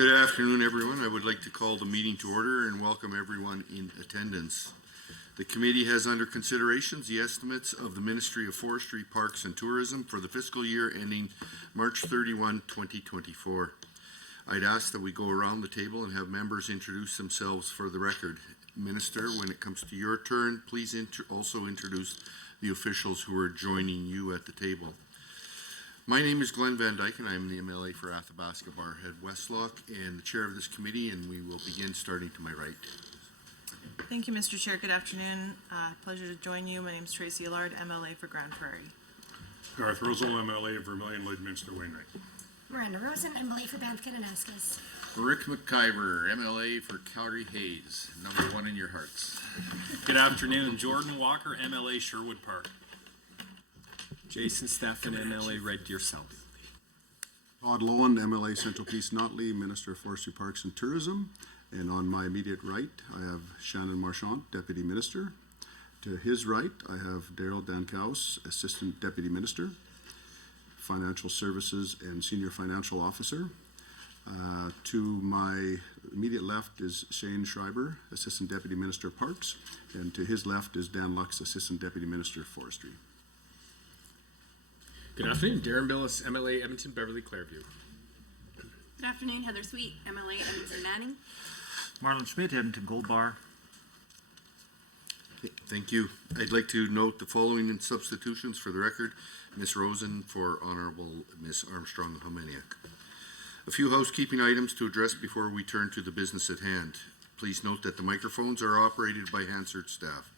Good afternoon, everyone. I would like to call the meeting to order and welcome everyone in attendance. The committee has under considerations the estimates of the Ministry of Forestry, Parks and Tourism for the fiscal year ending March 31, 2024. I'd ask that we go around the table and have members introduce themselves for the record. Minister, when it comes to your turn, please also introduce the officials who are joining you at the table. My name is Glenn Van Dyke, and I am the MLA for Athabasca Barrhead Westlock and the chair of this committee, and we will begin starting to my right. Thank you, Mr. Chair. Good afternoon. Pleasure to join you. My name is Tracy Allard, MLA for Grand Prairie. Garth Rosal, MLA of Vermilion, Lloydminster, Wainwright. Miranda Rosen, MLA for Banff, Kananaskis. Rick McIver, MLA for Calgary Hayes, number one in your hearts. Good afternoon. Jordan Walker, MLA Sherwood Park. Jason Stephan, MLA Red Deer South. Todd Lowen, MLA Central Peace Notley, Minister of Forestry, Parks and Tourism. And on my immediate right, I have Shannon Marchant, Deputy Minister. To his right, I have Daryl Dankaus, Assistant Deputy Minister, Financial Services and Senior Financial Officer. To my immediate left is Shane Schreiber, Assistant Deputy Minister of Parks. And to his left is Dan Lux, Assistant Deputy Minister of Forestry. Good afternoon. Darren Billis, MLA Edmonton Beverly Clairview. Good afternoon. Heather Sweet, MLA Edmonton Manning. Marlon Schmidt, Edmonton Gold Bar. Thank you. I'd like to note the following substitutions for the record. Ms. Rosen for Honorable Ms. Armstrong-Homeniuk. A few housekeeping items to address before we turn to the business at hand. Please note that the microphones are operated by Hansard staff.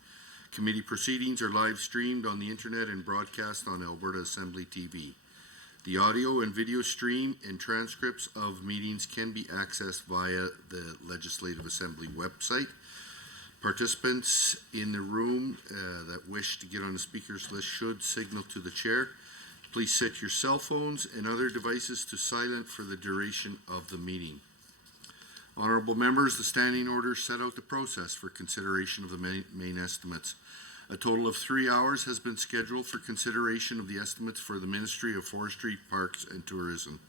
Committee proceedings are live streamed on the internet and broadcast on Alberta Assembly TV. The audio and video stream and transcripts of meetings can be accessed via the Legislative Assembly website. Participants in the room that wish to get on the speakers list should signal to the chair. Please set your cell phones and other devices to silent for the duration of the meeting. Honourable members, the standing order set out the process for consideration of the main estimates. A total of 3 hours has been scheduled for consideration of the estimates for the Ministry of Forestry, Parks and Tourism.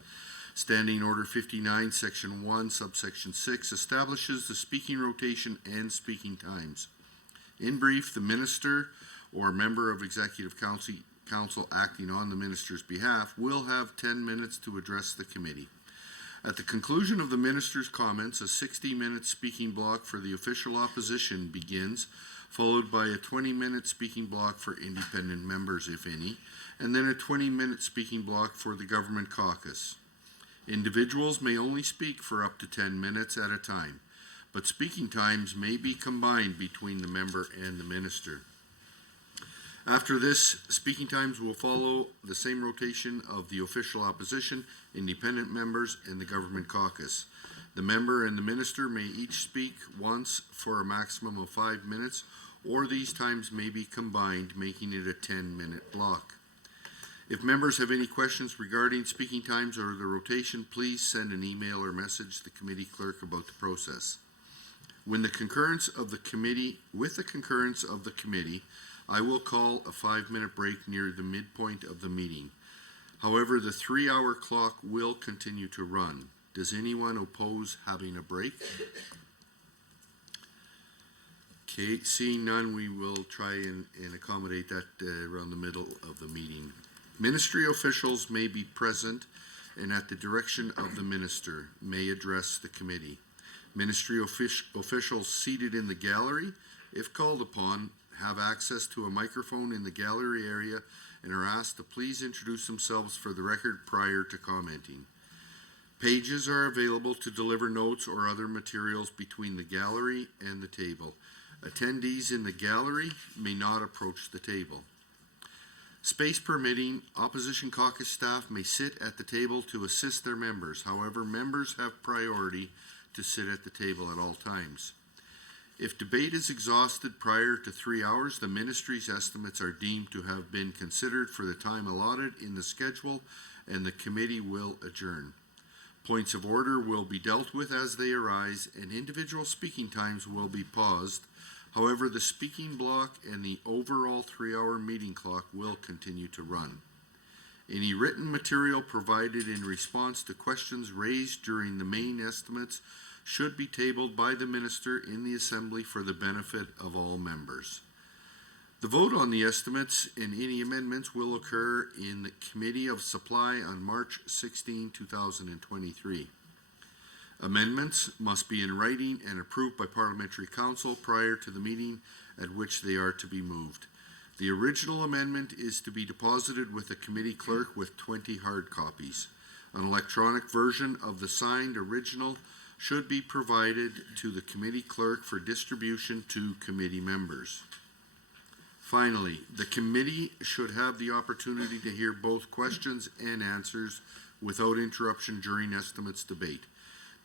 Standing Order 59, Section 1, Subsection 6 establishes the speaking rotation and speaking times. In brief, the Minister or member of Executive Council acting on the Minister's behalf will have 10 minutes to address the committee. At the conclusion of the Minister's comments, a 60-minute speaking block for the official opposition begins, followed by a 20-minute speaking block for independent members, if any, and then a 20-minute speaking block for the government caucus. Individuals may only speak for up to 10 minutes at a time, but speaking times may be combined between the member and the minister. After this, speaking times will follow the same rotation of the official opposition, independent members, and the government caucus. The member and the minister may each speak once for a maximum of 5 minutes, or these times may be combined, making it a 10-minute block. If members have any questions regarding speaking times or the rotation, please send an email or message to the committee clerk about the process. With the concurrence of the committee, I will call a 5-minute break near the midpoint of the meeting. However, the 3-hour clock will continue to run. Does anyone oppose having a break? Okay, seeing none, we will try and accommodate that around the middle of the meeting. Ministry officials may be present and at the direction of the minister may address the committee. Ministry officials seated in the gallery, if called upon, have access to a microphone in the gallery area and are asked to please introduce themselves for the record prior to commenting. Pages are available to deliver notes or other materials between the gallery and the table. Attendees in the gallery may not approach the table. Space permitting, opposition caucus staff may sit at the table to assist their members. However, members have priority to sit at the table at all times. If debate is exhausted prior to 3 hours, the ministry's estimates are deemed to have been considered for the time allotted in the schedule, and the committee will adjourn. Points of order will be dealt with as they arise, and individual speaking times will be paused. However, the speaking block and the overall 3-hour meeting clock will continue to run. Any written material provided in response to questions raised during the main estimates should be tabled by the minister in the assembly for the benefit of all members. The vote on the estimates and any amendments will occur in the Committee of Supply on March 16, 2023. Amendments must be in writing and approved by Parliamentary Council prior to the meeting at which they are to be moved. The original amendment is to be deposited with the committee clerk with 20 hard copies. An electronic version of the signed original should be provided to the committee clerk for distribution to committee members. Finally, the committee should have the opportunity to hear both questions and answers without interruption during estimates debate.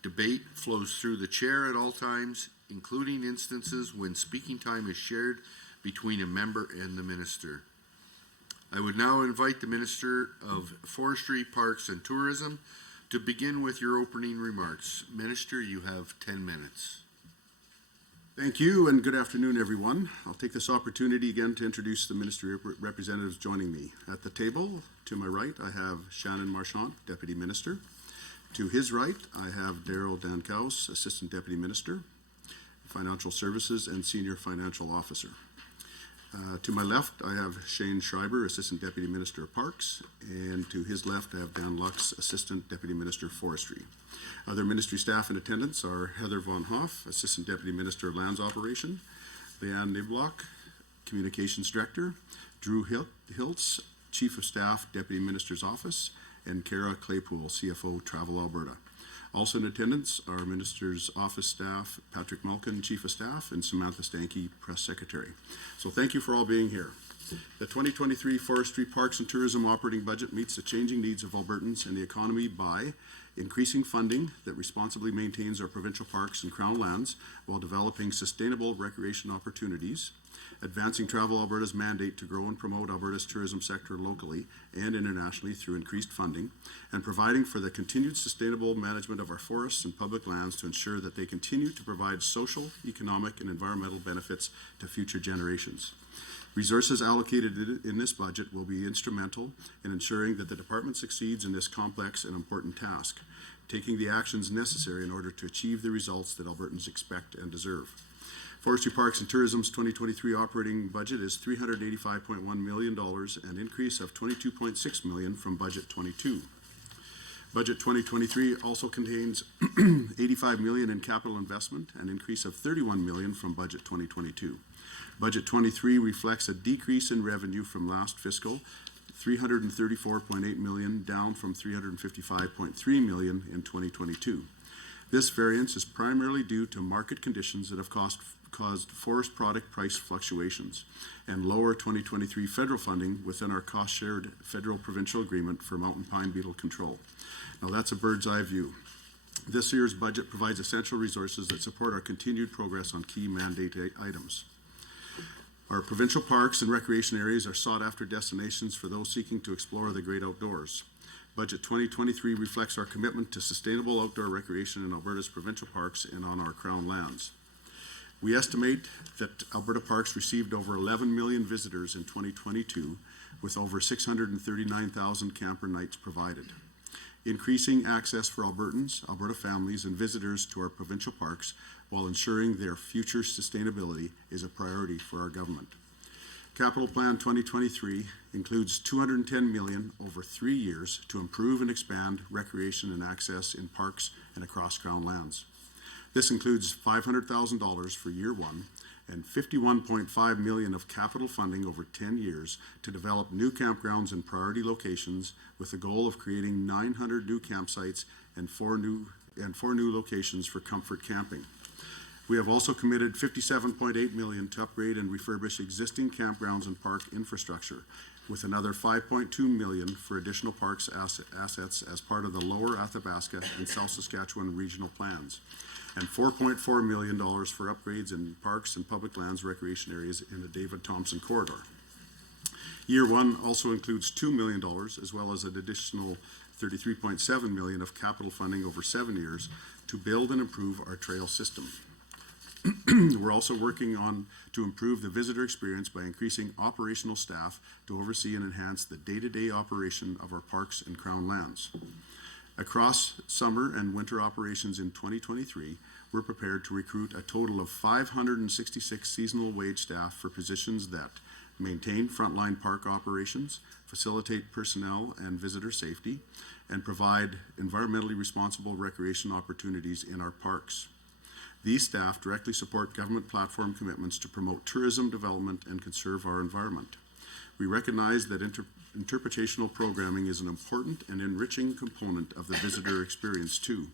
Debate flows through the chair at all times, including instances when speaking time is shared between a member and the minister. I would now invite the Minister of Forestry, Parks and Tourism to begin with your opening remarks. Minister, you have 10 minutes. Thank you and good afternoon, everyone. I'll take this opportunity again to introduce the ministry representatives joining me. At the table, to my right, I have Shannon Marchant, Deputy Minister. To his right, I have Daryl Dankaus, Assistant Deputy Minister, Financial Services and Senior Financial Officer. To my left, I have Shane Schreiber, Assistant Deputy Minister of Parks, and to his left, I have Dan Lux, Assistant Deputy Minister of Forestry. Other ministry staff in attendance are Heather Von Hoff, Assistant Deputy Minister of Lands Operation, Leanne Niblock, Communications Director, Drew Hiltz, Chief of Staff, Deputy Minister's Office, and Kara Claypool, CFO, Travel Alberta. Also in attendance are Minister's Office staff, Patrick Malkin, Chief of Staff, and Samantha Stanke, Press Secretary. So thank you for all being here. The 2023 Forestry, Parks and Tourism operating budget meets the changing needs of Albertans and the economy by increasing funding that responsibly maintains our provincial parks and crown lands while developing sustainable recreation opportunities, advancing Travel Alberta's mandate to grow and promote Alberta's tourism sector locally and internationally through increased funding, and providing for the continued sustainable management of our forests and public lands to ensure that they continue to provide social, economic, and environmental benefits to future generations. Resources allocated in this budget will be instrumental in ensuring that the department succeeds in this complex and important task, taking the actions necessary in order to achieve the results that Albertans expect and deserve. Forestry, Parks and Tourism's 2023 operating budget is $385.1 million, an increase of $22.6 million from budget 22. Budget 2023 also contains $85 million in capital investment, an increase of $31 million from budget 2022. Budget 23 reflects a decrease in revenue from last fiscal, $334.8 million, down from $355.3 million in 2022. This variance is primarily due to market conditions that have caused forest product price fluctuations and lower 2023 federal funding within our cost-shared federal-provincial agreement for mountain pine beetle control. Now that's a bird's eye view. This year's budget provides essential resources that support our continued progress on key mandate items. Our provincial parks and recreation areas are sought-after destinations for those seeking to explore the great outdoors. Budget 2023 reflects our commitment to sustainable outdoor recreation in Alberta's provincial parks and on our crown lands. We estimate that Alberta Parks received over 11 million visitors in 2022, with over 639,000 camper nights provided. Increasing access for Albertans, Alberta families, and visitors to our provincial parks while ensuring their future sustainability is a priority for our government. Capital Plan 2023 includes $210 million over 3 years to improve and expand recreation and access in parks and across crown lands. This includes $500,000 for year one and $51.5 million of capital funding over 10 years to develop new campgrounds in priority locations with the goal of creating 900 new campsites and four new locations for comfort camping. We have also committed $57.8 million to upgrade and refurbish existing campgrounds and park infrastructure, with another $5.2 million for additional parks assets as part of the Lower Athabasca and South Saskatchewan regional plans, and $4.4 million for upgrades in parks and public lands recreation areas in the David Thompson corridor. Year one also includes $2 million, as well as an additional $33.7 million of capital funding over 7 years to build and improve our trail system. We're also working on to improve the visitor experience by increasing operational staff to oversee and enhance the day-to-day operation of our parks and crown lands. Across summer and winter operations in 2023, we're prepared to recruit a total of 566 seasonal wage staff for positions that maintain frontline park operations, facilitate personnel and visitor safety, and provide environmentally responsible recreation opportunities in our parks. These staff directly support government platform commitments to promote tourism development and conserve our environment. We recognize that interpretational programming is an important and enriching component of the visitor experience too.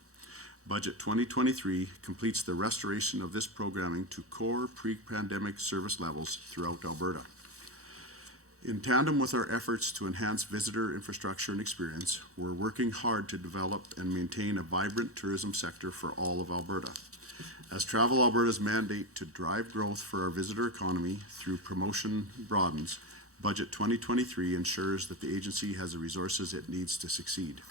Budget 2023 completes the restoration of this programming to core pre-pandemic service levels throughout Alberta. In tandem with our efforts to enhance visitor infrastructure and experience, we're working hard to develop and maintain a vibrant tourism sector for all of Alberta. As Travel Alberta's mandate to drive growth for our visitor economy through promotion broadens, Budget 2023 ensures that the agency has the resources it needs to succeed.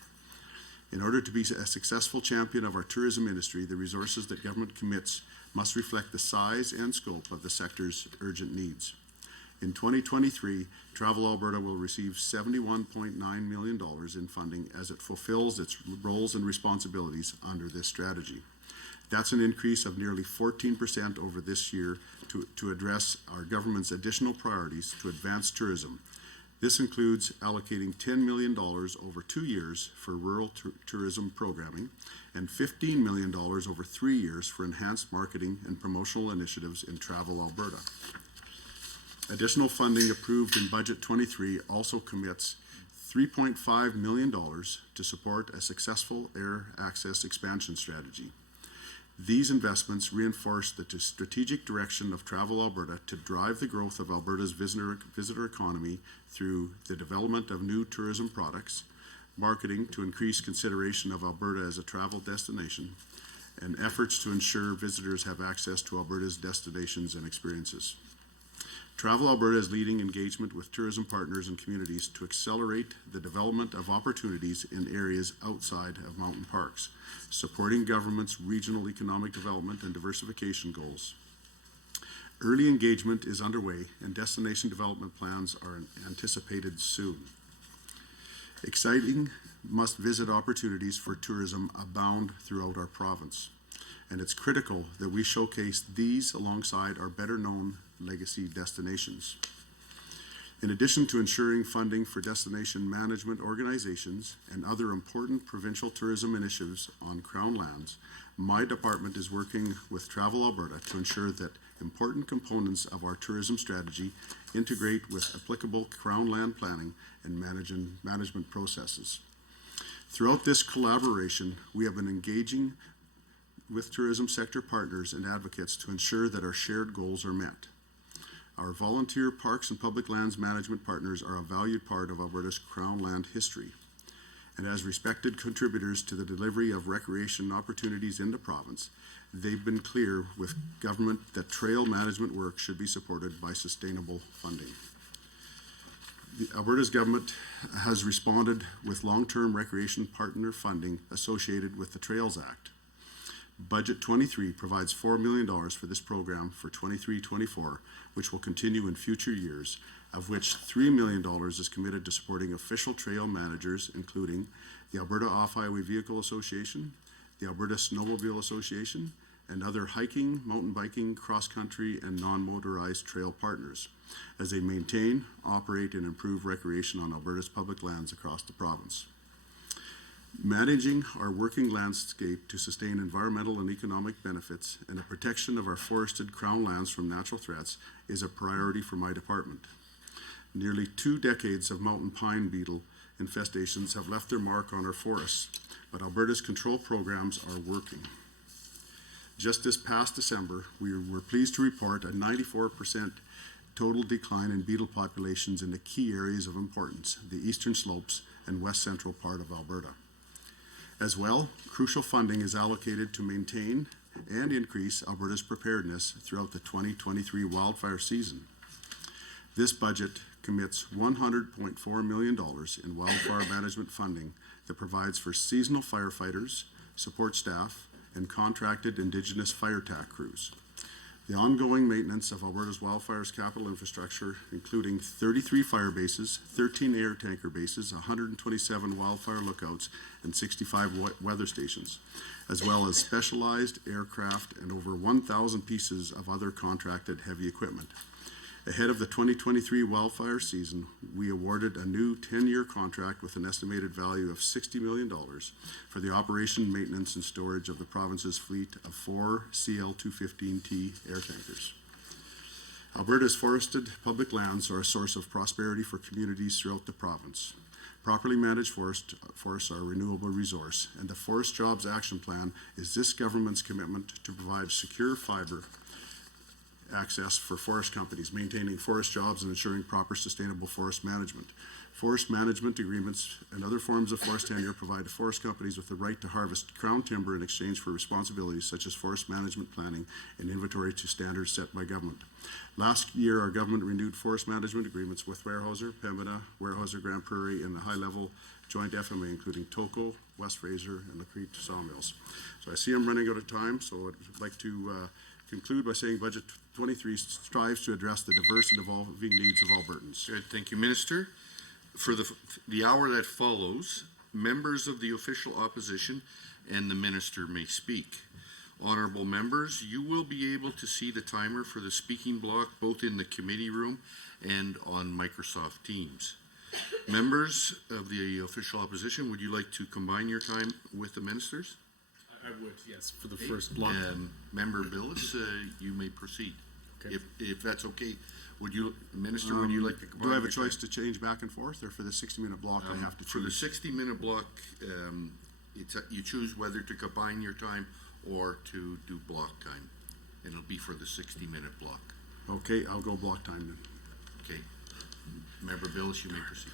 In order to be a successful champion of our tourism industry, the resources that government commits must reflect the size and scope of the sector's urgent needs. In 2023, Travel Alberta will receive $71.9 million in funding as it fulfills its roles and responsibilities under this strategy. That's an increase of nearly 14% over this year to address our government's additional priorities to advance tourism. This includes allocating $10 million over 2 years for rural tourism programming and $15 million over 3 years for enhanced marketing and promotional initiatives in Travel Alberta. Additional funding approved in Budget 23 also commits $3.5 million to support a successful air access expansion strategy. These investments reinforce the strategic direction of Travel Alberta to drive the growth of Alberta's visitor economy through the development of new tourism products, marketing to increase consideration of Alberta as a travel destination, and efforts to ensure visitors have access to Alberta's destinations and experiences. Travel Alberta is leading engagement with tourism partners and communities to accelerate the development of opportunities in areas outside of mountain parks, supporting government's regional economic development and diversification goals. Early engagement is underway and destination development plans are anticipated soon. Exciting must-visit opportunities for tourism abound throughout our province, and it's critical that we showcase these alongside our better-known legacy destinations. In addition to ensuring funding for destination management organizations and other important provincial tourism initiatives on Crown lands, my department is working with Travel Alberta to ensure that important components of our tourism strategy integrate with applicable Crown land planning and management processes. Throughout this collaboration, we have been engaging with tourism sector partners and advocates to ensure that our shared goals are met. Our volunteer parks and public lands management partners are a valued part of Alberta's Crown land history. And as respected contributors to the delivery of recreation opportunities in the province, they've been clear with government that trail management work should be supported by sustainable funding. Alberta's government has responded with long-term recreation partner funding associated with the Trails Act. Budget 23 provides $4 million for this program for 23-24, which will continue in future years, of which $3 million is committed to supporting official trail managers, including the Alberta Off-Highway Vehicle Association, the Alberta Snowmobile Association, and other hiking, mountain biking, cross-country, and non-motorized trail partners, as they maintain, operate, and improve recreation on Alberta's public lands across the province. Managing our working landscape to sustain environmental and economic benefits and the protection of our forested Crown lands from natural threats is a priority for my department. Nearly 2 decades of mountain pine beetle infestations have left their mark on our forests, but Alberta's control programs are working. Just this past December, we were pleased to report a 94% total decline in beetle populations in the key areas of importance, the eastern slopes and west central part of Alberta. As well, crucial funding is allocated to maintain and increase Alberta's preparedness throughout the 2023 wildfire season. This budget commits $100.4 million in wildfire management funding that provides for seasonal firefighters, support staff, and contracted Indigenous fire TAC crews. The ongoing maintenance of Alberta's wildfires capital infrastructure, including 33 fire bases, 13 air tanker bases, 127 wildfire lookouts, and 65 weather stations, as well as specialized aircraft and over 1,000 pieces of other contracted heavy equipment. Ahead of the 2023 wildfire season, we awarded a new 10-year contract with an estimated value of $60 million for the operation, maintenance, and storage of the province's fleet of 4 CL-215T air tankers. Alberta's forested public lands are a source of prosperity for communities throughout the province. Properly managed forests are a renewable resource, and the Forest Jobs Action Plan is this government's commitment to provide secure fiber access for forest companies, maintaining forest jobs and ensuring proper sustainable forest management. Forest management agreements and other forms of forest tenure provide forest companies with the right to harvest crown timber in exchange for responsibilities such as forest management planning and inventory to standards set by government. Last year, our government renewed forest management agreements with Weyerhaeuser, Pembina, Weyerhaeuser Grand Prairie, and the high-level joint FMA, including Toco, West Fraser, and the Crete sawmills. So I see I'm running out of time, so I'd like to conclude by saying Budget 23 strives to address the diverse and evolving needs of Albertans. Good, thank you, Minister. For the hour that follows, members of the official opposition and the Minister may speak. Honourable members, you will be able to see the timer for the speaking block both in the committee room and on Microsoft Teams. Members of the official opposition, would you like to combine your time with the Ministers? I would, yes, for the first block. Member Billis, you may proceed. Okay. If that's okay, would you, Minister, would you like to combine? Do I have a your choice to change back and forth, or for the 60-minute block I have to For the choose? 60-minute block, you choose whether to combine your time or to do block time. And it'll be for the 60-minute block. Okay, I'll go block time then. Okay. Member Billis, you may proceed.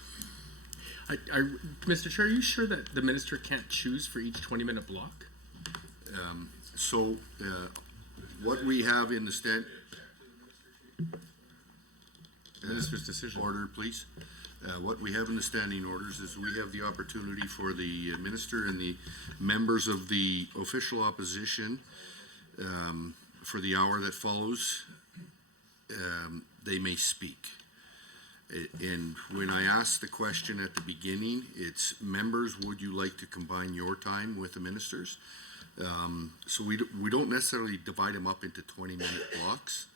Mr. Chair, are you sure that the minister can't choose for each 20-minute block? What we have in the Minister's decision. order, please. What we have in the standing orders is we have the opportunity for the minister and the members of the official opposition for the hour that follows. They may speak. And when I asked the question at the beginning, it's members, would you like to combine your time with the ministers? So we don't necessarily divide them up into 20-minute blocks.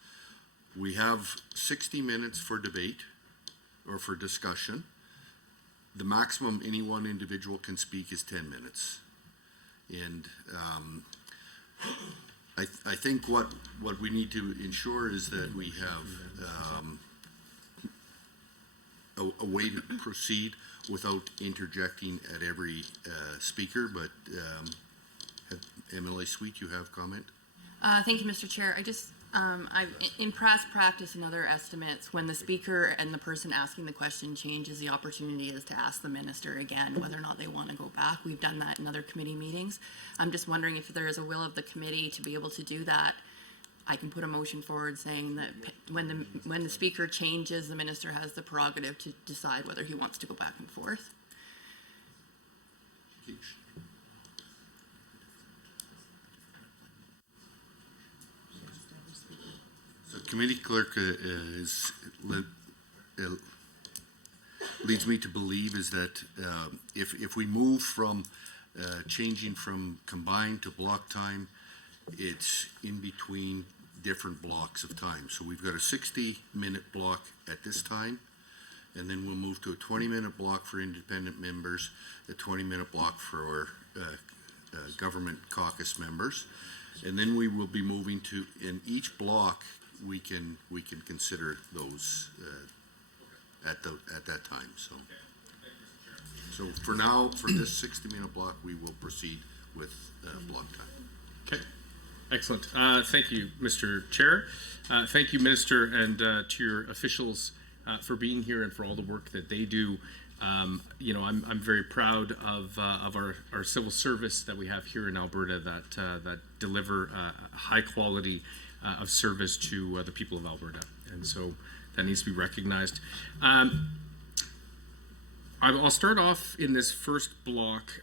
We have 60 minutes for debate or for discussion. The maximum any one individual can speak is 10 minutes. And I think what we need to ensure is that we have a way to proceed without interjecting at every speaker, but MLA Sweet, you have comment? Thank you, Mr. Chair. I just, in past practice and other estimates, when the speaker and the person asking the question changes, the opportunity is to ask the minister again whether or not they want to go back. We've done that in other committee meetings. I'm just wondering if there is a will of the committee to be able to do that. I can put a motion forward saying that when the speaker changes, the minister has the prerogative to decide whether he wants to go back and forth. So committee clerk leads me to believe is that if we move from changing from combined to block time, it's in between different blocks of time. So we've got a 60-minute block at this time, and then we'll move to a 20-minute block for independent members, a 20-minute block for government caucus members, and then we will be moving to, in each block, we can consider those at that time. So for now, for this 60-minute block, we will proceed with block time. Okay. Excellent. Thank you, Mr. Chair. Thank you, Minister, and to your officials for being here and for all the work that they do. I'm very proud of our civil service that we have here in Alberta that deliver high quality of service to the people of Alberta, and so that needs to be recognized. I'll start off in this first block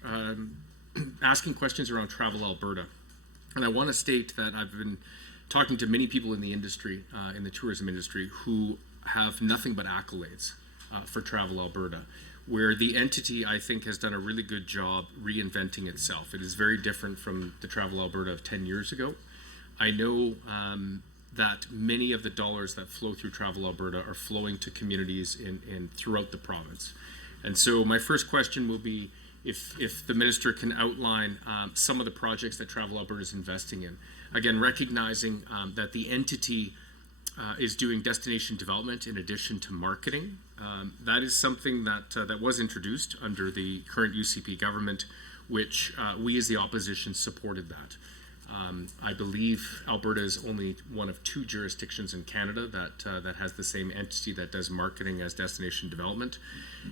asking questions around Travel Alberta. And I want to state that I've been talking to many people in the industry, in the tourism industry, who have nothing but accolades for Travel Alberta, where the entity, I think, has done a really good job reinventing itself. It is very different from the Travel Alberta of 10 years ago. I know that many of the dollars that flow through Travel Alberta are flowing to communities in throughout the province. And so my first question will be, if the minister can outline some of the projects that Travel Alberta is investing in. Again, recognizing that the entity is doing destination development in addition to marketing. That is something that was introduced under the current UCP government, which we as the opposition supported that. I believe Alberta is only one of 2 jurisdictions in Canada that has the same entity that does marketing as destination development.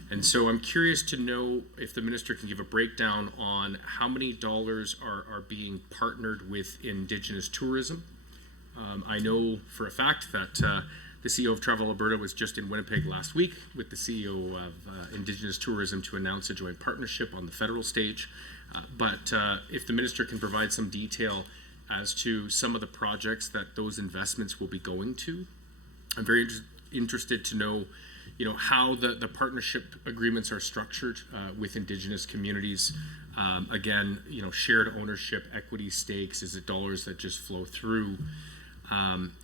And so I'm curious to know if the minister can give a breakdown on how many dollars are being partnered with Indigenous tourism. I know for a fact that the CEO of Travel Alberta was just in Winnipeg last week with the CEO of Indigenous Tourism to announce a joint partnership on the federal stage. But if the minister can provide some detail as to some of the projects that those investments will be going to, I'm very interested to know, how the partnership agreements are structured with Indigenous communities. Again, shared ownership, equity stakes, is it dollars that just flow through?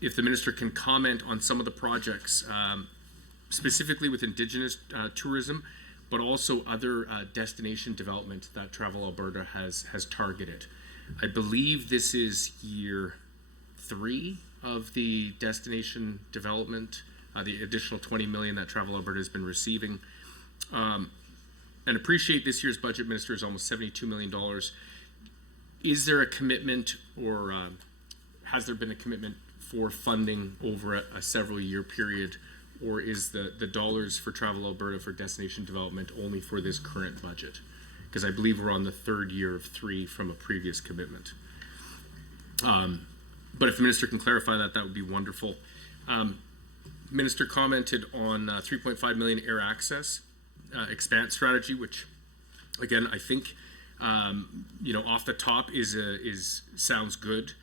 If the minister can comment on some of the projects, specifically with Indigenous tourism, but also other destination development that Travel Alberta has targeted. I believe this is year 3 of the destination development, the additional $20 million that Travel Alberta has been receiving. And appreciate this year's budget, Minister, is almost $72 million. Is there a commitment, or has there been a commitment for funding over a several year period? Or is the dollars for Travel Alberta for destination development only for this current budget? Because I believe we're on the 3rd year of 3 from a previous commitment. But if the minister can clarify that, that would be wonderful. Minister commented on 3.5 million air access expand strategy, which again, I think, off the top sounds good.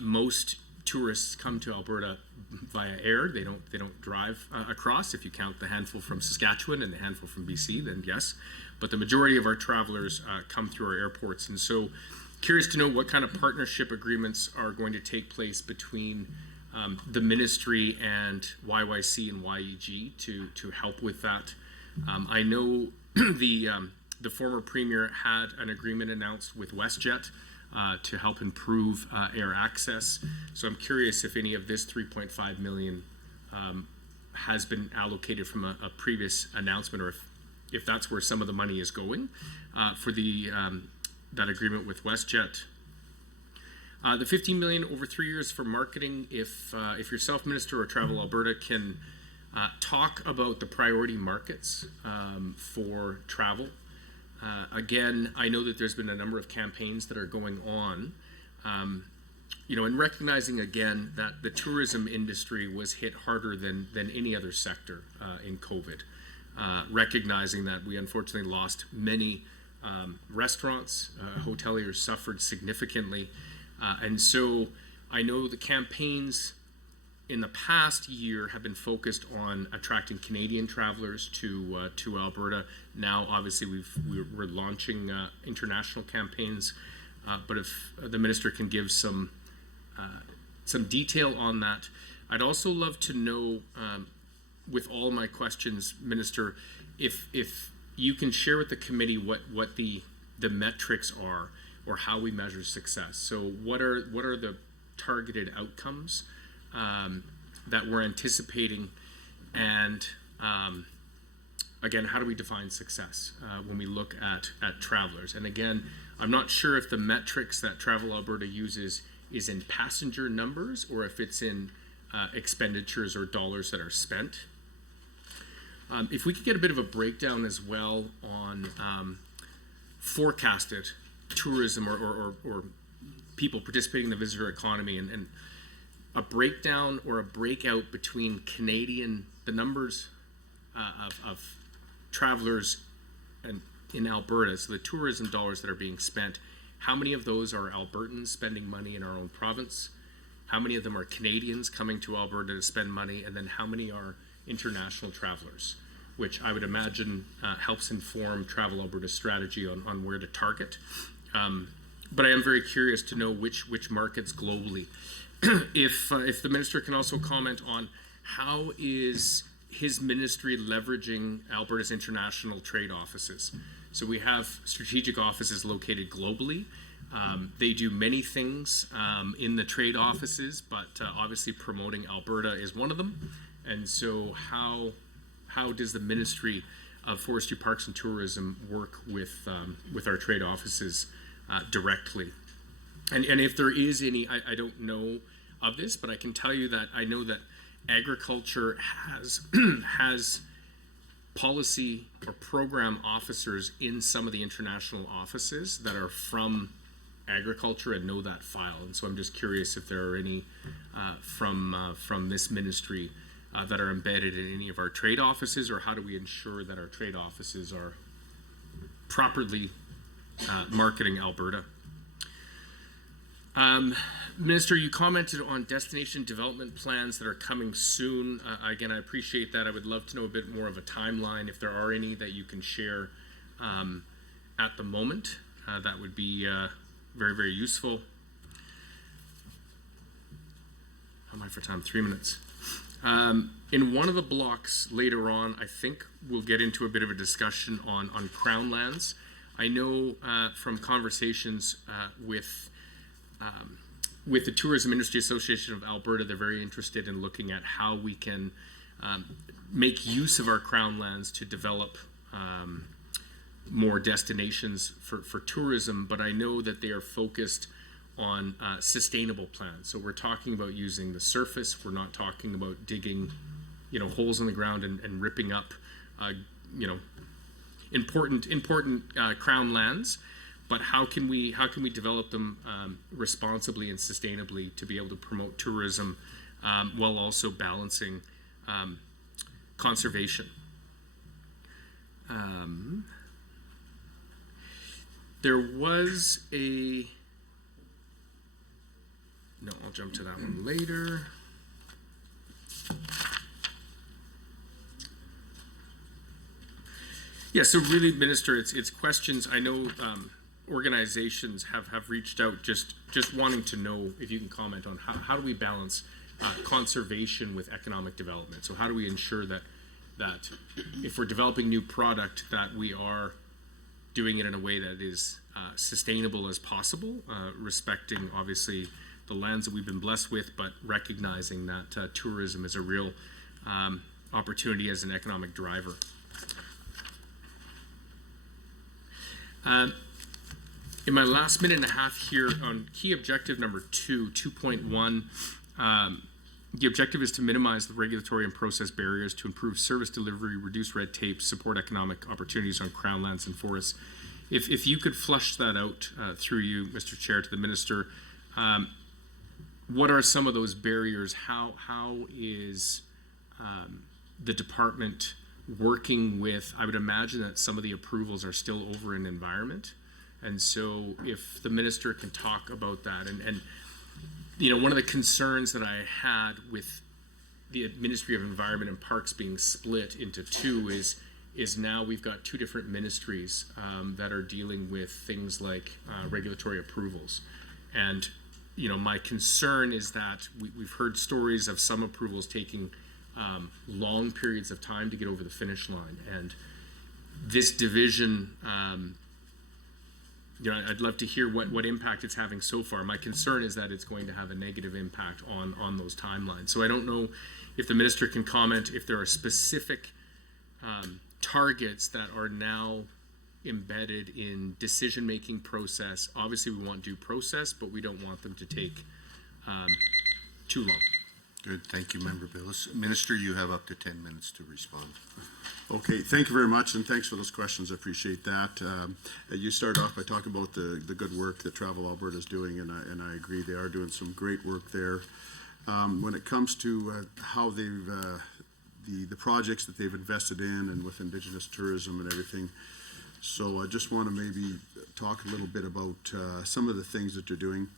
Most tourists come to Alberta via air. They don't drive across. If you count the handful from Saskatchewan and the handful from BC, then yes. But the majority of our travelers come through our airports. And so curious to know what kind of partnership agreements are going to take place between the ministry and YYC and YEG to help with that. I know the former premier had an agreement announced with WestJet to help improve air access. So I'm curious if any of this 3.5 million has been allocated from a previous announcement, or if that's where some of the money is going for that agreement with WestJet. The 15 million over 3 years for marketing, if yourself, Minister, or Travel Alberta can talk about the priority markets for travel. Again, I know that there's been a number of campaigns that are going on, and recognizing again that the tourism industry was hit harder than any other sector in COVID. Recognizing that we unfortunately lost many restaurants, hoteliers suffered significantly. And so I know the campaigns in the past year have been focused on attracting Canadian travelers to Alberta. Now, obviously, we're launching international campaigns, but if the minister can give some detail on that. I'd also love to know, with all my questions, Minister, if you can share with the committee what the metrics are, or how we measure success. So what are the targeted outcomes that we're anticipating, and again, how do we define success when we look at travelers? And again, I'm not sure if the metrics that Travel Alberta uses is in passenger numbers, or if it's in expenditures or dollars that are spent. If we could get a bit of a breakdown as well on forecasted tourism or people participating in the visitor economy, and a breakdown or a breakout between the numbers of travelers and in Alberta, so the tourism dollars that are being spent, how many of those are Albertans spending money in our own province? how many of them are Canadians coming to Alberta to spend money, and then how many are international travelers, which I would imagine helps inform Travel Alberta's strategy on where to target. But I am very curious to know which markets globally. If the minister can also comment on how is his ministry leveraging Alberta's international trade offices. So we have strategic offices located globally. They do many things in the trade offices, but obviously promoting Alberta is one of them. And so how does the Ministry of Forestry, Parks and Tourism work with our trade offices directly? And if there is any, I don't know of this, but I can tell you that I know that agriculture has policy or program officers in some of the international offices that are from agriculture and know that file. And so I'm just curious if there are any from this ministry that are embedded in any of our trade offices, or how do we ensure that our trade offices are properly marketing Alberta? Minister, you commented on destination development plans that are coming soon. Again, I appreciate that. I would love to know a bit more of a timeline, if there are any that you can share at the moment. That would be very, very useful. How am I for time? 3 minutes. In one of the blocks later on, I think we'll get into a bit of a discussion on Crown lands. I know from conversations with the Tourism Industry Association of Alberta, they're very interested in looking at how we can make use of our Crown lands to develop more destinations for tourism, but I know that they are focused on sustainable plans. So we're talking about using the surface. We're not talking about digging, holes in the ground and ripping up, important Crown lands. But how can we develop them responsibly and sustainably to be able to promote tourism while also balancing conservation? There was no, I'll jump to that one later. Yeah, so really, Minister, it's questions. I know organizations have reached out just wanting to know if you can comment on how do we balance conservation with economic development. So how do we ensure that if we're developing new product, that we are doing it in a way that is sustainable as possible, respecting obviously the lands that we've been blessed with, but recognizing that tourism is a real opportunity as an economic driver. In my last minute and a half here on key objective number 2.1, the objective is to minimize the regulatory and process barriers to improve service delivery, reduce red tape, support economic opportunities on Crown lands and forests. If you could flush that out through you, Mr. Chair, to the Minister, what are some of those barriers? How is the department working with, I would imagine that some of the approvals are still over in environment. And so if the minister can talk about that, and one of the concerns that I had with the Ministry of Environment and Parks being split into two is now we've got two different ministries that are dealing with things like regulatory approvals. And my concern is that we've heard stories of some approvals taking long periods of time to get over the finish line, and this division, I'd love to hear what impact it's having so far. My concern is that it's going to have a negative impact on those timelines. So I don't know if the minister can comment if there are specific targets that are now embedded in decision-making process. Obviously we want due process, but we don't want them to take too long. Good, thank you, Member Billis. Minister, you have up to 10 minutes to respond. Okay, thank you very much, and thanks for those questions. I appreciate that. You started off by talking about the good work that Travel Alberta is doing, and I agree they are doing some great work there. When it comes to how they've the projects that they've invested in and with Indigenous tourism and everything, so I just want to maybe talk a little bit about some of the things that they're doing.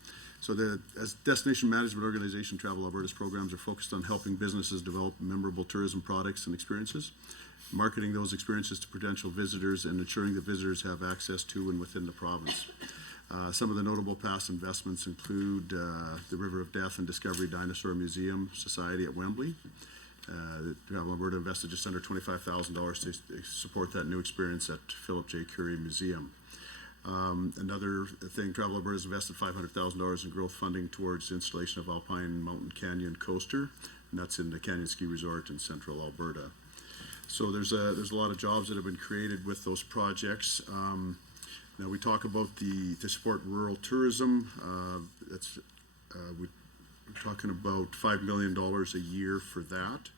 So as destination management organization, Travel Alberta's programs are focused on helping businesses develop memorable tourism products and experiences, marketing those experiences to potential visitors, and ensuring that visitors have access to and within the province. Some of the notable past investments include the River of Death and Discovery Dinosaur Museum Society at Wembley. Travel Alberta invested just under $25,000 to support that new experience at Philip J. Curie Museum. Another thing, Travel Alberta has invested $500,000 in growth funding towards installation of Alpine Mountain Canyon Coaster, and that's in the Canyon Ski Resort in central Alberta. So there's a lot of jobs that have been created with those projects. Now we talk about to support rural tourism. We're talking about $5 million a year for that.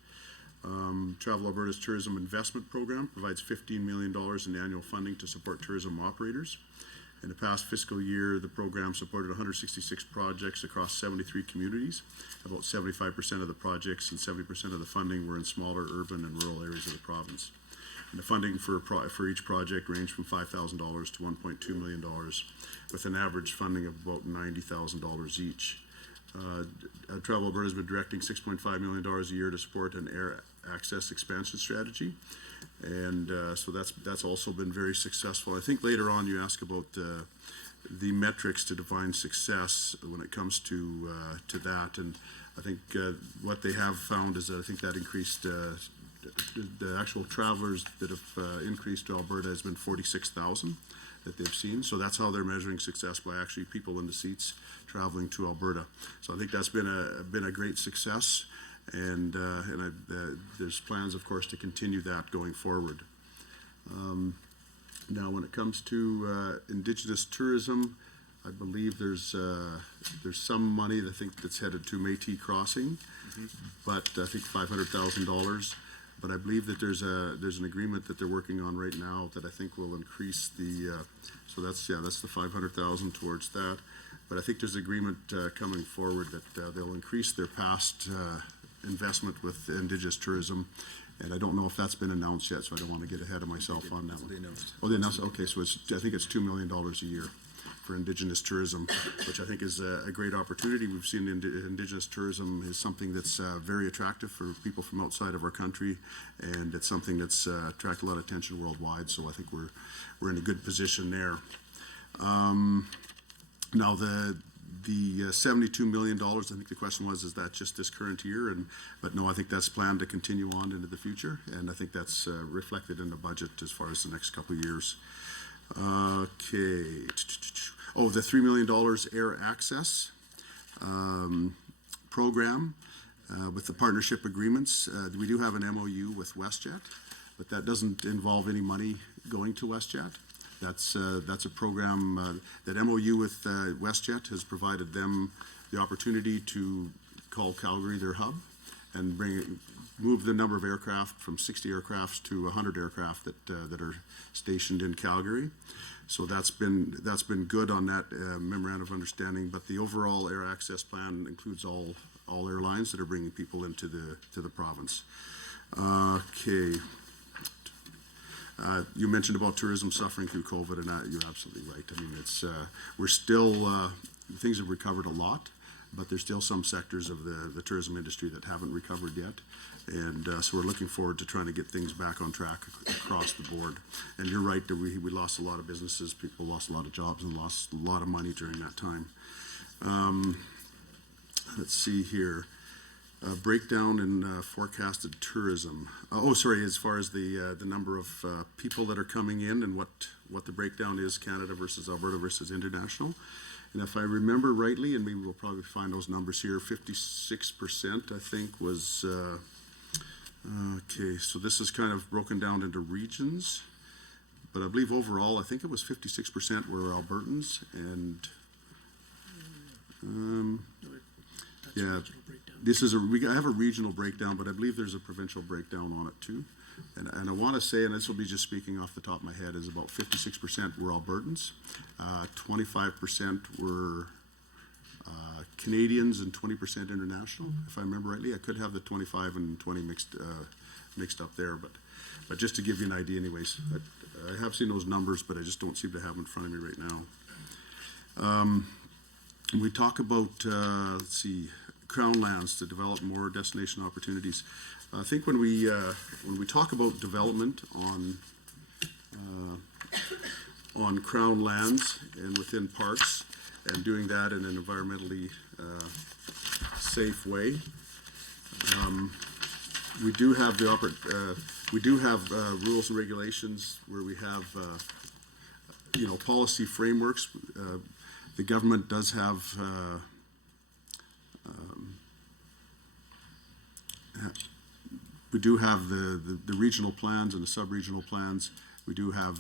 Travel Alberta's Tourism Investment Program provides $15 million in annual funding to support tourism operators. In the past fiscal year, the program supported 166 projects across 73 communities. About 75% of the projects and 70% of the funding were in smaller urban and rural areas of the province. And the funding for each project ranged from $5,000 to $1.2 million, with an average funding of about $90,000 each. Travel Alberta has been directing $6.5 million a year to support an air access expansion strategy, and so that's also been very successful. I think later on you ask about the metrics to define success when it comes to that, and I think what they have found is that I think that increased the actual travelers that have increased to Alberta has been 46,000 that they've seen. So that's how they're measuring success, by actually people in the seats traveling to Alberta. So I think that's been a great success, and there's plans, of course, to continue that going forward. Now, when it comes to Indigenous tourism, I believe there's some money I think that's headed to Métis Crossing, but I think $500,000. But I believe that there's an agreement that they're working on right now that I think will increase the so that's the $500,000 towards that. But I think there's agreement coming forward that they'll increase their past investment with Indigenous tourism, and I don't know if that's been announced yet, so I don't want to get ahead of myself on that one. They announced. Oh, they announced. Okay, so I think it's $2 million a year for Indigenous tourism, which I think is a great opportunity. We've seen Indigenous tourism is something that's very attractive for people from outside of our country, and it's something that's attracted a lot of attention worldwide. So I think we're in a good position there. Now the $72 million, I think the question was, is that just this current year? But no, I think that's planned to continue on into the future, and I think that's reflected in the budget as far as the next couple of years. Okay. Oh, the $3 million air access program with the partnership agreements. We do have an MOU with WestJet, but that doesn't involve any money going to WestJet. That's a program that MOU with WestJet has provided them the opportunity to call Calgary their hub and move the number of aircraft from 60 aircraft to 100 aircraft that are stationed in Calgary. So that's been good on that memorandum of understanding. But the overall air access plan includes all airlines that are bringing people into the province. Okay. You mentioned about tourism suffering through COVID, and you're absolutely right. I mean, we're still things have recovered a lot, but there's still some sectors of the tourism industry that haven't recovered yet. And so we're looking forward to trying to get things back on track across the board. And you're right that we lost a lot of businesses, people lost a lot of jobs and lost a lot of money during that time. Let's see here. Breakdown in forecasted tourism. As far as the number of people that are coming in and what the breakdown is, Canada versus Alberta versus international. And if I remember rightly, and we will probably find those numbers here, 56% I think was, okay, so this is kind of broken down into regions, but I believe overall, I think it was 56% were Albertans, and yeah, this is I have a regional breakdown, but I believe there's a provincial breakdown on it too. And I want to say, and this will be just speaking off the top of my head, is about 56% were Albertans, 25% were Canadians, and 20% international, if I remember rightly. I could have the 25 and 20 mixed up there, but just to give you an idea anyways. I have seen those numbers, but I just don't seem to have them in front of me right now. we talk about, let's see, crown lands to develop more destination opportunities. I think when we talk about development on crown lands and within parks, and doing that in an environmentally safe way, we do have rules and regulations where we have policy frameworks. The government does have we do have the regional plans and the sub-regional plans. We do have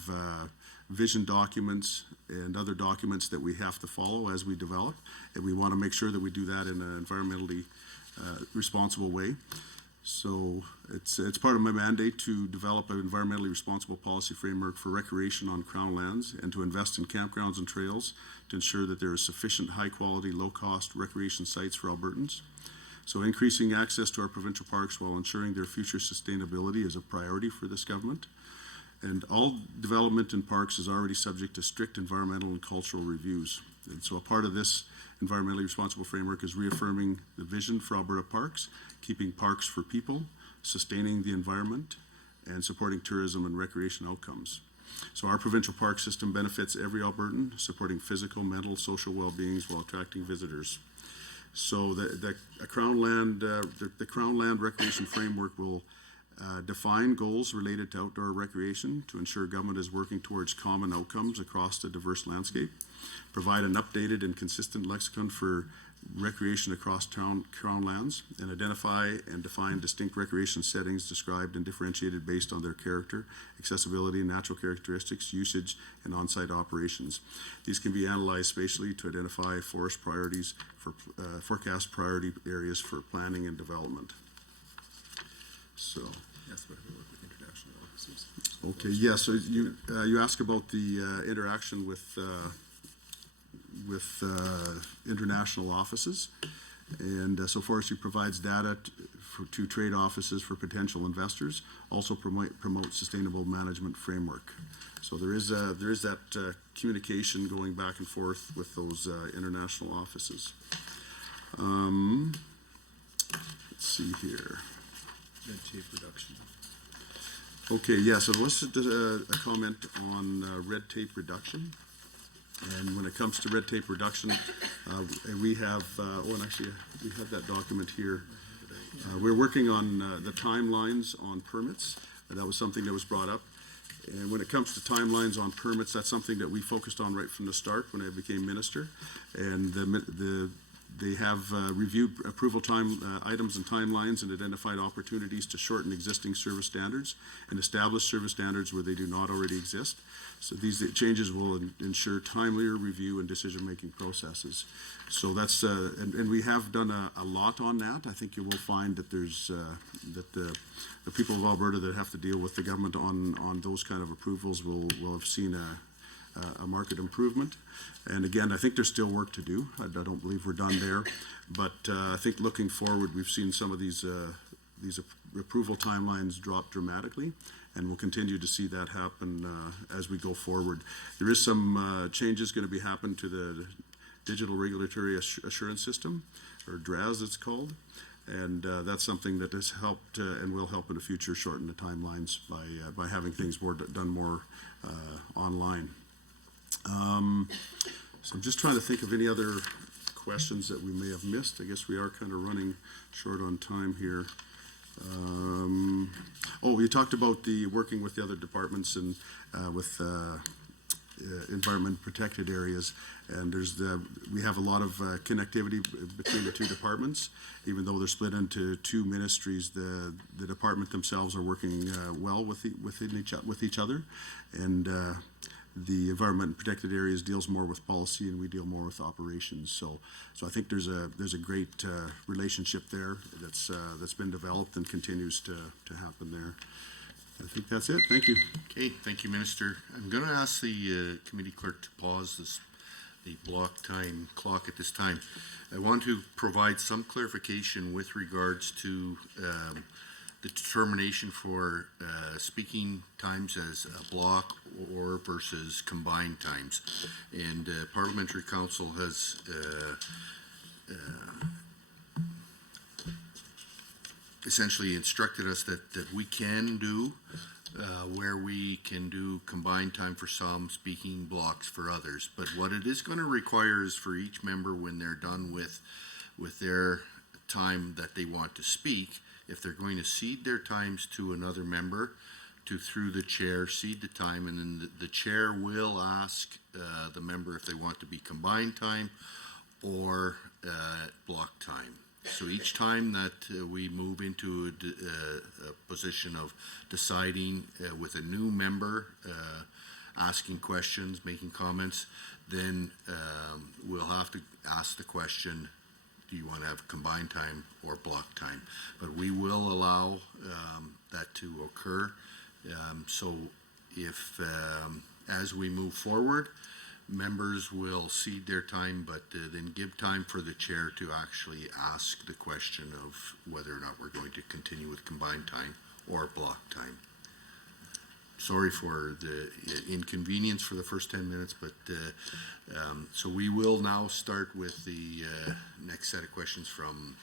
vision documents and other documents that we have to follow as we develop, and we want to make sure that we do that in an environmentally responsible way. So it's part of my mandate to develop an environmentally responsible policy framework for recreation on crown lands and to invest in campgrounds and trails to ensure that there is sufficient high-quality, low-cost recreation sites for Albertans. So increasing access to our provincial parks while ensuring their future sustainability is a priority for this government. And all development in parks is already subject to strict environmental and cultural reviews. And so a part of this environmentally responsible framework is reaffirming the vision for Alberta parks, keeping parks for people, sustaining the environment, and supporting tourism and recreation outcomes. So our provincial park system benefits every Albertan, supporting physical, mental, social well-beings while attracting visitors. So the Crown Land Recreation Framework will define goals related to outdoor recreation to ensure government is working towards common outcomes across the diverse landscape, provide an updated and consistent lexicon for recreation across Crown lands, and identify and define distinct recreation settings described and differentiated based on their character, accessibility, natural characteristics, usage, and on-site operations. These can be analyzed spatially to identify forest priorities for forecast priority areas for planning and development. So. That's why we work with international offices. Okay, yeah, so you ask about the interaction with international offices, and so Forestry provides data to trade offices for potential investors, also promote sustainable management framework. So there is that communication going back and forth with those international offices. Let's see here. Red tape reduction. Okay, yeah, so let's do a comment on red tape reduction. And when it comes to red tape reduction, we have, and actually we have that document here. We're working on the timelines on permits. That was something that was brought up. And when it comes to timelines on permits, that's something that we focused on right from the start when I became minister. And they have reviewed approval items and timelines and identified opportunities to shorten existing service standards and establish service standards where they do not already exist. So these changes will ensure timelier review and decision-making processes. So that's, and we have done a lot on that. I think you will find that there's, that the people of Alberta that have to deal with the government on those kind of approvals will have seen a market improvement. And again, I think there's still work to do. I don't believe we're done there, but I think looking forward, we've seen some of these approval timelines drop dramatically, and we'll continue to see that happen as we go forward. There is some changes going to be happening to the Digital Regulatory Assurance System, or DRAS it's called, and that's something that has helped and will help in the future shorten the timelines by having things done more online. So I'm just trying to think of any other questions that we may have missed. I guess we are kind of running short on time here. You talked about the working with the other departments and with environment protected areas, and we have a lot of connectivity between the two departments. Even though they're split into two ministries, the department themselves are working well with each other, and the environment protected areas deals more with policy, and we deal more with operations. So I think there's a great relationship there that's been developed and continues to happen there. I think that's it. Thank you. Okay, thank you, Minister. I'm going to ask the committee clerk to pause the block time clock at this time. I want to provide some clarification with regards to the determination for speaking times as a block or versus combined times. And Parliamentary Council has essentially instructed us that we can do where we can do combined time for some, speaking blocks for others. But what it is going to require is for each member, when they're done with their time that they want to speak, if they're going to cede their times to another member, to through the chair cede the time, and then the chair will ask the member if they want to be combined time or block time. So each time that we move into a position of deciding with a new member, asking questions, making comments, then we'll have to ask the question, do you want to have combined time or block time? But we will allow that to occur. So if, as we move forward, members will cede their time, but then give time for the chair to actually ask the question of whether or not we're going to continue with combined time or block time. Sorry for the inconvenience for the first 10 minutes, but so we will now start with the next set of questions from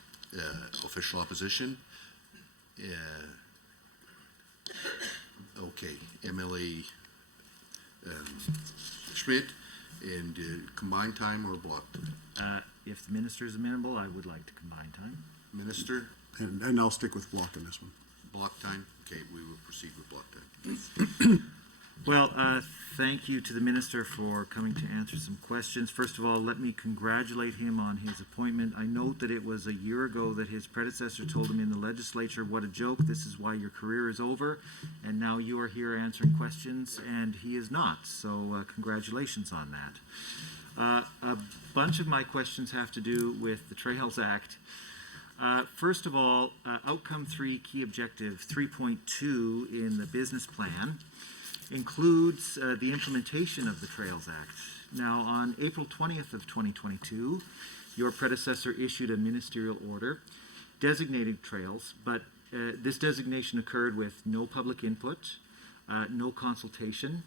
official opposition. Okay, MLA Schmidt, and combined time or block time? If the minister is amenable, I would like to combine time. Minister, And I'll stick with block on this one. block time? Okay, we will proceed with block time. Well, thank you to the minister for coming to answer some questions. First of all, let me congratulate him on his appointment. I note that it was a year ago that his predecessor told him in the legislature, what a joke, this is why your career is over, and now you are here answering questions, and he is not. So congratulations on that. A bunch of my questions have to do with the Trails Act. First of all, Outcome 3 Key Objective 3.2 in the business plan includes the implementation of the Trails Act. Now, on April 20th of 2022, your predecessor issued a ministerial order designating trails, but this designation occurred with no public input, no consultation,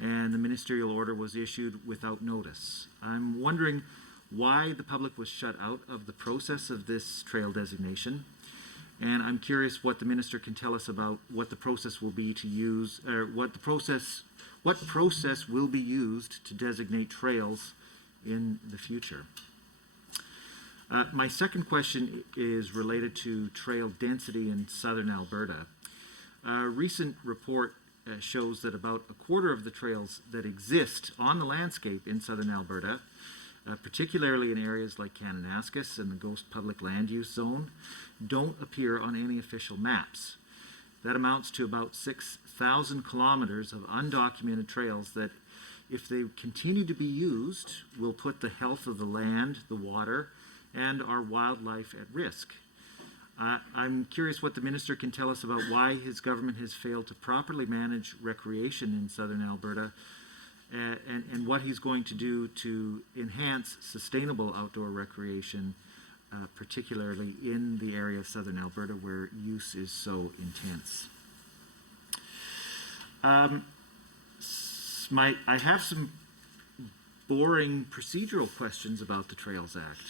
and the ministerial order was issued without notice. I'm wondering why the public was shut out of the process of this trail designation. And I'm curious what the minister can tell us about what the process will be to use, or what process will be used to designate trails in the future. My second question is related to trail density in southern Alberta. A recent report shows that about a quarter of the trails that exist on the landscape in southern Alberta, particularly in areas like Kananaskis and the Ghost Public Land Use Zone, don't appear on any official maps. That amounts to about 6,000 kilometers of undocumented trails that, if they continue to be used, will put the health of the land, the water, and our wildlife at risk. I'm curious what the minister can tell us about why his government has failed to properly manage recreation in southern Alberta, and what he's going to do to enhance sustainable outdoor recreation, particularly in the area of southern Alberta where use is so intense. I have some boring procedural questions about the Trails Act.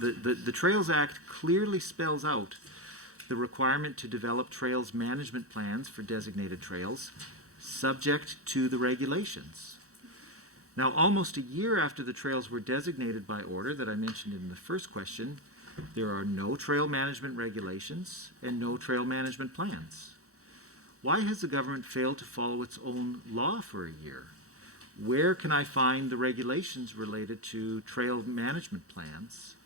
The Trails Act clearly spells out the requirement to develop trails management plans for designated trails, subject to the regulations. Now, almost a year after the trails were designated by order that I mentioned in the first question, there are no trail management regulations and no trail management plans. Why has the government failed to follow its own law for a year? Where can I find the regulations related to trail management plans?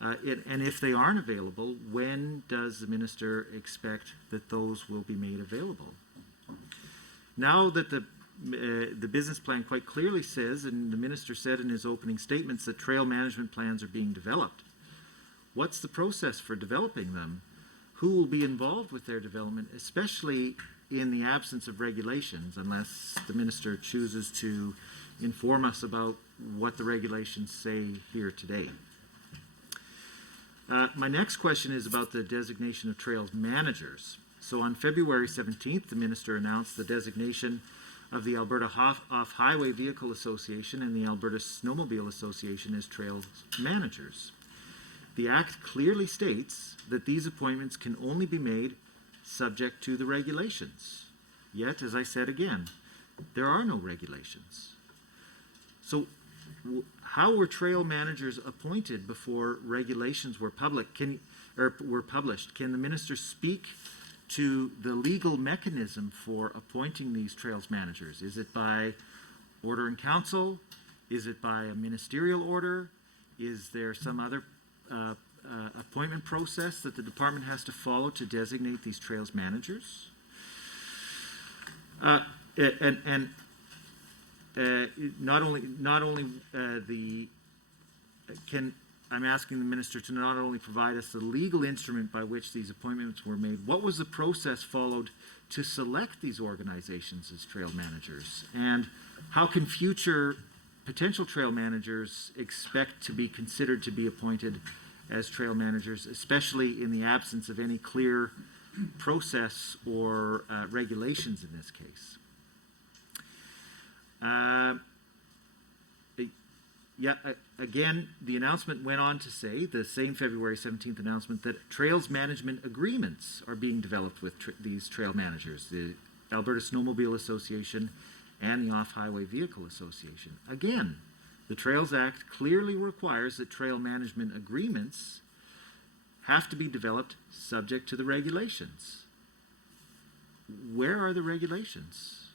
And if they aren't available, when does the minister expect that those will be made available? Now that the business plan quite clearly says, and the minister said in his opening statements, that trail management plans are being developed, what's the process for developing them? Who will be involved with their development, especially in the absence of regulations, unless the minister chooses to inform us about what the regulations say here today? My next question is about the designation of trails managers. So on February 17th, the minister announced the designation of the Alberta Off-Highway Vehicle Association and the Alberta Snowmobile Association as trails managers. The Act clearly states that these appointments can only be made subject to the regulations. Yet, as I said again, there are no regulations. So how were trail managers appointed before regulations were published? Can the minister speak to the legal mechanism for appointing these trails managers? Is it by order in council? Is it by a ministerial order? Is there some other appointment process that the department has to follow to designate these trails managers? I'm asking the minister to not only provide us the legal instrument by which these appointments were made, what was the process followed to select these organizations as trail managers? And how can future potential trail managers expect to be considered to be appointed as trail managers, especially in the absence of any clear process or regulations in this case? Again, the announcement went on to say, the same February 17th announcement, that trails management agreements are being developed with these trail managers, the Alberta Snowmobile Association and the Off-Highway Vehicle Association. Again, the Trails Act clearly requires that trail management agreements have to be developed subject to the regulations. Where are the regulations?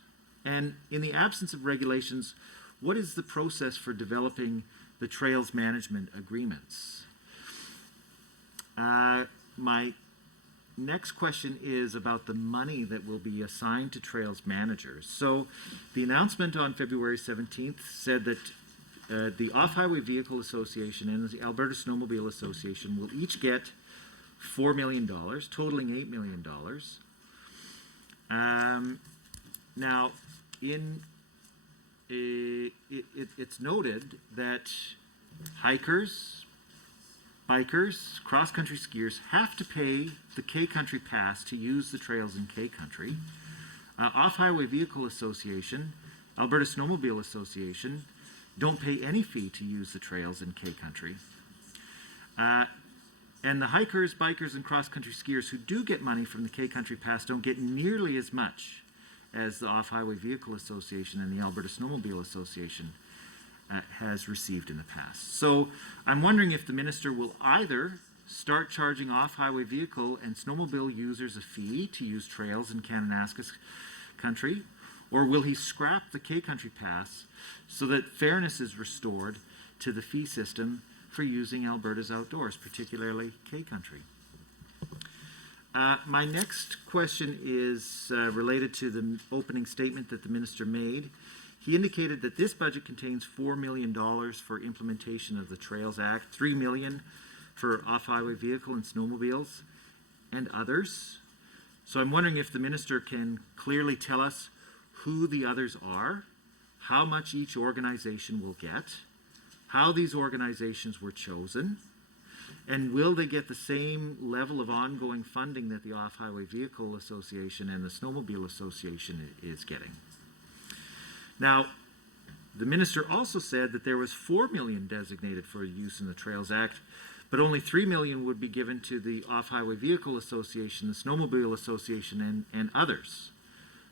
And in the absence of regulations, what is the process for developing the trails management agreements? My next question is about the money that will be assigned to trails managers. So the announcement on February 17th said that the Off-Highway Vehicle Association and the Alberta Snowmobile Association will each get $4 million, totaling $8 million. Now, it's noted that hikers, bikers, cross-country skiers have to pay the K-Country Pass to use the trails in K-Country. Off-Highway Vehicle Association, Alberta Snowmobile Association don't pay any fee to use the trails in K-Country. And the hikers, bikers, and cross-country skiers who do get money from the K-Country Pass don't get nearly as much as the Off-Highway Vehicle Association and the Alberta Snowmobile Association has received in the past. So I'm wondering if the minister will either start charging off-highway vehicle and snowmobile users a fee to use trails in Kananaskis country, or will he scrap the K-Country Pass so that fairness is restored to the fee system for using Alberta's outdoors, particularly K-Country? My next question is related to the opening statement that the minister made. He indicated that this budget contains $4 million for implementation of the Trails Act, $3 million for off-highway vehicle and snowmobiles, and others. So I'm wondering if the minister can clearly tell us who the others are, how much each organization will get, how these organizations were chosen, and will they get the same level of ongoing funding that the Off-Highway Vehicle Association and the Snowmobile Association is getting? Now, the minister also said that there was $4 million designated for use in the Trails Act, but only $3 million would be given to the Off-Highway Vehicle Association, the Snowmobile Association, and others.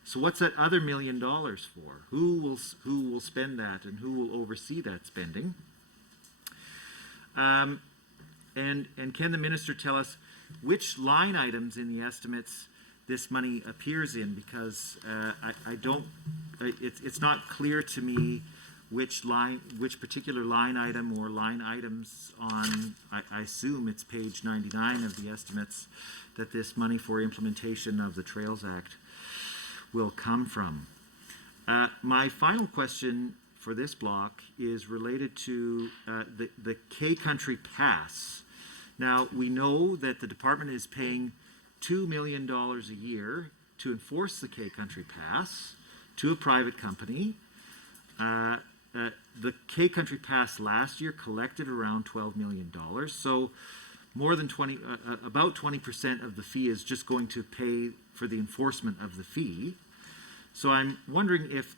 So what's that other $1 million for? Who will spend that, and who will oversee that spending? And can the minister tell us which line items in the estimates this money appears in? Because it's not clear to me which particular line item or line items on, I assume it's page 99 of the estimates, that this money for implementation of the Trails Act will come from. My final question for this block is related to the K-Country Pass. Now, we know that the department is paying $2 million a year to enforce the K-Country Pass to a private company. The K-Country Pass last year collected around $12 million. So more than about 20% of the fee is just going to pay for the enforcement of the fee. So I'm wondering if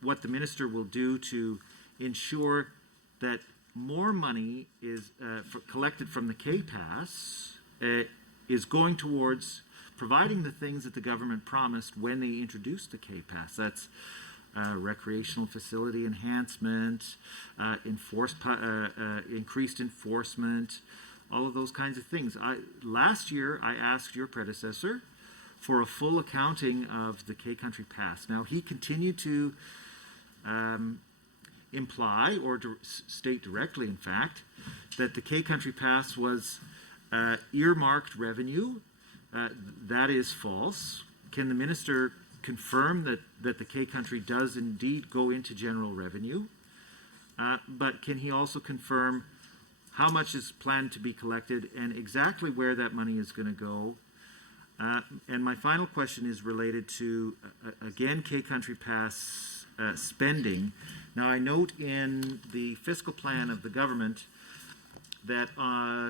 what the minister will do to ensure that more money is collected from the K-Pass is going towards providing the things that the government promised when they introduced the K-Pass. That's recreational facility enhancement, increased enforcement, all of those kinds of things. Last year, I asked your predecessor for a full accounting of the K-Country Pass. Now, he continued to imply or state directly, in fact, that the K-Country Pass was earmarked revenue. That is false. Can the minister confirm that the K-Country does indeed go into general revenue? But can he also confirm how much is planned to be collected and exactly where that money is going to go? And my final question is related to, again, K-Country Pass spending. Now, I note in the fiscal plan of the government that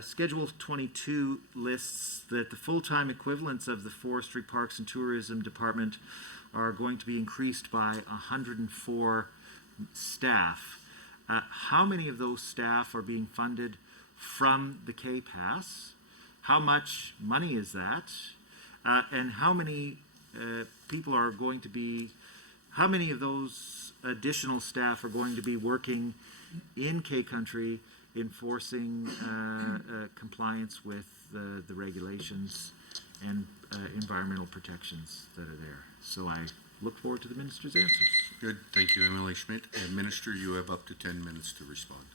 Schedule 22 lists that the full-time equivalents of the Forestry, Parks and Tourism Department are going to be increased by 104 staff. How many of those staff are being funded from the K-Pass? How much money is that? And how many people are going to be, how many of those additional staff are going to be working in K-Country enforcing compliance with the regulations and environmental protections that are there? So I look forward to the minister's answers. Good. Thank you, MLA Schmidt. And Minister, you have up to 10 minutes to respond.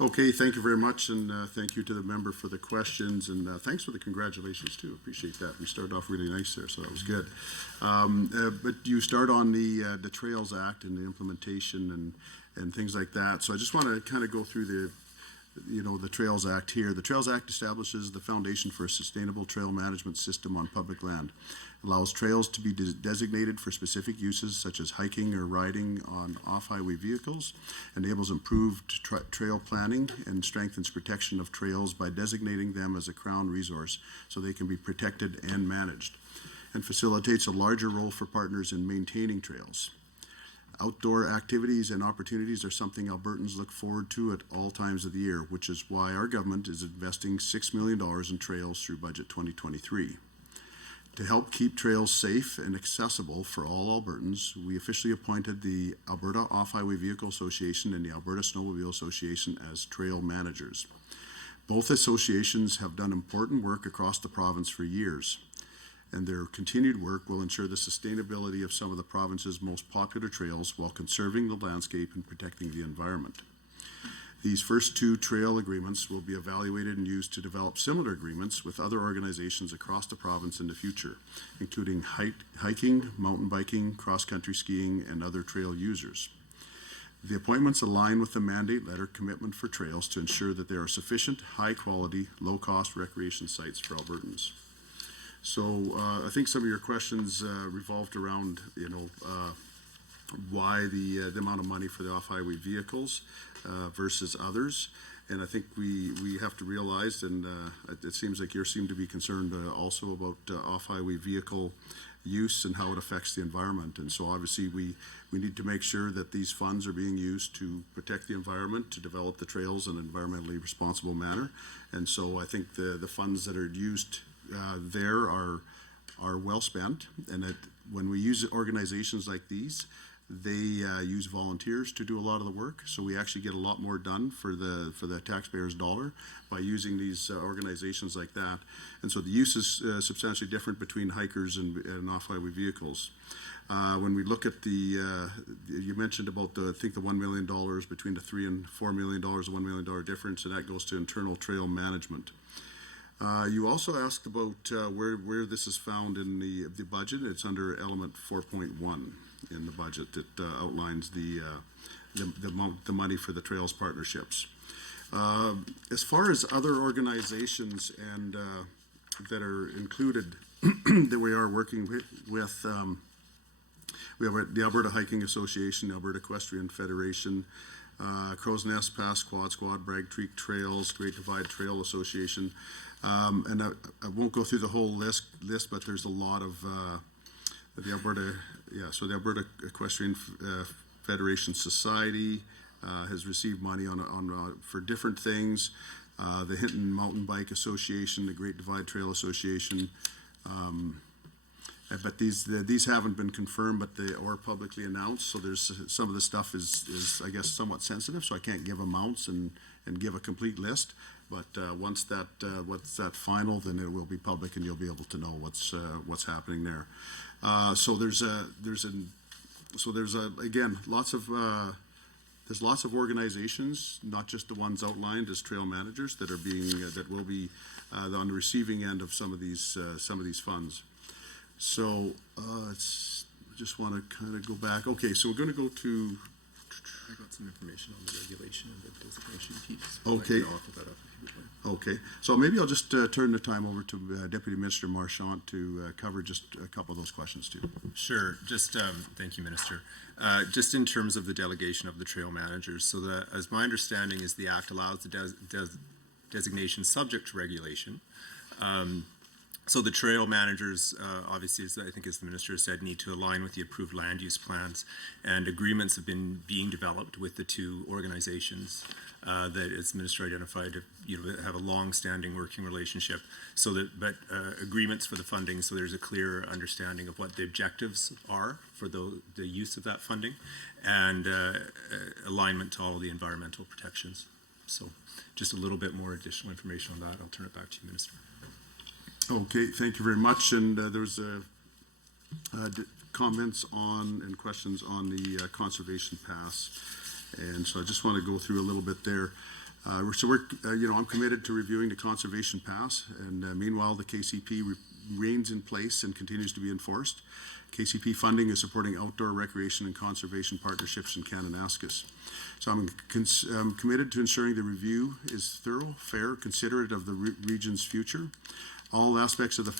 Okay, thank you very much, and thank you to the member for the questions, and thanks for the congratulations too. Appreciate that. We started off really nice there, so that was good. But you start on the Trails Act and the implementation and things like that. So I just want to kind of go through the Trails Act here. The Trails Act establishes the foundation for a sustainable trail management system on public land. It allows trails to be designated for specific uses such as hiking or riding on off-highway vehicles, enables improved trail planning, and strengthens protection of trails by designating them as a crown resource so they can be protected and managed, and facilitates a larger role for partners in maintaining trails. Outdoor activities and opportunities are something Albertans look forward to at all times of the year, which is why our government is investing $6 million in trails through Budget 2023. To help keep trails safe and accessible for all Albertans, we officially appointed the Alberta Off-Highway Vehicle Association and the Alberta Snowmobile Association as trail managers. Both associations have done important work across the province for years, and their continued work will ensure the sustainability of some of the province's most popular trails while conserving the landscape and protecting the environment. These first two trail agreements will be evaluated and used to develop similar agreements with other organizations across the province in the future, including hiking, mountain biking, cross-country skiing, and other trail users. The appointments align with the mandate letter commitment for trails to ensure that there are sufficient, high-quality, low-cost recreation sites for Albertans. So I think some of your questions revolved around, why the amount of money for the off-highway vehicles versus others. And I think we have to realize, and it seems like you seem to be concerned also about off-highway vehicle use and how it affects the environment. And so obviously we need to make sure that these funds are being used to protect the environment, to develop the trails in an environmentally responsible manner. And so I think the funds that are used there are well spent, and that when we use organizations like these, they use volunteers to do a lot of the work, so we actually get a lot more done for the taxpayer's dollar by using these organizations like that. And so the use is substantially different between hikers and off-highway vehicles. When we look at you mentioned about I think the $1 million between the $3 and $4 million, the $1 million difference, and that goes to internal trail management. You also asked about where this is found in the budget. It's under element 4.1 in the budget that outlines the money for the trails partnerships. As far as other organizations and that are included that we are working with, we have the Alberta Hiking Association, the Alberta Equestrian Federation, Crow's Nest Pass, Quad Squad, Bragg Creek Trails, Great Divide Trail Association. And I won't go through the whole list, but there's a lot of the Alberta, so the Alberta Equestrian Federation Society has received money for different things. The Hinton Mountain Bike Association, the Great Divide Trail Association. But these haven't been confirmed, but they are publicly announced. So there's some of the stuff is I guess somewhat sensitive, so I can't give amounts and give a complete list. But once that final, then it will be public, and you'll be able to know what's happening there. So there's again there's lots of organizations, not just the ones outlined as trail managers, that will be on the receiving end of some of these funds. So just want to kind of go back. Okay, so we're going to go to. I got some information on the regulation and the designation piece. Okay. I'll put that up if you'd like. Okay, so maybe I'll just turn the time over to Deputy Minister Marchant to cover just a couple of those questions too. Sure. Just thank you, Minister. Just in terms of the delegation of the trail managers, so that, as my understanding is, the Act allows the designation subject to regulation. So the trail managers, obviously, as I think as the Minister said, need to align with the approved land use plans, and agreements have been being developed with the two organizations that, as the Minister identified, have a long-standing working relationship. So that, but agreements for the funding, so there's a clear understanding of what the objectives are for the use of that funding, and alignment to all of the environmental protections. So just a little bit more additional information on that. I'll turn it back to you, Minister. Okay, thank you very much. And there was comments on and questions on the conservation pass, and so I just want to go through a little bit there. So I'm committed to reviewing the conservation pass, and meanwhile the KCP remains in place and continues to be enforced. KCP funding is supporting outdoor recreation and conservation partnerships in Kananaskis. So I'm committed to ensuring the review is thorough, fair, considerate of the region's future. All aspects of the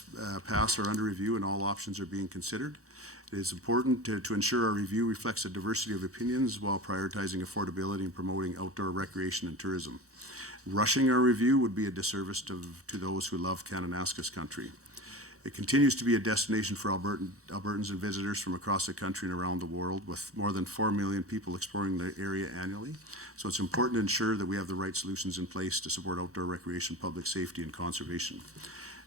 pass are under review, and all options are being considered. It is important to ensure our review reflects a diversity of opinions while prioritizing affordability and promoting outdoor recreation and tourism. Rushing our review would be a disservice to those who love Kananaskis country. It continues to be a destination for Albertans and visitors from across the country and around the world, with more than 4 million people exploring the area annually. So it's important to ensure that we have the right solutions in place to support outdoor recreation, public safety, and conservation.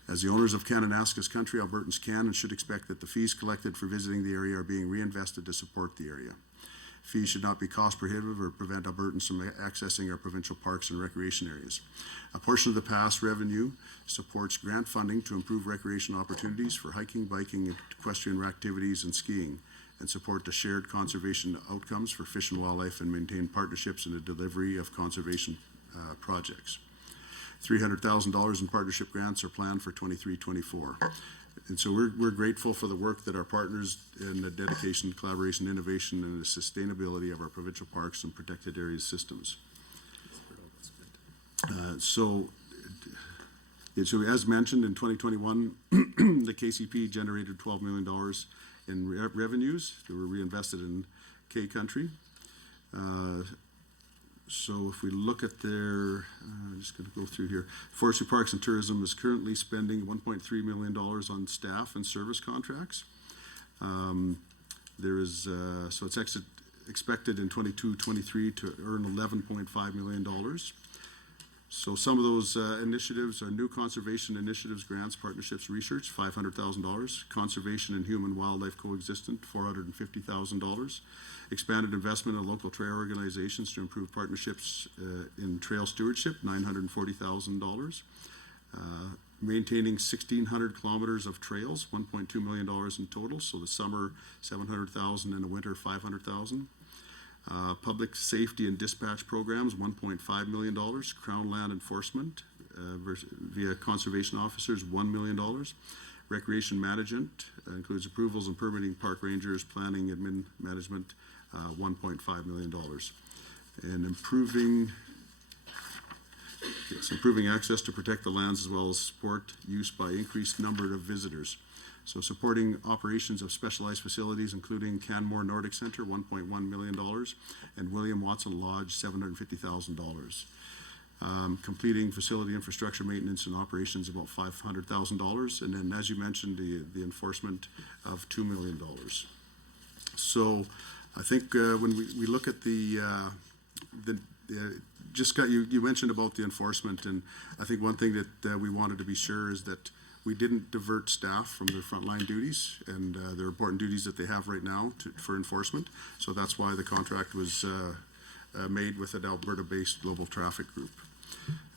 As the owners of Kananaskis country, Albertans can and should expect that the fees collected for visiting the area are being reinvested to support the area. Fees should not be cost prohibitive or prevent Albertans from accessing our provincial parks and recreation areas. A portion of the pass revenue supports grant funding to improve recreation opportunities for hiking, biking, equestrian activities, and skiing, and support the shared conservation outcomes for fish and wildlife, and maintain partnerships in the delivery of conservation projects. $300,000 in partnership grants are planned for 23-24. And so we're grateful for the work that our partners in the dedication, collaboration, innovation, and the sustainability of our provincial parks and protected areas systems. So as mentioned, in 2021, the KCP generated $12 million in revenues that were reinvested in K Country. So if we look at their, I'm just going to go through here. Forestry Parks and Tourism is currently spending $1.3 million on staff and service contracts. There is, so it's expected in 22-23 to earn $11.5 million. So some of those initiatives are new conservation initiatives, grants, partnerships, research, $500,000. Conservation and human wildlife coexistence, $450,000. Expanded investment in local trail organizations to improve partnerships in trail stewardship, $940,000. Maintaining 1,600 kilometers of trails, $1.2 million in total. So the summer, $700,000, and the winter, $500,000. Public safety and dispatch programs, $1.5 million. Crown land enforcement via conservation officers, $1 million. Recreation management includes approvals and permitting, park rangers, planning, admin management, $1.5 million. And improving access to protect the lands, as well as support use by increased number of visitors. So supporting operations of specialized facilities, including Canmore Nordic Center, $1.1 million, and William Watson Lodge, $750,000. Completing facility infrastructure maintenance and operations, about $500,000. And then, as you mentioned, the enforcement of $2 million. So I think when we look at you mentioned about the enforcement, and I think one thing that we wanted to be sure is that we didn't divert staff from their frontline duties and their important duties that they have right now for enforcement. So that's why the contract was made with an Alberta-based global traffic group.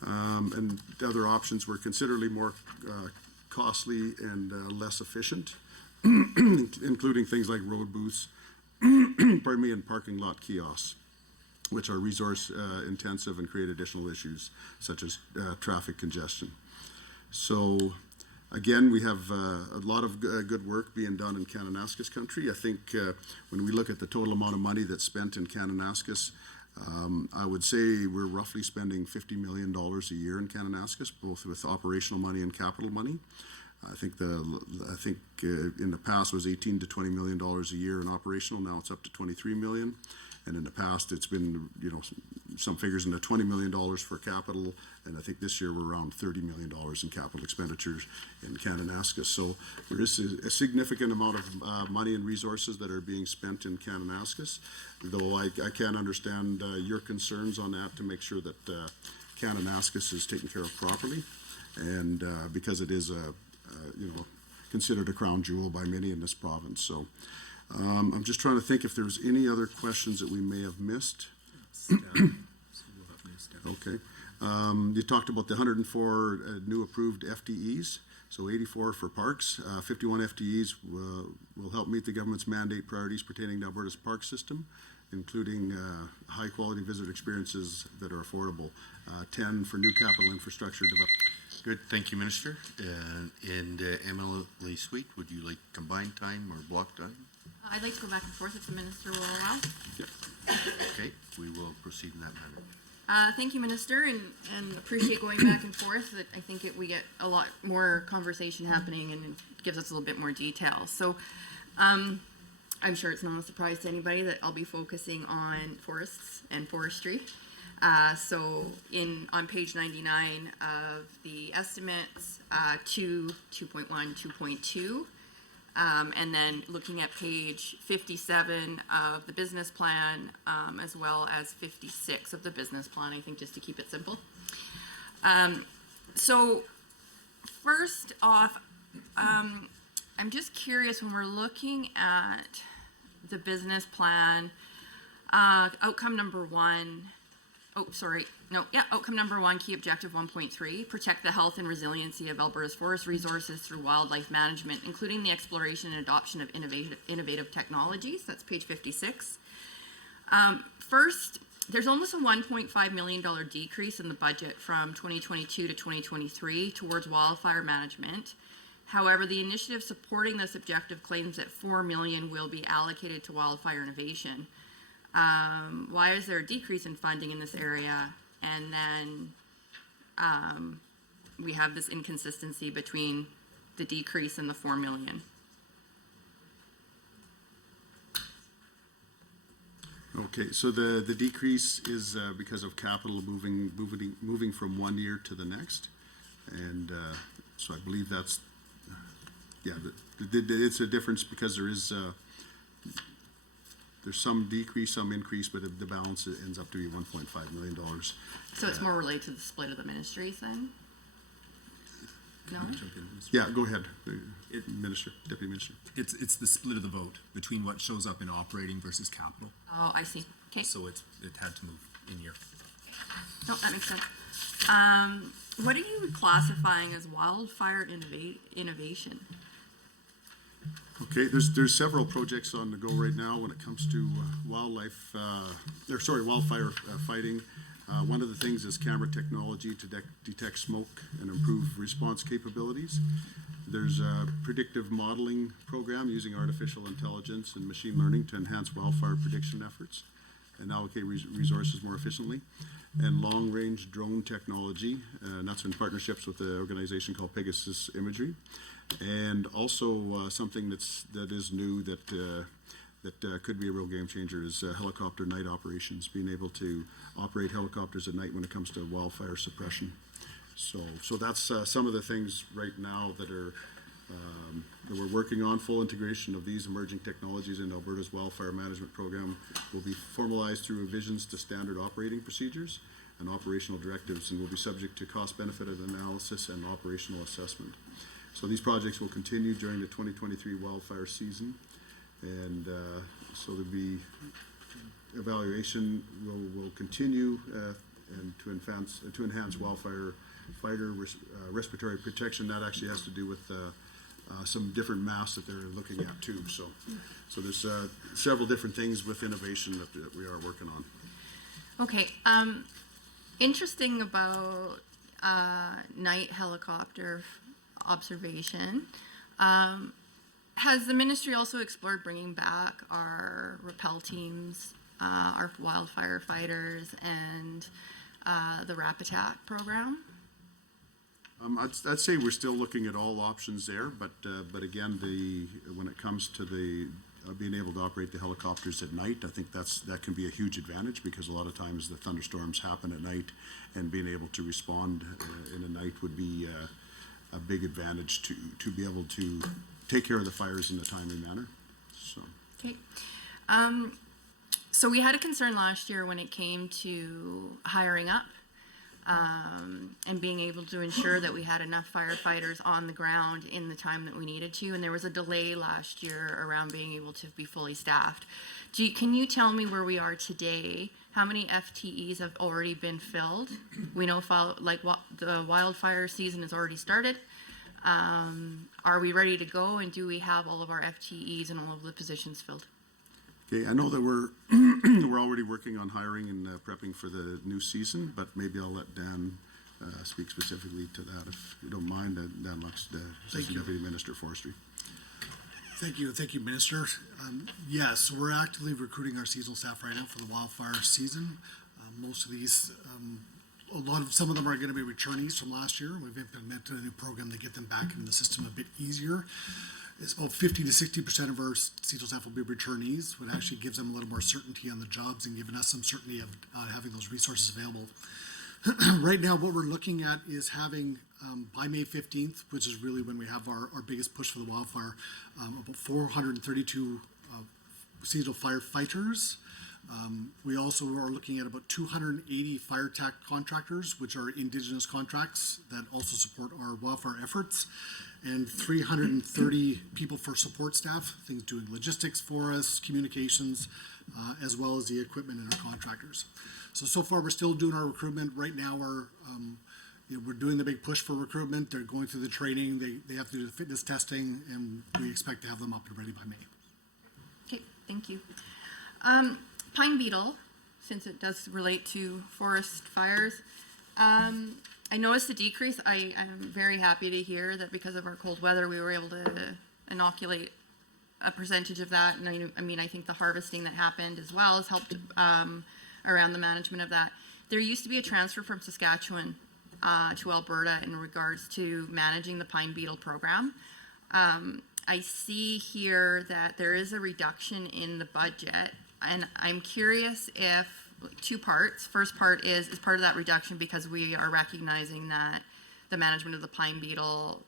And the other options were considerably more costly and less efficient, including things like road booths, pardon me, and parking lot kiosks, which are resource intensive and create additional issues such as traffic congestion. So again, we have a lot of good work being done in Kananaskis country. I think when we look at the total amount of money that's spent in Kananaskis, I would say we're roughly spending $50 million a year in Kananaskis, both with operational money and capital money. I think in the past it was $18 to $20 million a year in operational. Now it's up to $23 million. And in the past, it's been, some figures in the $20 million for capital, and I think this year we're around $30 million in capital expenditures in Kananaskis. So there is a significant amount of money and resources that are being spent in Kananaskis, though I can understand your concerns on that to make sure that Kananaskis is taken care of properly, and because it is considered a crown jewel by many in this province. So. I'm just trying to think if there's any other questions that we may have missed. Okay. You talked about the 104 new approved FTEs, so 84 for parks. 51 FTEs will help meet the government's mandate priorities pertaining to Alberta's park system, including high-quality visitor experiences that are affordable. 10 for new capital infrastructure development. Good, thank you, Minister. And MLA Sweet, would you like combined time or block time? I'd like to go back and forth if the minister will allow. Okay, we will proceed in that manner. Thank you, Minister, and appreciate going back and forth. That I think we get a lot more conversation happening and it gives us a little bit more detail. So I'm sure it's not a surprise to anybody that I'll be focusing on forests and forestry. So on page 99 of the estimates, 2.1, 2.2, and then looking at page 57 of the business plan, as well as 56 of the business plan, I think, just to keep it simple. So first off, I'm just curious, when we're looking at the business plan, outcome number one, outcome number one, key objective 1.3, protect the health and resiliency of Alberta's forest resources through wildlife management, including the exploration and adoption of innovative technologies. That's page 56. First, there's almost a $1.5 million decrease in the budget from 2022 to 2023 towards wildfire management. However, the initiative supporting this objective claims that $4 million will be allocated to wildfire innovation. Why is there a decrease in funding in this area? And then we have this inconsistency between the decrease and the $4 million. Okay, so the decrease is because of capital moving from one year to the next, and so I believe that's it's a difference because there's some decrease, some increase, but the balance ends up to be $1.5 million. So it's more related to the split of the ministries then? No? Yeah, go ahead, Minister, Deputy Minister. It's the split of the vote between what shows up in operating versus capital. Oh, I see. Okay. So it had to move in year. No, that makes sense. What are you classifying as wildfire innovation? Okay, there's several projects on the go right now when it comes to wildfire fighting. One of the things is camera technology to detect smoke and improve response capabilities. There's a predictive modeling program using artificial intelligence and machine learning to enhance wildfire prediction efforts. and allocate resources more efficiently. And long-range drone technology, and that's in partnerships with an organization called Pegasus Imagery. And also something that is new that could be a real game changer is helicopter night operations, being able to operate helicopters at night when it comes to wildfire suppression. So that's some of the things right now that we're working on. Full integration of these emerging technologies in Alberta's wildfire management program will be formalized through revisions to standard operating procedures and operational directives, and will be subject to cost-benefit analysis and operational assessment. So these projects will continue during the 2023 wildfire season, and so there'll be evaluation will continue and to enhance wildfire fighter respiratory protection. That actually has to do with some different masks that they're looking at too. So there's several different things with innovation that we are working on. Okay, interesting about night helicopter observation. Has the ministry also explored bringing back our rappel teams, our wildfire fighters, and the RAP attack program? I'd say we're still looking at all options there, but again, when it comes to the being able to operate the helicopters at night, I think that can be a huge advantage, because a lot of times the thunderstorms happen at night, and being able to respond in the night would be a big advantage to be able to take care of the fires in a timely manner. So. Okay. So we had a concern last year when it came to hiring up and being able to ensure that we had enough firefighters on the ground in the time that we needed to. And there was a delay last year around being able to be fully staffed. Can you tell me where we are today? How many FTEs have already been filled? We know the wildfire season has already started. Are we ready to go, and do we have all of our FTEs and all of the positions filled? Okay, I know that we're we're already working on hiring and prepping for the new season, but maybe I'll let Dan speak specifically to that, if you don't mind. Dan Lux, the Assistant Deputy Minister of Forestry. Thank you, Minister. Yes, we're actively recruiting our seasonal staff right now for the wildfire season. Most of these, some of them are going to be returnees from last year. We've implemented a new program to get them back into the system a bit easier. It's about 50 to 60% of our seasonal staff will be returnees, which actually gives them a little more certainty on the jobs and giving us some certainty of having those resources available. Right now, what we're looking at is having, by May 15th, which is really when we have our biggest push for the wildfire, about 432 seasonal firefighters. We also are looking at about 280 fire tech contractors, which are Indigenous contracts that also support our wildfire efforts, and 330 people for support staff, things doing logistics for us, communications, as well as the equipment and our contractors. So far we're still doing our recruitment. Right now we're doing the big push for recruitment. They're going through the training. They have to do the fitness testing, and we expect to have them up and ready by May. Okay, thank you. Pine beetle, since it does relate to forest fires, I noticed a decrease. I'm very happy to hear that because of our cold weather, we were able to inoculate a percentage of that. And I think the harvesting that happened as well has helped around the management of that. There used to be a transfer from Saskatchewan to Alberta in regards to managing the pine beetle program. I see here that there is a reduction in the budget, and I'm curious if, two parts. First part is part of that reduction because we are recognizing that the management of the pine beetle,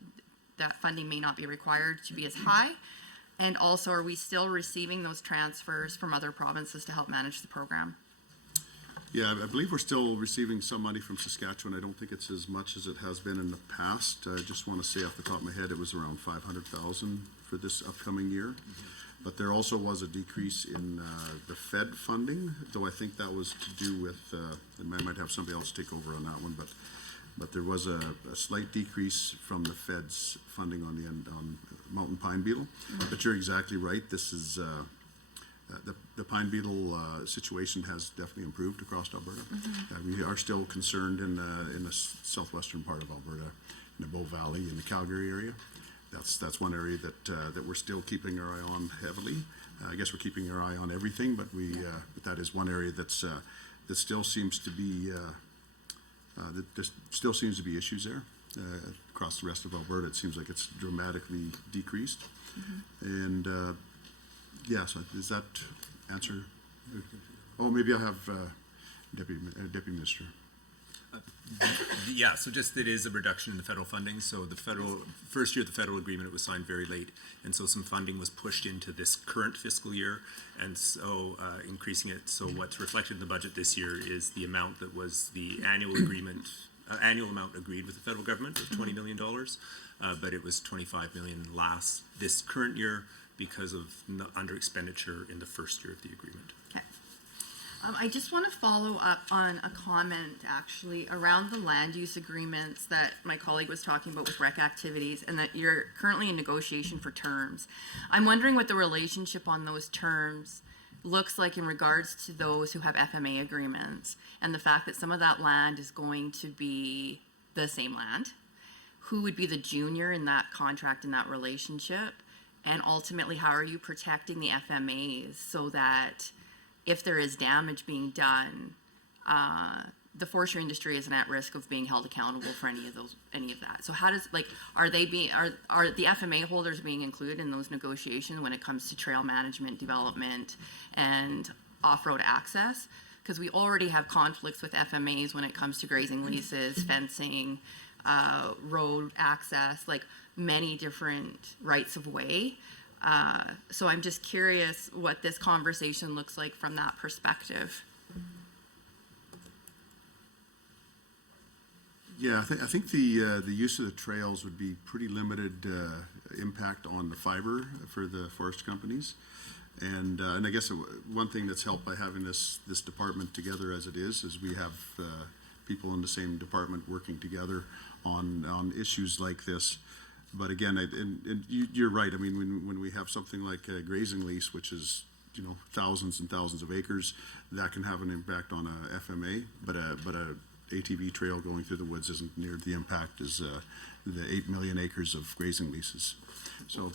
that funding may not be required to be as high, and also are we still receiving those transfers from other provinces to help manage the program? Yeah, I believe we're still receiving some money from Saskatchewan. I don't think it's as much as it has been in the past. I just want to say off the top of my head, it was around 500,000 for this upcoming year. But there also was a decrease in the Fed funding, though I think that was to do with, and I might have somebody else take over on that one, but there was a slight decrease from the Fed's funding on mountain pine beetle. But you're exactly right. This is the pine beetle situation has definitely improved across Alberta. We are still concerned in the southwestern part of Alberta, in the Bow Valley, in the Calgary area. that's one area that we're still keeping our eye on heavily. I guess we're keeping our eye on everything, but but that is one area that still seems to be that there still seems to be issues there. Across the rest of Alberta, it seems like it's dramatically decreased. And yeah, so does that answer? Oh, maybe I have Deputy Minister. Yeah, so just it is a reduction in the federal funding. So the first year of the federal agreement, it was signed very late. And so some funding was pushed into this current fiscal year. And so increasing it. So what's reflected in the budget this year is the amount that was the annual agreement, annual amount agreed with the federal government of $20 million. But it was $25 million this current year because of under expenditure in the first year of the agreement. Okay. I just want to follow up on a comment actually around the land use agreements that my colleague was talking about with rec activities and that you're currently in negotiation for terms. I'm wondering what the relationship on those terms looks like in regards to those who have FMA agreements and the fact that some of that land is going to be the same land. Who would be the junior in that contract, in that relationship? And ultimately, how are you protecting the FMAs so that if there is damage being done, the forestry industry isn't at risk of being held accountable for any of that. So how does, are the FMA holders being included in those negotiations when it comes to trail management, development, and off-road access? Because we already have conflicts with FMAs when it comes to grazing leases, fencing, road access, many different rights of way. So I'm just curious what this conversation looks like from that perspective. Yeah, I think the use of the trails would be pretty limited impact on the fiber for the forest companies. And I guess one thing that's helped by having this department together as it is we have people in the same department working together on issues like this. But again, and you're right. I mean, when we have something like a grazing lease, which is thousands and thousands of acres, that can have an impact on a FMA. But a ATV trail going through the woods isn't near the impact as the 8 million acres of grazing leases. So.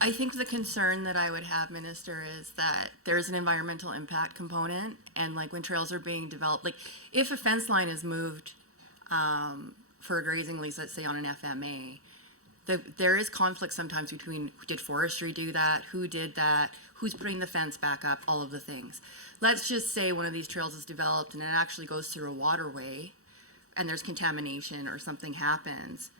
I think the concern that I would have, Minister, is that there's an environmental impact component, and when trails are being developed, if a fence line is moved for a grazing lease, let's say on an FMA. There is conflict sometimes between did forestry do that, who did that, who's putting the fence back up, all of the things. Let's just say one of these trails is developed and it actually goes through a waterway and there's contamination or something happens.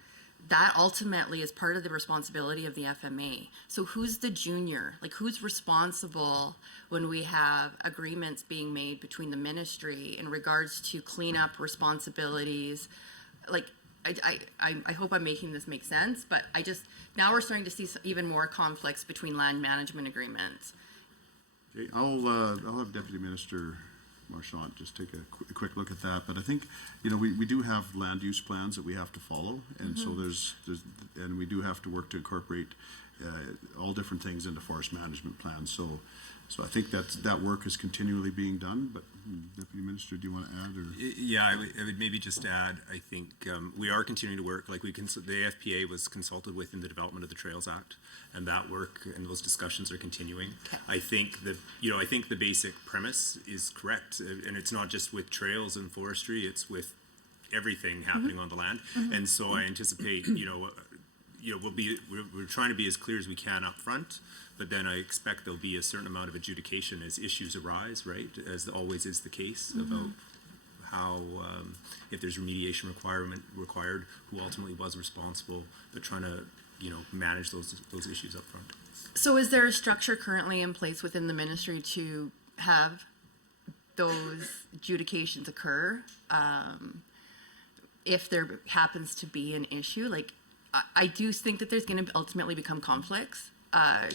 That ultimately is part of the responsibility of the FMA. So who's the junior? Who's responsible when we have agreements being made between the ministry in regards to cleanup responsibilities? I hope I'm making this make sense, but now we're starting to see even more conflicts between land management agreements. Okay, I'll have Deputy Minister Marchant just take a quick look at that. But I think, we do have land use plans that we have to follow. And so and we do have to work to incorporate all different things into forest management plans. So I think that work is continually being done, but Deputy Minister, do you want to add? Or? Yeah, I would maybe just add, I think we are continuing to work, the AFPA was consulted with in the development of the Trails Act, and that work and those discussions are continuing. Okay. I think the basic premise is correct, and it's not just with trails and forestry, it's with everything happening on the land. And so I anticipate, we're trying to be as clear as we can up front, but then I expect there'll be a certain amount of adjudication as issues arise, right? As always is the case about how, if there's remediation required, who ultimately was responsible, but trying to, manage those issues up front. So is there a structure currently in place within the ministry to have those adjudications occur if there happens to be an issue? I do think that there's going to ultimately become conflicts. And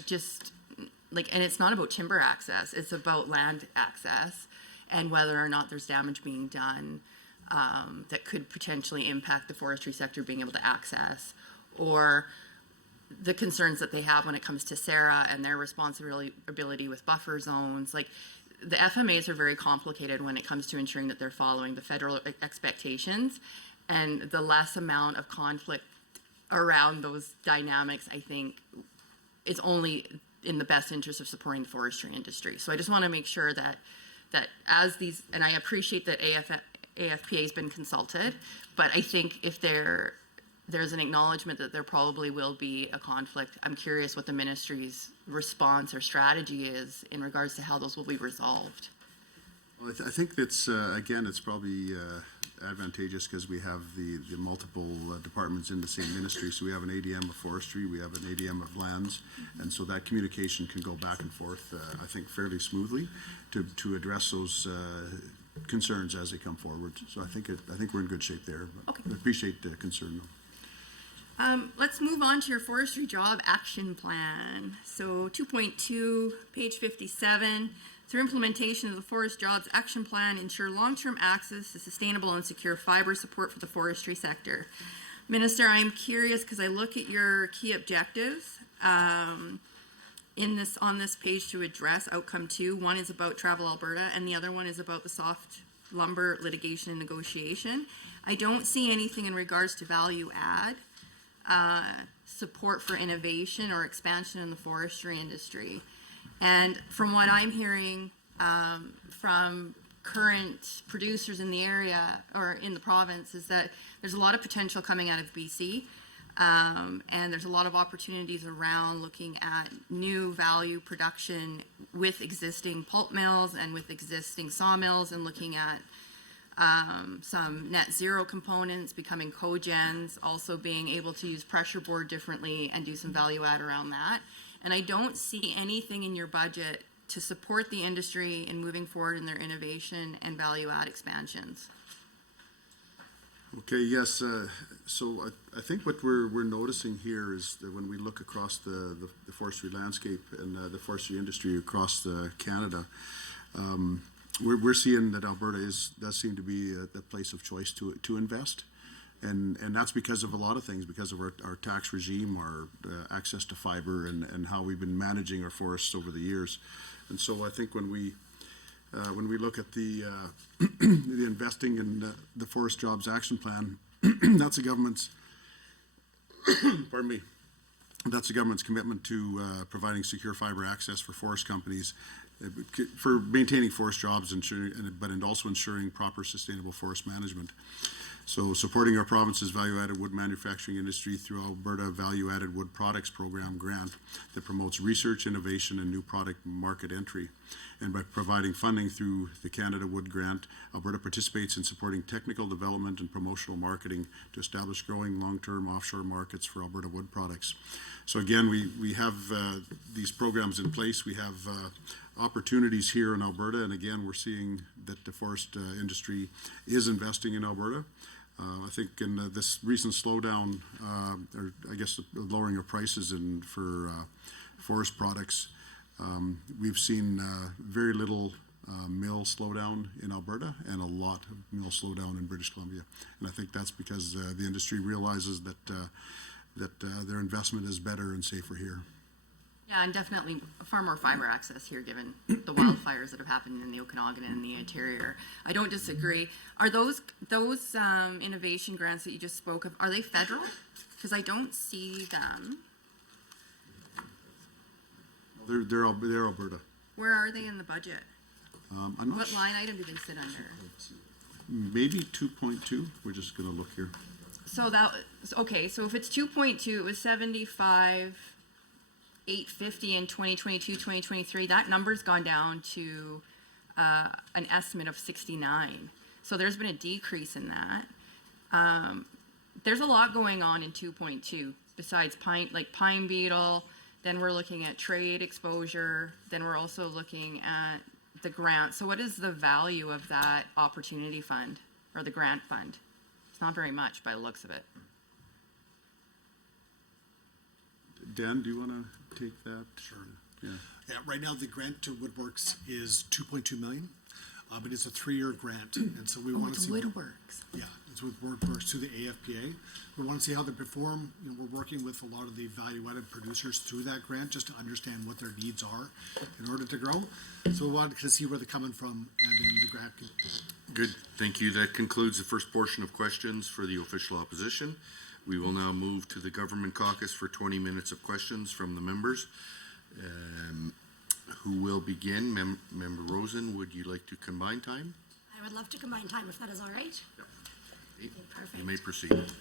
it's not about timber access, it's about land access and whether or not there's damage being done that could potentially impact the forestry sector being able to access, or the concerns that they have when it comes to SARA and their responsibility with buffer zones. The FMAs are very complicated when it comes to ensuring that they're following the federal expectations, and the less amount of conflict around those dynamics, I think, is only in the best interest of supporting the forestry industry. So I just want to make sure that as these, and I appreciate that AFPA has been consulted, but I think if there's an acknowledgement that there probably will be a conflict, I'm curious what the ministry's response or strategy is in regards to how those will be resolved. Well, I think it's, again, it's probably advantageous because we have the multiple departments in the same ministry. So we have an ADM of forestry, we have an ADM of lands, and so that communication can go back and forth, I think, fairly smoothly to address those concerns as they come forward. So I think we're in good shape there. But Okay. I appreciate the concern, though. Let's move on to your forestry job action plan. So 2.2, page 57. Through implementation of the Forest Jobs Action Plan, ensure long-term access to sustainable and secure fiber support for the forestry sector. Minister, I'm curious because I look at your key objectives on this page to address outcome 2. One is about Travel Alberta, and the other one is about the soft lumber litigation and negotiation. I don't see anything in regards to value add, support for innovation or expansion in the forestry industry. And from what I'm hearing from current producers in the area or in the province is that there's a lot of potential coming out of BC, and there's a lot of opportunities around looking at new value production with existing pulp mills and with existing sawmills, and looking at some net zero components, becoming cogens, also being able to use pressure board differently and do some value add around that. And I don't see anything in your budget to support the industry in moving forward in their innovation and value add expansions. Okay, yes, so I think what we're noticing here is that when we look across the forestry landscape and the forestry industry across Canada, we're seeing that Alberta does seem to be the place of choice to invest. And that's because of a lot of things, because of our tax regime, our access to fiber, and how we've been managing our forests over the years. And so I think when we look at the the investing in the Forest Jobs Action Plan, that's the government's pardon me, that's the government's commitment to providing secure fiber access for forest companies, for maintaining forest jobs, but also ensuring proper sustainable forest management. So supporting our province's value-added wood manufacturing industry through Alberta Value-Added Wood Products Program grant that promotes research, innovation, and new product market entry. And by providing funding through the Canada Wood Grant, Alberta participates in supporting technical development and promotional marketing to establish growing long-term offshore markets for Alberta wood products. So again, we have these programs in place. We have opportunities here in Alberta, and again, we're seeing that the forest industry is investing in Alberta. I think in this recent slowdown, or I guess the lowering of prices for forest products, we've seen very little mill slowdown in Alberta and a lot of mill slowdown in British Columbia. And I think that's because the industry realizes that their investment is better and safer here. Yeah, and definitely far more fiber access here given the wildfires that have happened in the Okanagan and the interior. I don't disagree. Are those innovation grants that you just spoke of, are they federal? Because I don't see them. They're Alberta. Where are they in the budget? I'm not What line item do they sit under? Maybe 2.2. We're just going to look here. So that, okay, so if it's 2.2, it was 75, 850 in 2022, 2023. That number's gone down to an estimate of 69. So there's been a decrease in that. There's a lot going on in 2.2 besides pine beetle. Then we're looking at trade exposure. Then we're also looking at the grant. So what is the value of that opportunity fund or the grant fund? It's not very much by the looks of it. Dan, do you want to take that? Sure. Yeah. Yeah, right now the grant to Woodworks is 2.2 million, but it's a 3-year grant, and so we want to it's see. Woodworks. Yeah, it's with Woodworks through the AFPA. We want to see how they perform. You know, we're working with a lot of the value-added producers through that grant just to understand what their needs are in order to grow. So we wanted to see where they're coming from, and then the grant. Good, thank you. That concludes the first portion of questions for the official opposition. We will now move to the government caucus for 20 minutes of questions from the members. Who will begin? Member Rosen, would you like to combine time? I would love to combine time if that is all right. You Perfect. may proceed.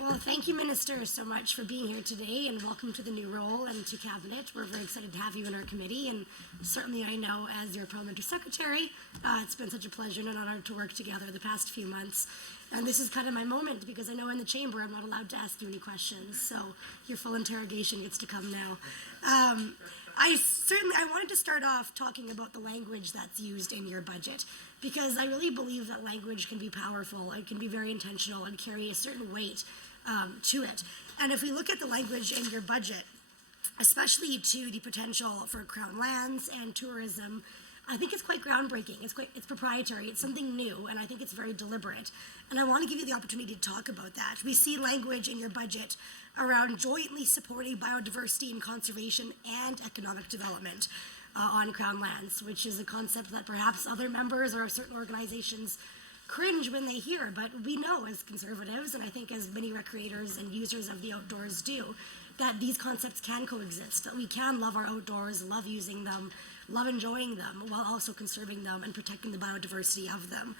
Well, thank you, Minister, so much for being here today, and welcome to the new role and to Cabinet. We're very excited to have you in our committee, and certainly I know as your Parliamentary Secretary, it's been such a pleasure and an honor to work together the past few months. And this is kind of my moment, because I know in the chamber I'm not allowed to ask you any questions, so your full interrogation gets to come now. I wanted to start off talking about the language that's used in your budget, because I really believe that language can be powerful, it can be very intentional and carry a certain weight to it. And if we look at the language in your budget, especially to the potential for crown lands and tourism, I think it's quite groundbreaking. It's proprietary. It's something new, and I think it's very deliberate. And I want to give you the opportunity to talk about that. We see language in your budget around jointly supporting biodiversity and conservation and economic development on crown lands, which is a concept that perhaps other members or certain organizations cringe when they hear. But we know as conservatives, and I think as many recreators and users of the outdoors do, that these concepts can coexist, that we can love our outdoors, love using them, love enjoying them, while also conserving them and protecting the biodiversity of them.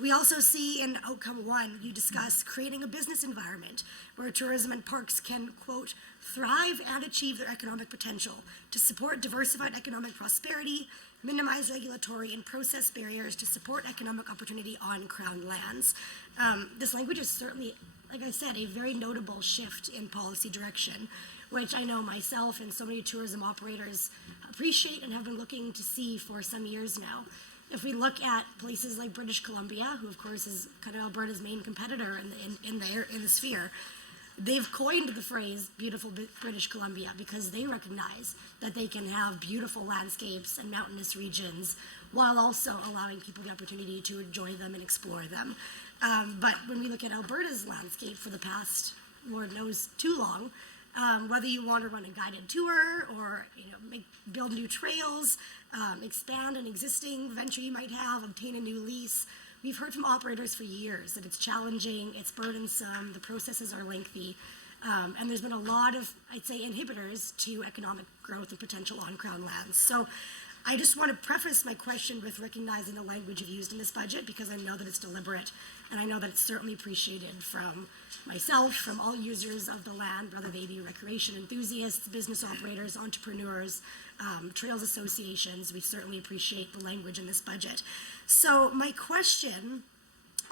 We also see in outcome 1, you discuss creating a business environment where tourism and parks can, quote, thrive and achieve their economic potential to support diversified economic prosperity, minimize regulatory and process barriers to support economic opportunity on crown lands. This language is certainly, like I said, a very notable shift in policy direction, which I know myself and so many tourism operators appreciate and have been looking to see for some years now. If we look at places like British Columbia, who of course is kind of Alberta's main competitor in the sphere, they've coined the phrase beautiful British Columbia because they recognize that they can have beautiful landscapes and mountainous regions while also allowing people the opportunity to enjoy them and explore them. But when we look at Alberta's landscape for the past, Lord knows, too long, whether you want to run a guided tour or build new trails, expand an existing venture you might have, obtain a new lease, we've heard from operators for years that it's challenging, it's burdensome, the processes are lengthy, and there's been a lot of, I'd say, inhibitors to economic growth and potential on crown lands. So I just want to preface my question with recognizing the language you've used in this budget, because I know that it's deliberate, and I know that it's certainly appreciated from myself, from all users of the land, whether they be recreation enthusiasts, business operators, entrepreneurs, trails associations. We certainly appreciate the language in this budget. So my question,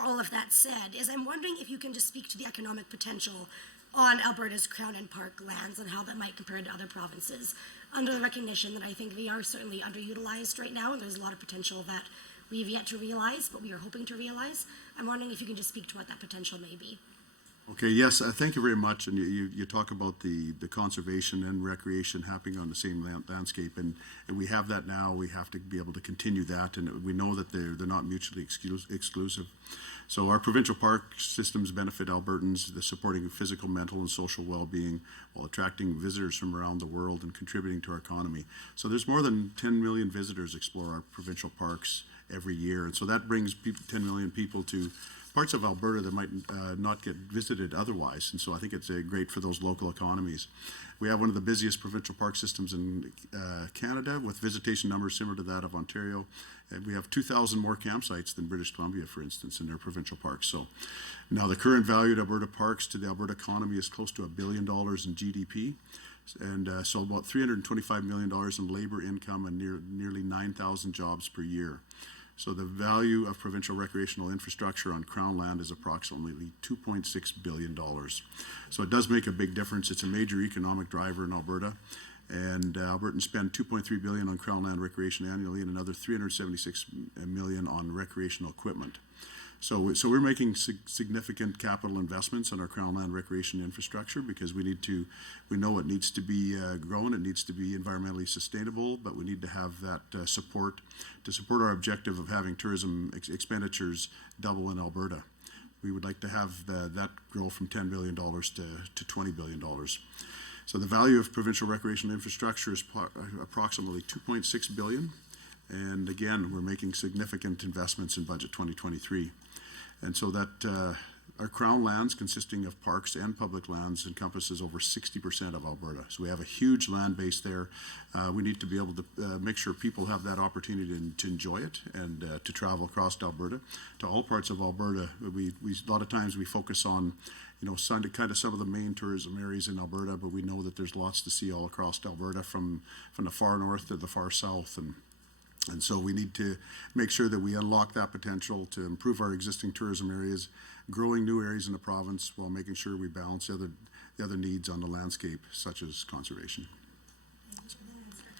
all of that said, is I'm wondering if you can just speak to the economic potential on Alberta's crown and park lands and how that might compare to other provinces, under the recognition that I think they are certainly underutilized right now, and there's a lot of potential that we've yet to realize, but we are hoping to realize. I'm wondering if you can just speak to what that potential may be. Okay, yes, thank you very much. And you talk about the conservation and recreation happening on the same landscape, and we have that now. We have to be able to continue that, and we know that they're not mutually exclusive. So our provincial park systems benefit Albertans, the supporting physical, mental, and social well-being while attracting visitors from around the world and contributing to our economy. So there's more than 10 million visitors explore our provincial parks every year, and so that brings 10 million people to parts of Alberta that might not get visited otherwise, and so I think it's great for those local economies. We have one of the busiest provincial park systems in Canada, with visitation numbers similar to that of Ontario. We have 2,000 more campsites than British Columbia, for instance, in their provincial parks. So now the current value of Alberta parks to the Alberta economy is close to $1 billion in GDP, and so about $325 million in labor income and nearly 9,000 jobs per year. So the value of provincial recreational infrastructure on crown land is approximately $2.6 billion. So it does make a big difference. It's a major economic driver in Alberta. And Albertans spend $2.3 billion on crown land recreation annually and another $376 million on recreational equipment. So we're making significant capital investments in our crown land recreation infrastructure because we know it needs to be grown, it needs to be environmentally sustainable, but we need to have that support to support our objective of having tourism expenditures double in Alberta. We would like to have that grow from $10 billion to $20 billion. So the value of provincial recreational infrastructure is approximately $2.6 billion. And again, we're making significant investments in budget 2023. And so that Our crown lands, consisting of parks and public lands, encompasses over 60% of Alberta. So we have a huge land base there. We need to be able to make sure people have that opportunity to enjoy it and to travel across Alberta to all parts of Alberta. We a lot of times we focus on, some of the main tourism areas in Alberta, but we know that there's lots to see all across Alberta, from the far north to the far south, and so we need to make sure that we unlock that potential to improve our existing tourism areas, growing new areas in the province, while making sure we balance the other needs on the landscape, such as conservation. Thanks for that answer.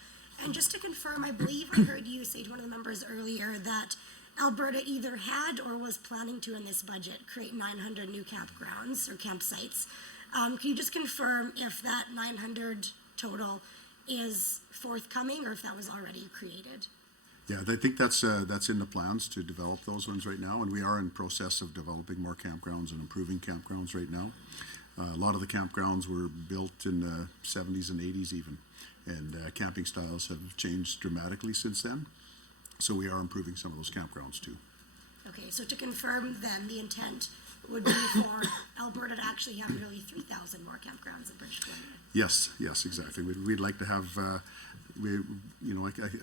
And just to confirm, I believe I heard you say to one of the members earlier that Alberta either had or was planning to, in this budget, create 900 new campgrounds or campsites. Can you just confirm if that 900 total is forthcoming, or if that was already created? Yeah, I think that's in the plans to develop those ones right now, and we are in process of developing more campgrounds and improving campgrounds right now. A lot of the campgrounds were built in the 70s and 80s even, and camping styles have changed dramatically since then. So we are improving some of those campgrounds too. Okay, so to confirm then, the intent would be for Alberta to actually have nearly 3,000 more campgrounds in British Columbia. Yes, exactly. We'd like to have, I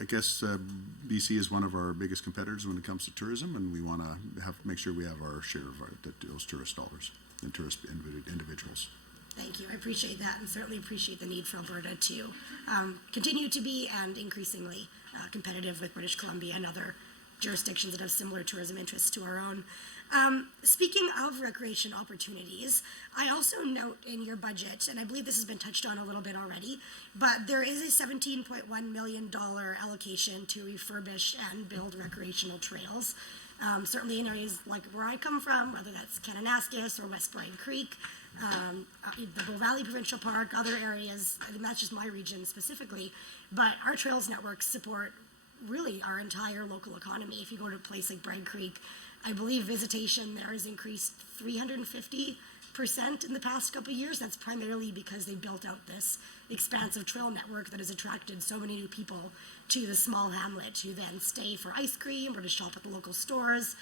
guess BC is one of our biggest competitors when it comes to tourism, and we want to make sure we have our share of those tourist dollars and tourist individuals. Thank you. I appreciate that, and certainly appreciate the need for Alberta to continue to be, and increasingly competitive with British Columbia and other jurisdictions that have similar tourism interests to our own. Speaking of recreation opportunities, I also note in your budget, and I believe this has been touched on a little bit already, but there is a $17.1 million allocation to refurbish and build recreational trails. Certainly in areas like where I come from, whether that's Kananaskis or West Bryan Creek, the Bow Valley Provincial Park, other areas, and that's just my region specifically, but our trails networks support really our entire local economy. If you go to a place like Bryan Creek, I believe visitation there has increased 350% in the past couple of years. That's primarily because they built out this expansive trail network that has attracted so many new people to the small hamlet who then stay for ice cream or to shop at the local stores,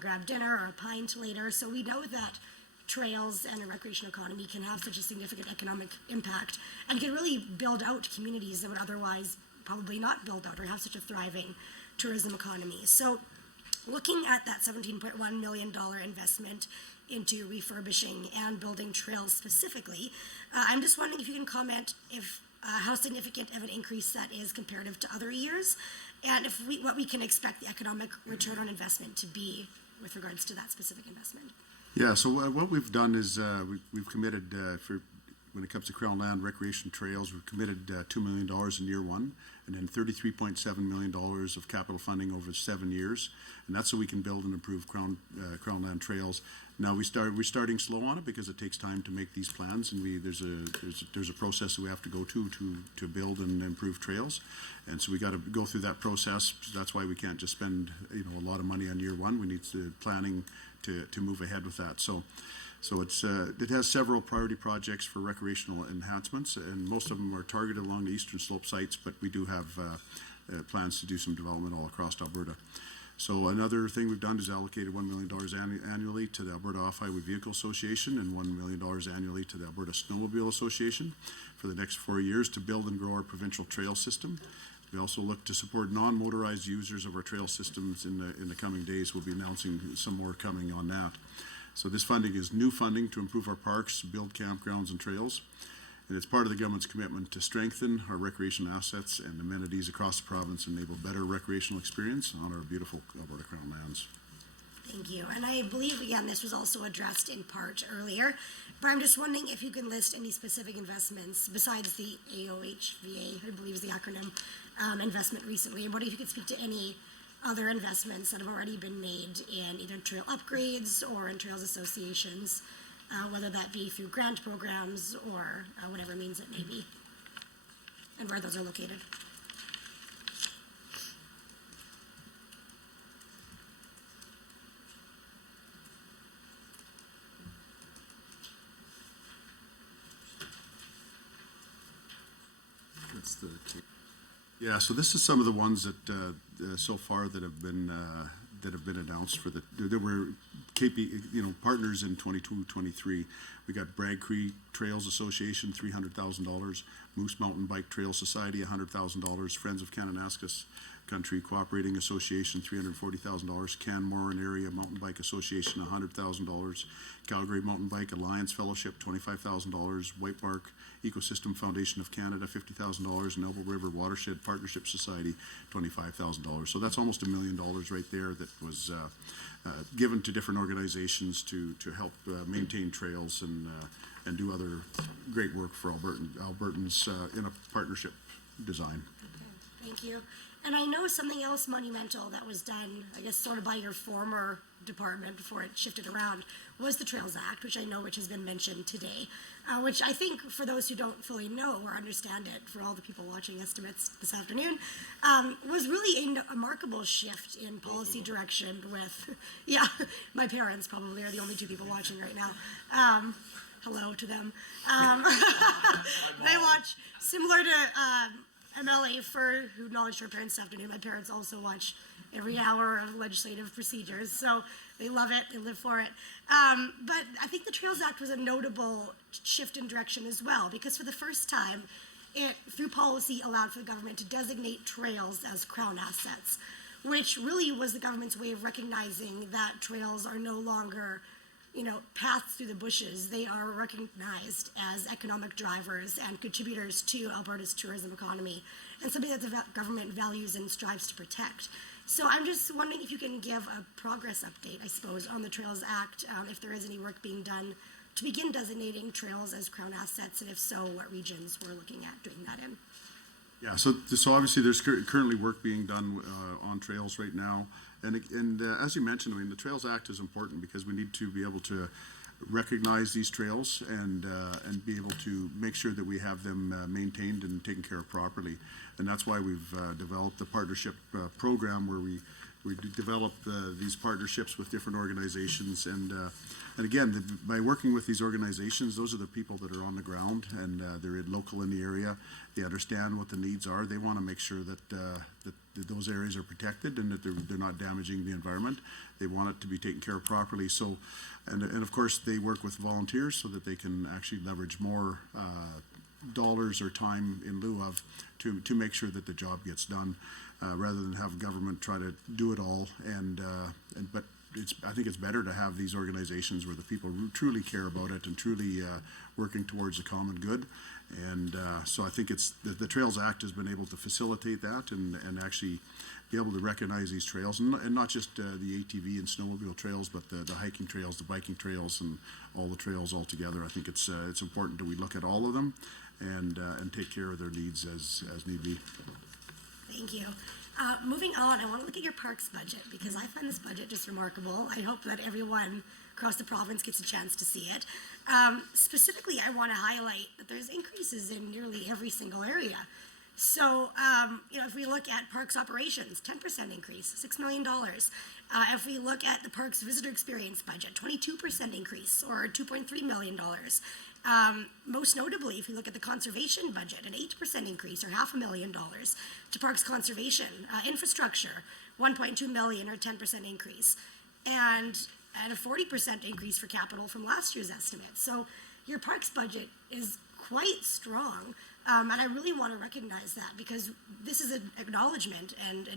grab dinner or a pint later. So we know that trails and a recreational economy can have such a significant economic impact and can really build out communities that would otherwise probably not build out or have such a thriving tourism economy. So looking at that $17.1 million investment into refurbishing and building trails specifically, I'm just wondering if you can comment if how significant of an increase that is comparative to other years, and what we can expect the economic return on investment to be with regards to that specific investment. Yeah, so what we've done is we've committed when it comes to Crown Land Recreation Trails, we've committed $2 million in year one, and then $33.7 million of capital funding over 7 years, and that's so we can build and improve Crown Land trails. Now we're starting slow on it because it takes time to make these plans, and there's a process that we have to go to build and improve trails, and so we got to go through that process. That's why we can't just spend a lot of money on year one. We need planning to move ahead with that. So it has several priority projects for recreational enhancements, and most of them are targeted along the eastern slope sites, but we do have plans to do some development all across Alberta. So another thing we've done is allocated $1 million annually to the Alberta Off-Highway Vehicle Association and $1 million annually to the Alberta Snowmobile Association for the next 4 years to build and grow our provincial trail system. We also look to support non-motorized users of our trail systems in the coming days. We'll be announcing some more coming on that. So this funding is new funding to improve our parks, build campgrounds and trails, and it's part of the government's commitment to strengthen our recreation assets and amenities across the province and enable better recreational experience on our beautiful Alberta Crown lands. Thank you. And I believe, again, this was also addressed in part earlier, but I'm just wondering if you can list any specific investments besides the AOHVA, I believe is the acronym, investment recently, and what if you could speak to any other investments that have already been made in either trail upgrades or in trails associations, whether that be through grant programs or whatever means it may be, and where those are located. That's the Yeah, so this is some of the ones that so far that have been that have been announced for there were partners in 22-23. We got Bragg Creek Trails Association, $300,000. Moose Mountain Bike Trail Society, $100,000. Friends of Kananaskis Country Cooperating Association, $340,000. Canmore Area Mountain Bike Association, $100,000. Calgary Mountain Bike Alliance Fellowship, $25,000. White Bark Ecosystem Foundation of Canada, $50,000. Neville River Watershed Partnership Society, $25,000. So that's almost $1 million right there that was given to different organizations to help maintain trails and do other great work for Albertans in a partnership design. Okay, thank you. And I know something else monumental that was done, I guess, sort of by your former department before it shifted around, was the Trails Act, which has been mentioned today, which I think for those who don't fully know or understand it, for all the people watching estimates this afternoon, was really a remarkable shift in policy direction with, yeah, my parents probably are the only two people watching right now. Hello to them. They watch, similar to MLA for who acknowledged her parents this afternoon. My parents also watch every hour of legislative procedures, so they love it, they live for it. But I think the Trails Act was a notable shift in direction as well, because for the first time, it, through policy, allowed for the government to designate trails as Crown assets, which really was the government's way of recognizing that trails are no longer, paths through the bushes. They are recognized as economic drivers and contributors to Alberta's tourism economy, and something that the government values and strives to protect. So I'm just wondering if you can give a progress update, I suppose, on the Trails Act, if there is any work being done to begin designating trails as Crown assets, and if so, what regions we're looking at doing that in. Yeah, so obviously there's currently work being done on trails right now. And as you mentioned, I mean, the Trails Act is important because we need to be able to recognize these trails and be able to make sure that we have them maintained and taken care of properly. And that's why we've developed the partnership program where we develop these partnerships with different organizations. And again, by working with these organizations, those are the people that are on the ground and they're local in the area. They understand what the needs are. They want to make sure that those areas are protected and that they're not damaging the environment. They want it to be taken care of properly. So, and of course, they work with volunteers so that they can actually leverage more dollars or time in lieu of to make sure that the job gets done, rather than have government try to do it all. But I think it's better to have these organizations where the people truly care about it and truly working towards the common good. And so I think it's the Trails Act has been able to facilitate that and actually be able to recognize these trails, and not just the ATV and snowmobile trails, but the hiking trails, the biking trails, and all the trails all together. I think it's important that we look at all of them and take care of their needs as need be. Thank you. Moving on, I want to look at your parks budget because I find this budget just remarkable. I hope that everyone across the province gets a chance to see it. Specifically, I want to highlight that there's increases in nearly every single area. So, if we look at parks operations, 10% increase, $6 million. If we look at the parks visitor experience budget, 22% increase, or $2.3 million. Most notably, if you look at the conservation budget, an 8% increase, or $500,000 to parks conservation. Infrastructure, $1.2 million, or 10% increase. And a 40% increase for capital from last year's estimate. So your parks budget is quite strong, and I really want to recognize that because this is an acknowledgement and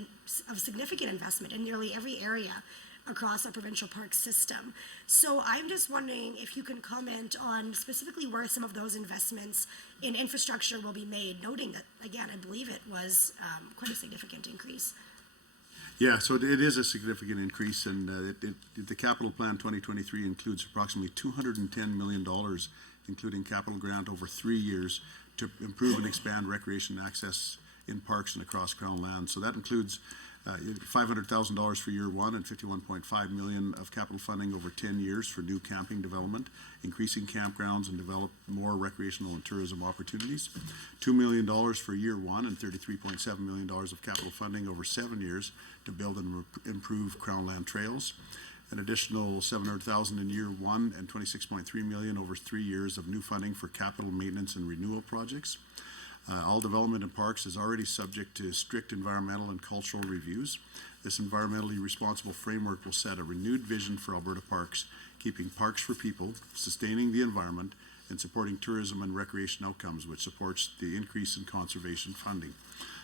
of significant investment in nearly every area across our provincial park system. So I'm just wondering if you can comment on specifically where some of those investments in infrastructure will be made, noting that, again, I believe it was quite a significant increase. Yeah, so it is a significant increase, and the capital plan 2023 includes approximately $210 million, including capital grant over 3 years to improve and expand recreation access in parks and across Crown land. So that includes $500,000 for year one and $51.5 million of capital funding over 10 years for new camping development, increasing campgrounds and develop more recreational and tourism opportunities. $2 million for year one and $33.7 million of capital funding over 7 years to build and improve Crown land trails. An additional $700,000 in year one and $26.3 million over 3 years of new funding for capital maintenance and renewal projects. All development in parks is already subject to strict environmental and cultural reviews. This environmentally responsible framework will set a renewed vision for Alberta parks, keeping parks for people, sustaining the environment, and supporting tourism and recreation outcomes, which supports the increase in conservation funding.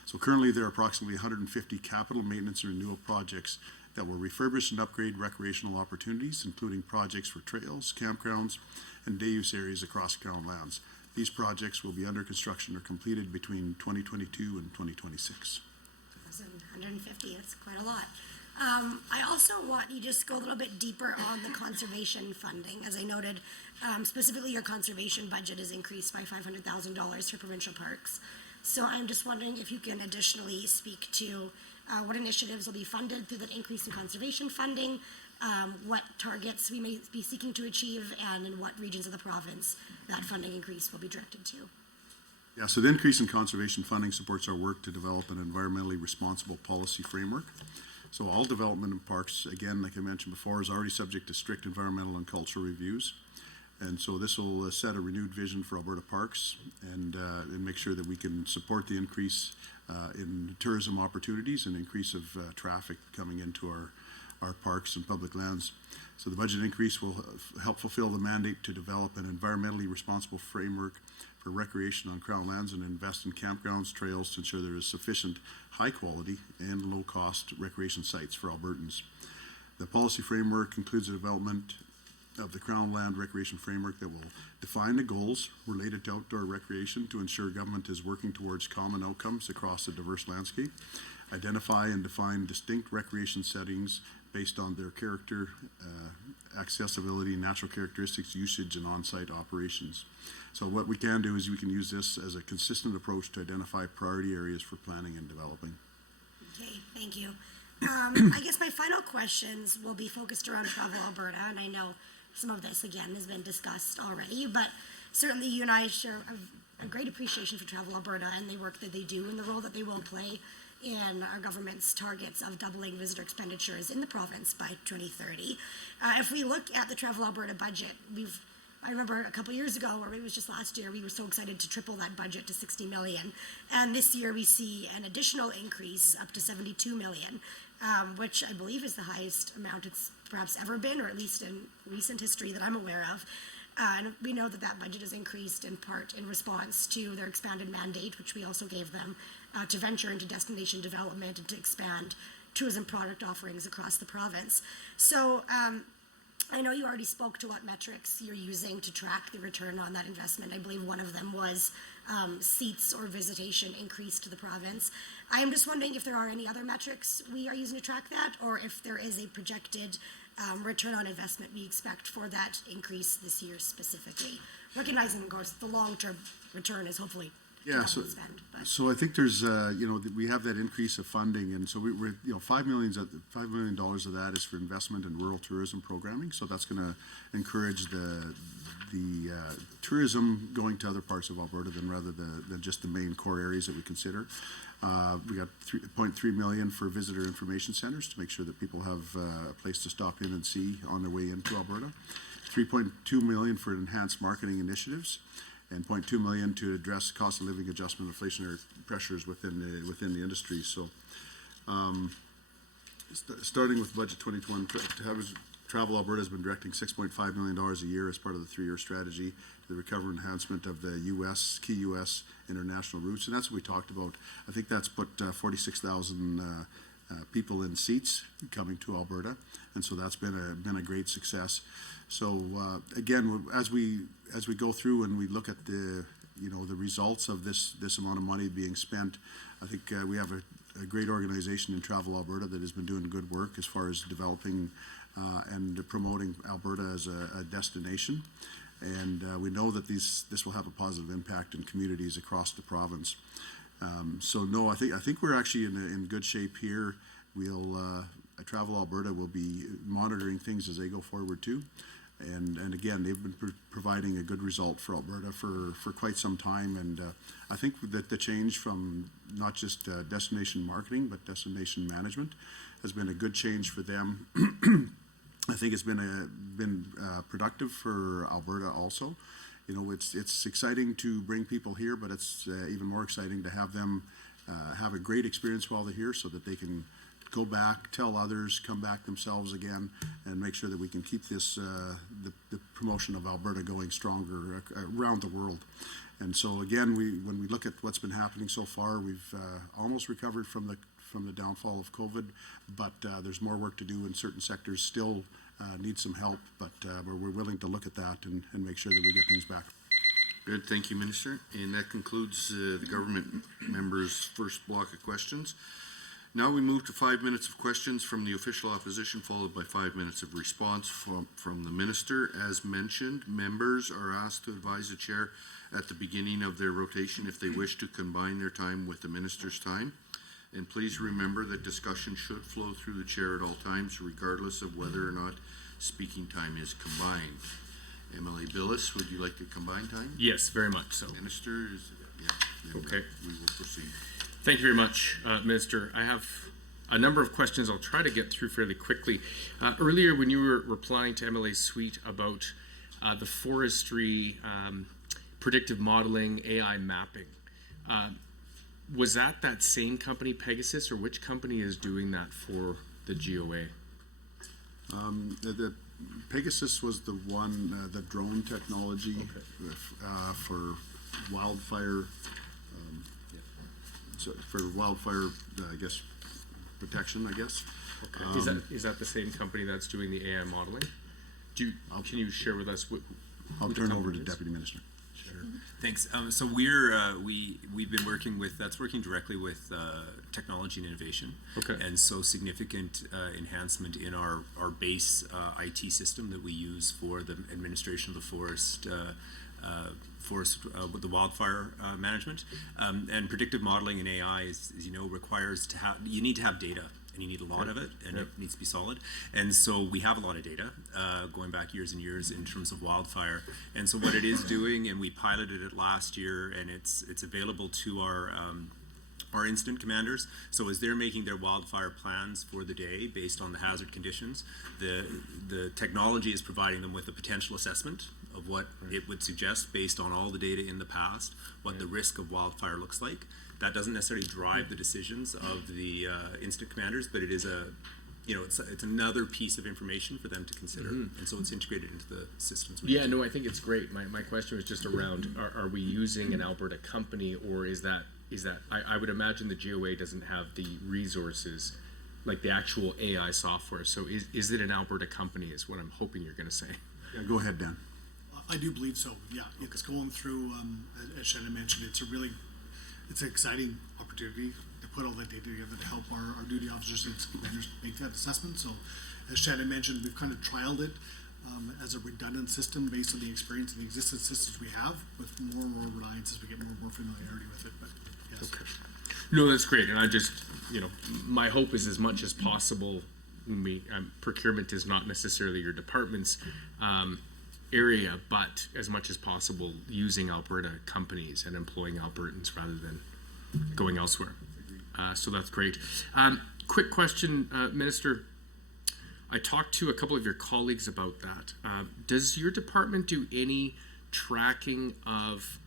So currently there are approximately 150 capital maintenance and renewal projects that will refurbish and upgrade recreational opportunities, including projects for trails, campgrounds, and day use areas across Crown lands. These projects will be under construction or completed between 2022 and 2026. 150, that's quite a lot. I also want you to just go a little bit deeper on the conservation funding. As I noted, specifically your conservation budget is increased by $500,000 for provincial parks. So I'm just wondering if you can additionally speak to what initiatives will be funded through that increase in conservation funding, what targets we may be seeking to achieve, and in what regions of the province that funding increase will be directed to. Yeah, so the increase in conservation funding supports our work to develop an environmentally responsible policy framework. So all development in parks, again, like I mentioned before, is already subject to strict environmental and cultural reviews. And so this will set a renewed vision for Alberta parks and make sure that we can support the increase in tourism opportunities and increase of traffic coming into our parks and public lands. So the budget increase will help fulfill the mandate to develop an environmentally responsible framework for recreation on Crown lands and invest in campgrounds, trails to ensure there is sufficient high quality and low cost recreation sites for Albertans. The policy framework includes the development of the Crown Land Recreation Framework that will define the goals related to outdoor recreation to ensure government is working towards common outcomes across a diverse landscape, identify and define distinct recreation settings based on their character, accessibility, natural characteristics, usage, and on-site operations. So what we can do is we can use this as a consistent approach to identify priority areas for planning and developing. Okay, thank you. I guess my final questions will be focused around Travel Alberta, and I know some of this, again, has been discussed already, but certainly you and I share a great appreciation for Travel Alberta and the work that they do and the role that they will play in our government's targets of doubling visitor expenditures in the province by 2030. If we look at the Travel Alberta budget, I remember a couple years ago, or it was just last year, we were so excited to triple that budget to 60 million. And this year we see an additional increase up to 72 million, which I believe is the highest amount it's perhaps ever been, or at least in recent history that I'm aware of. And we know that budget is increased in part in response to their expanded mandate, which we also gave them, to venture into destination development and to expand tourism product offerings across the province. So I know you already spoke to what metrics you're using to track the return on that investment. I believe one of them was seats or visitation increase to the province. I am just wondering if there are any other metrics we are using to track that, or if there is a projected return on investment we expect for that increase this year specifically. Recognizing, of course, the long-term return is hopefully so I think there's, we have that increase of funding, and so we're $5 million of that is for investment in rural tourism programming. So that's going to encourage the tourism going to other parts of Alberta than just the main core areas that we consider. We got $3.3 million for visitor information centers to make sure that people have a place to stop in and see on their way into Alberta. $3.2 million for enhanced marketing initiatives, and $0.2 million to address cost of living adjustment, inflationary pressures within the industry. So, starting with budget 2021, Travel Alberta has been directing $6.5 million a year as part of the 3-year strategy to the recovery and enhancement of the key U.S. international routes, and that's what we talked about. I think that's put 46,000 people in seats coming to Alberta, and so that's been a great success. So again, as we go through and we look at the results of this amount of money being spent, I think we have a great organization in Travel Alberta that has been doing good work as far as developing and promoting Alberta as a destination, and we know that this will have a positive impact in communities across the province. So no, I think we're actually in good shape here. Travel Alberta will be monitoring things as they go forward too. And again, they've been providing a good result for Alberta for quite some time. And I think that the change from not just destination marketing, but destination management has been a good change for them. I think it's been productive for Alberta also. you know, it's exciting to bring people here, but it's even more exciting to have them have a great experience while they're here so that they can go back, tell others, come back themselves again, and make sure that we can keep this, the promotion of Alberta going stronger around the world. And so again, when we look at what's been happening so far, we've almost recovered from the downfall of COVID, but there's more work to do in certain sectors still need some help, but we're willing to look at that and make sure that we get things back. Good, thank you, Minister. And that concludes the government members' first block of questions. Now we move to 5 minutes of questions from the official opposition, followed by 5 minutes of response from the Minister. As mentioned, members are asked to advise the Chair at the beginning of their rotation if they wish to combine their time with the Minister's time. And please remember that discussion should flow through the Chair at all times, regardless of whether or not speaking time is combined. MLA Billis, would you like to combine time? Yes, very much so. Minister, then Okay. we will proceed. Thank you very much, Minister. I have a number of questions I'll try to get through fairly quickly. Earlier, when you were replying to MLA Sweet about the forestry predictive modeling, AI mapping, was that same company, Pegasus, or which company is doing that for the GOA? The Pegasus was the one, the drone technology for wildfire. So for wildfire, I guess, protection, I guess. Okay. Is that the same company that's doing the AI modeling? Can you share with us what? I'll turn over to Deputy Minister. Sure. Thanks. So we've been working with, that's working directly with technology and innovation. Okay. And so significant enhancement in our base IT system that we use for the administration of the forest, with the wildfire management. And predictive modeling in AI is, you know, requires to have, you need to have data. And you need a lot of it, and it needs to be solid. And so we have a lot of data going back years and years in terms of wildfire. And so what it is doing, and we piloted it last year, and it's available to our incident commanders. So as they're making their wildfire plans for the day based on the hazard conditions, the technology is providing them with a potential assessment of what it would suggest based on all the data in the past, what the risk of wildfire looks like. That doesn't necessarily drive the decisions of the incident commanders, but it is it's another piece of information for them to consider, and so it's integrated into the systems. Yeah, no, I think it's great. My question was just around: are we using an Alberta company, or is that I would imagine the GOA doesn't have the resources like the actual AI software. So is it an Alberta company? Is what I'm hoping you're going to say. Yeah, go ahead, Dan. I do believe so. Yeah, it's going through. As Shannon mentioned, it's an exciting opportunity to put all that data together to help our duty officers and commanders make that assessment. So, as Shannon mentioned, we've kind of trialed it as a redundant system based on the experience and the existing systems we have, with more and more reliance as we get more and more familiarity with it. But yes. Okay. No, that's great. And I just, my hope is as much as possible. When procurement is not necessarily your department's area, but as much as possible using Alberta companies and employing Albertans rather than going elsewhere. So that's great. Quick question, Minister. I talked to a couple of your colleagues about that. Does your department do any tracking of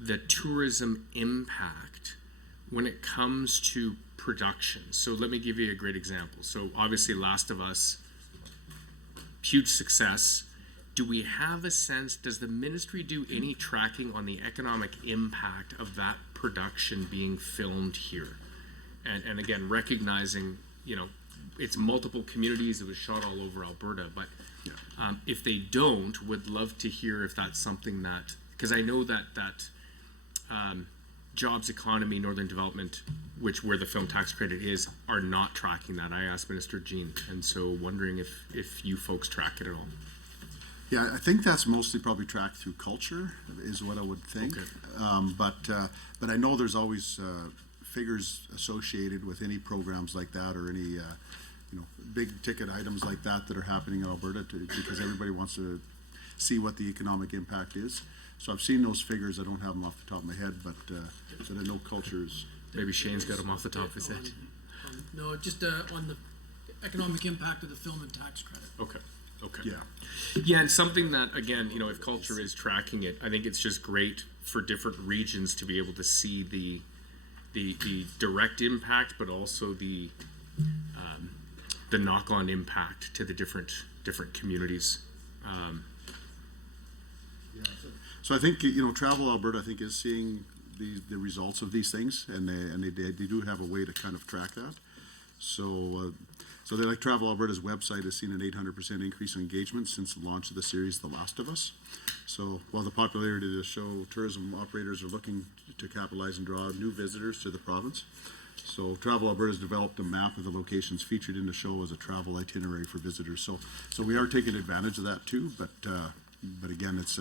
the tourism impact when it comes to production? So let me give you a great example. So obviously Last of Us, huge success. Do we have a sense, does the ministry do any tracking on the economic impact of that production being filmed here? And again, recognizing, it's multiple communities, it was shot all over Alberta, but if they don't, would love to hear if that's something that, because I know that Jobs Economy, Northern Development, where the film tax credit is, are not tracking that. I asked Minister Jean, and so wondering if you folks track it at all. Yeah, I think that's mostly probably tracked through culture, is what I would think. Okay. But I know there's always figures associated with any programs like that, or any big ticket items like that are happening in Alberta, because everybody wants to see what the economic impact is. So I've seen those figures. I don't have them off the top of my head, but I know cultures. Maybe Shane's got them off the top of his head. No, just on the economic impact of the film and tax credit. Okay. Okay. Yeah. Yeah, and something that, again, if culture is tracking it, I think it's just great for different regions to be able to see the direct impact, but also the knock-on impact to the different communities. So I think, Travel Alberta, I think, is seeing the results of these things, and they do have a way to kind of track that. So they, like, Travel Alberta's website has seen an 800% increase in engagement since the launch of the series The Last of Us. So while the popularity of the show, tourism operators are looking to capitalize and draw new visitors to the province. So Travel Alberta has developed a map of the locations featured in the show as a travel itinerary for visitors. So we are taking advantage of that too, but again, it's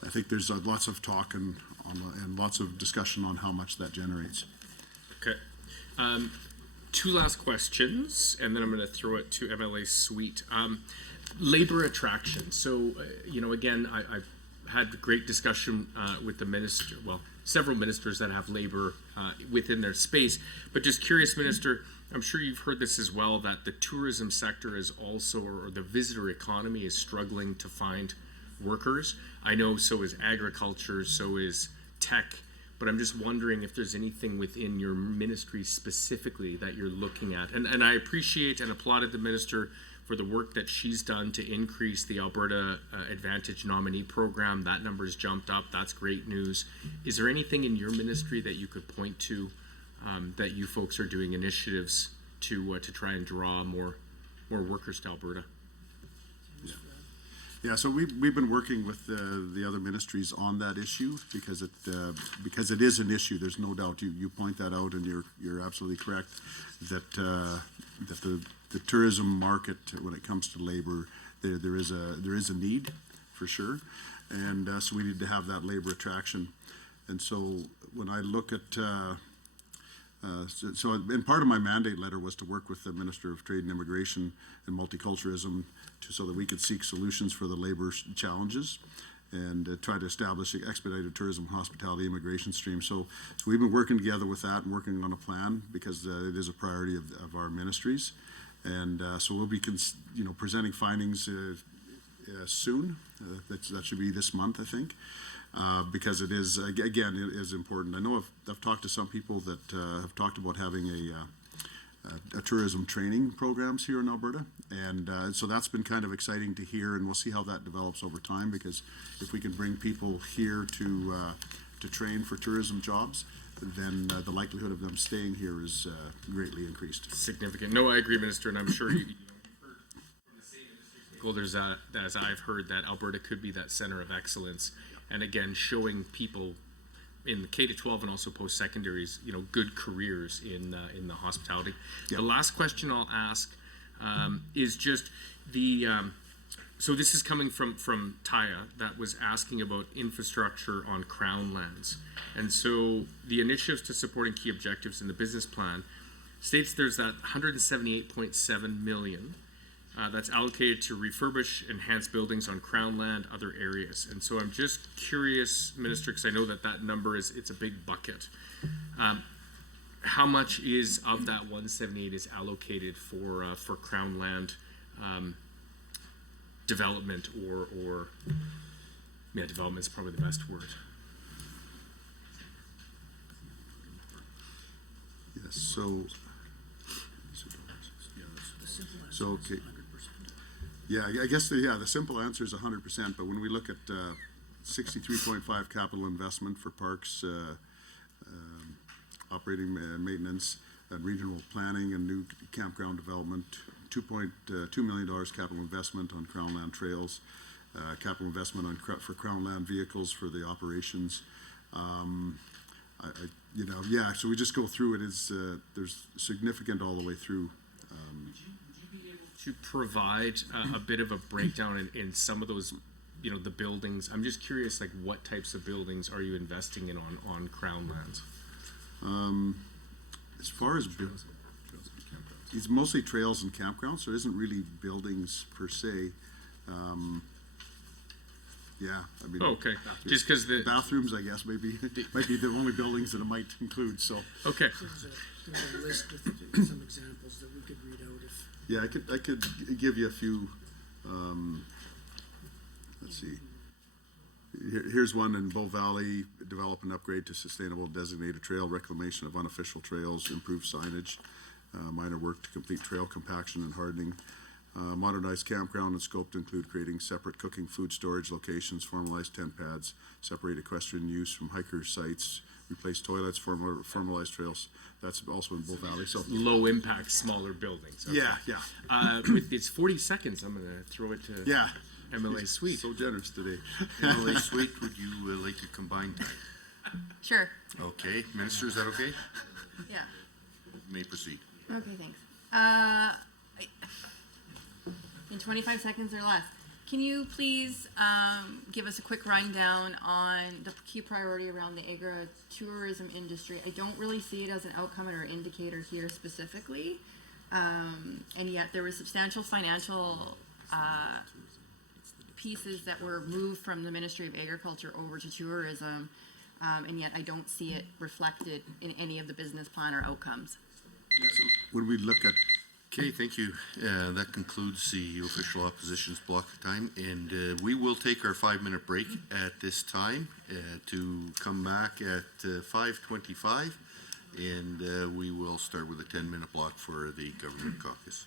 I think there's lots of talk and lots of discussion on how much that generates. Okay. Two last questions, and then I'm going to throw it to MLA Sweet. Labor attraction. So, again, I've had great discussion with the minister, well, several ministers that have labor within their space. But just curious, Minister, I'm sure you've heard this as well, that the tourism sector is also, or the visitor economy is struggling to find workers. I know so is agriculture, so is tech. But I'm just wondering if there's anything within your ministry specifically that you're looking at. And I appreciate and applauded the minister for the work that she's done to increase the Alberta Advantage nominee program. That number's jumped up. That's great news. Is there anything in your ministry that you could point to that you folks are doing initiatives to try and draw more workers to Alberta? Yeah, so we've been working with the other ministries on that issue because it is an issue. There's no doubt. You point that out, and you're absolutely correct that the tourism market, when it comes to labor, there is a need for sure, and so we need to have that labor attraction. And so when I look at and part of my mandate letter was to work with the Minister of Trade and Immigration and Multiculturalism so that we could seek solutions for the labor challenges and try to establish the expedited tourism, hospitality, immigration stream. So we've been working together with that and working on a plan because it is a priority of our ministries. And so we'll be presenting findings soon. That should be this month, I think. Because it is, again, it is important. I know I've talked to some people that have talked about having a tourism training programs here in Alberta, and so that's been kind of exciting to hear, and we'll see how that develops over time, because if we can bring people here to train for tourism jobs, then the likelihood of them staying here is greatly increased. Significant. No, I agree, Minister, and I'm sure you've heard from the same industry stakeholders as I've heard that Alberta could be that center of excellence. And again, showing people in the K-12 and also post-secondaries, good careers in the hospitality. Yep. The last question I'll ask is just so this is coming from Taya that was asking about infrastructure on Crown lands. And so the initiatives to supporting key objectives in the business plan states there's that $178.7 million that's allocated to refurbish, enhance buildings on Crown land, other areas. And so I'm just curious, Minister, because I know that number it's a big bucket. How much of that 178 is allocated for Crown land development or development is probably the best word. Yes, so okay. Yeah, I guess the simple answer is 100%, but when we look at 63.5 capital investment for parks, operating and maintenance, and regional planning and new campground development, $2.2 million capital investment on Crown land trails, capital investment for Crown land vehicles for the operations. So we just go through it. There's significant all the way through. To provide a bit of a breakdown in some of those, the buildings. I'm just curious, like, what types of buildings are you investing in on Crown lands? As far as it's mostly trails and campgrounds, so it isn't really buildings per se. Okay. Just because the bathrooms, I guess, might be the only buildings that it might include. So okay. There's a list with some examples that we could read out if. Yeah, I could give you a few Let's see. Here's one in Bow Valley, develop and upgrade to sustainable designated trail, reclamation of unofficial trails, improve signage, minor work to complete trail compaction and hardening, modernized campground and scope to include creating separate cooking, food storage locations, formalized tent pads, separate equestrian use from hiker sites, replace toilets, formalized trails. That's also in Bow Valley, so. Low impact, smaller buildings. Okay. Yeah. It's 40 seconds. I'm gonna throw it to Yeah. MLA Sweet. So generous today. MLA Sweet, would you like to combine time? Sure. Okay, Minister, is that okay? Yeah. You may proceed. Okay, thanks. In 25 seconds or less, can you please give us a quick rundown on the key priority around the agritourism industry? I don't really see it as an outcome or indicator here specifically, and yet there were substantial financial pieces that were moved from the Ministry of Agriculture over to tourism, and yet I don't see it reflected in any of the business plan or outcomes. When we look at, Okay, thank you. That concludes the official opposition's block of time, and we will take our 5-minute break at this time to come back at 5:25, and we will start with a 10-minute block for the government caucus.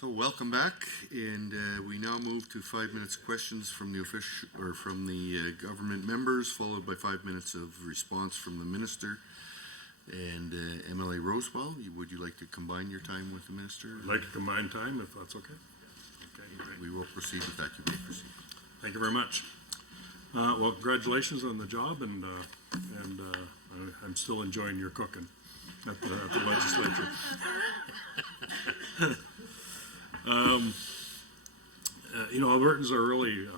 So welcome back, and we now move to 5 minutes questions from the official or from the government members, followed by 5 minutes of response from the minister. And MLA Rosewell, would you like to combine your time with the minister? I'd like to combine time, if that's okay. Okay, great. We will proceed with that. You may proceed. Thank you very much. Well, congratulations on the job, and I'm still enjoying your cooking at the legislature. You know, Albertans are really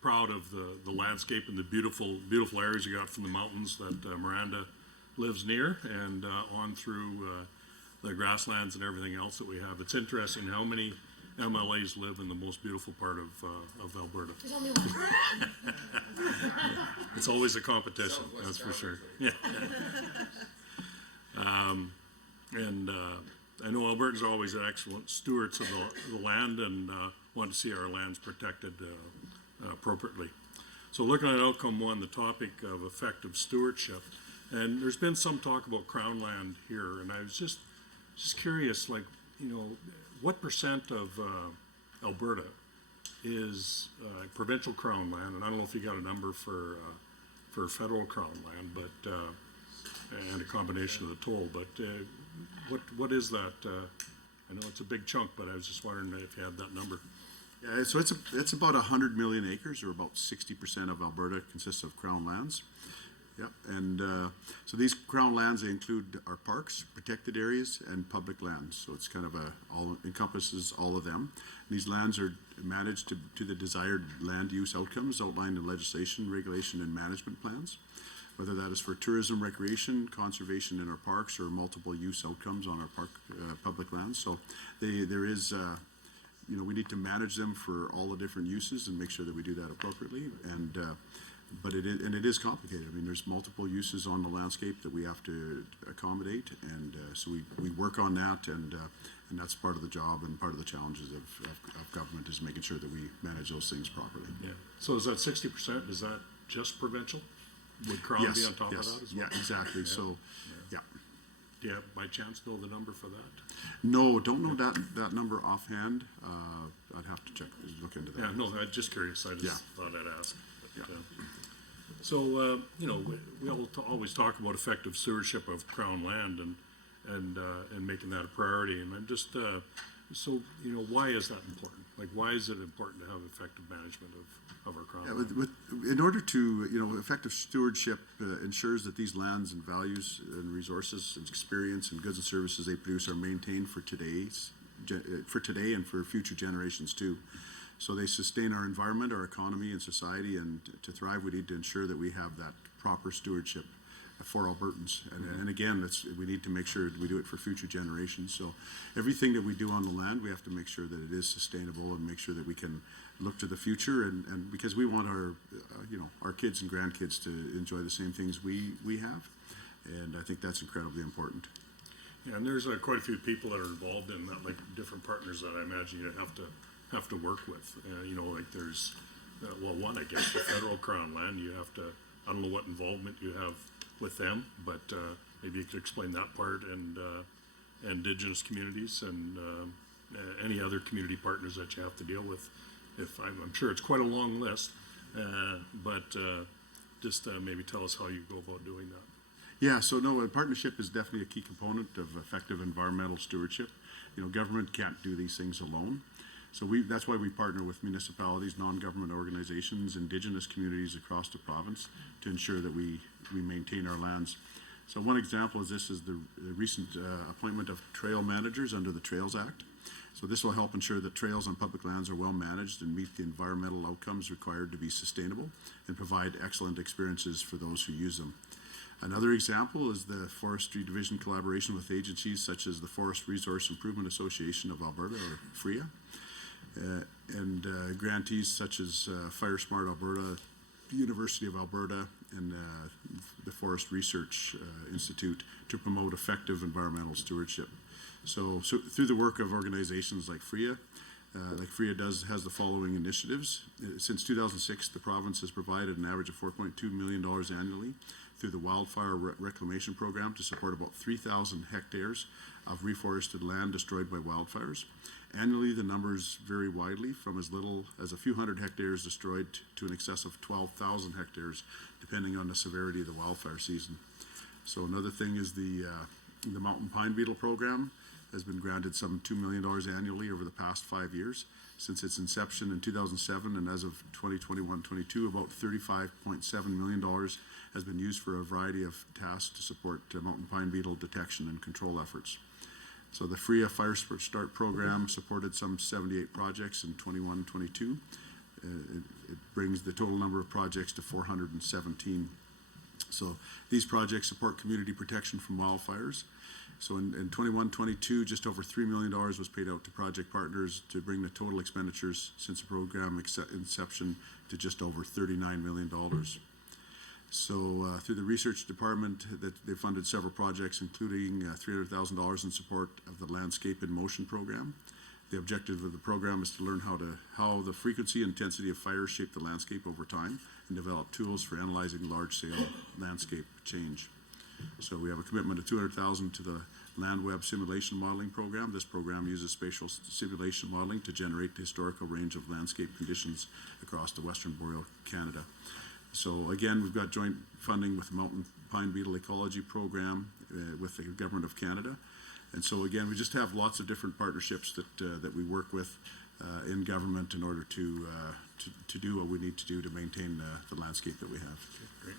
proud of the landscape and the beautiful areas you got from the mountains that Miranda lives near, and on through the grasslands and everything else that we have. It's interesting how many MLAs live in the most beautiful part of Alberta. There's only one. It's always a competition, that's for sure. Yeah. And I know Albertans are always excellent stewards of the land, and want to see our lands protected appropriately. So looking at outcome one, the topic of effective stewardship, and there's been some talk about Crown land here, and I was just curious, like, you know, what percent of Alberta is provincial Crown land? And I don't know if you got a number for federal Crown land, but and a combination of the toll. But what is that? I know it's a big chunk, but I was just wondering if you had that number. Yeah, so it's about 100 million acres, or about 60% of Alberta consists of Crown lands. Yep, and so these Crown lands, they include our parks, protected areas, and public lands. So it's kind of encompasses all of them. These lands are managed to the desired land use outcomes outlined in legislation, regulation, and management plans, whether that is for tourism, recreation, conservation in our parks, or multiple use outcomes on our park public lands. So there is, you know, we need to manage them for all the different uses and make sure that we do that appropriately. And but it is complicated. I mean, there's multiple uses on the landscape that we have to accommodate, and so we work on that, and that's part of the job and part of the challenges of government, is making sure that we manage those things properly. Yeah. So is that 60%? Is that just provincial? Would Crown be on top of that as well? Yeah, exactly. Yeah. So, yeah. Do you by chance know the number for that? No, don't know that number offhand. I'd have to look into that. Yeah, no, I'm just curious. I just thought I'd ask. But, Yeah. So, you know, we always talk about effective stewardship of Crown land and making that a priority. And I'm just, so, you know, why is that important? Like, why is it important to have effective management of our Crown land? In order to, you know, effective stewardship ensures that these lands and values and resources and experience and goods and services they produce are maintained for today and for future generations too. So they sustain our environment, our economy, and society, and to thrive, we need to ensure that we have that proper stewardship for Albertans. And again, we need to make sure we do it for future generations. So everything that we do on the land, we have to make sure that it is sustainable and make sure that we can look to the future, and because we want our, you know, our kids and grandkids to enjoy the same things we have. And I think that's incredibly important. Yeah, and there's quite a few people that are involved in that, like different partners that I imagine you have to work with. You know, like there's, well, one, I guess, the federal Crown land, you have to, I don't know what involvement you have with them, but maybe you could explain that part, and Indigenous communities and any other community partners that you have to deal with. If I'm sure it's quite a long list, but just maybe tell us how you go about doing that. Yeah, so no, a partnership is definitely a key component of effective environmental stewardship. You know, government can't do these things alone. So that's why we partner with municipalities, non-government organizations, Indigenous communities across the province to ensure that we maintain our lands. So one example is the recent appointment of trail managers under the Trails Act. So this will help ensure that trails on public lands are well managed and meet the environmental outcomes required to be sustainable and provide excellent experiences for those who use them. Another example is the Forestry Division collaboration with agencies such as the Forest Resource Improvement Association of Alberta, or FRIA, and grantees such as Fire Smart Alberta, the University of Alberta, and the Forest Research Institute to promote effective environmental stewardship. So through the work of organizations like FRIA has the following initiatives. Since 2006, the province has provided an average of $4.2 million annually through the Wildfire Reclamation Program to support about 3,000 hectares of reforested land destroyed by wildfires. Annually, the numbers vary widely from as little as a few hundred hectares destroyed to in excess of 12,000 hectares, depending on the severity of the wildfire season. So another thing is the Mountain Pine Beetle Program has been granted some $2 million annually over the past 5 years. Since its inception in 2007 and as of 2021-22, about $35.7 million has been used for a variety of tasks to support mountain pine beetle detection and control efforts. So the Free Fire Start program supported some 78 projects in 21-22. It brings the total number of projects to 417. So these projects support community protection from wildfires. So in 21-22, just over $3 million was paid out to project partners to bring the total expenditures since the program inception to just over $39 million. So through the research department, they funded several projects, including $300,000 in support of the Landscape in Motion program. The objective of the program is to learn how the frequency and intensity of fires shape the landscape over time and develop tools for analyzing large-scale landscape change. So we have a commitment of $200,000 to the Land Web Simulation Modeling Program. This program uses spatial simulation modeling to generate the historical range of landscape conditions across the Western Boreal Canada. So again, we've got joint funding with the Mountain Pine Beetle Ecology Program with the Government of Canada. And so again, we just have lots of different partnerships that we work with in government in order to do what we need to do to maintain the landscape that we have. Okay, great.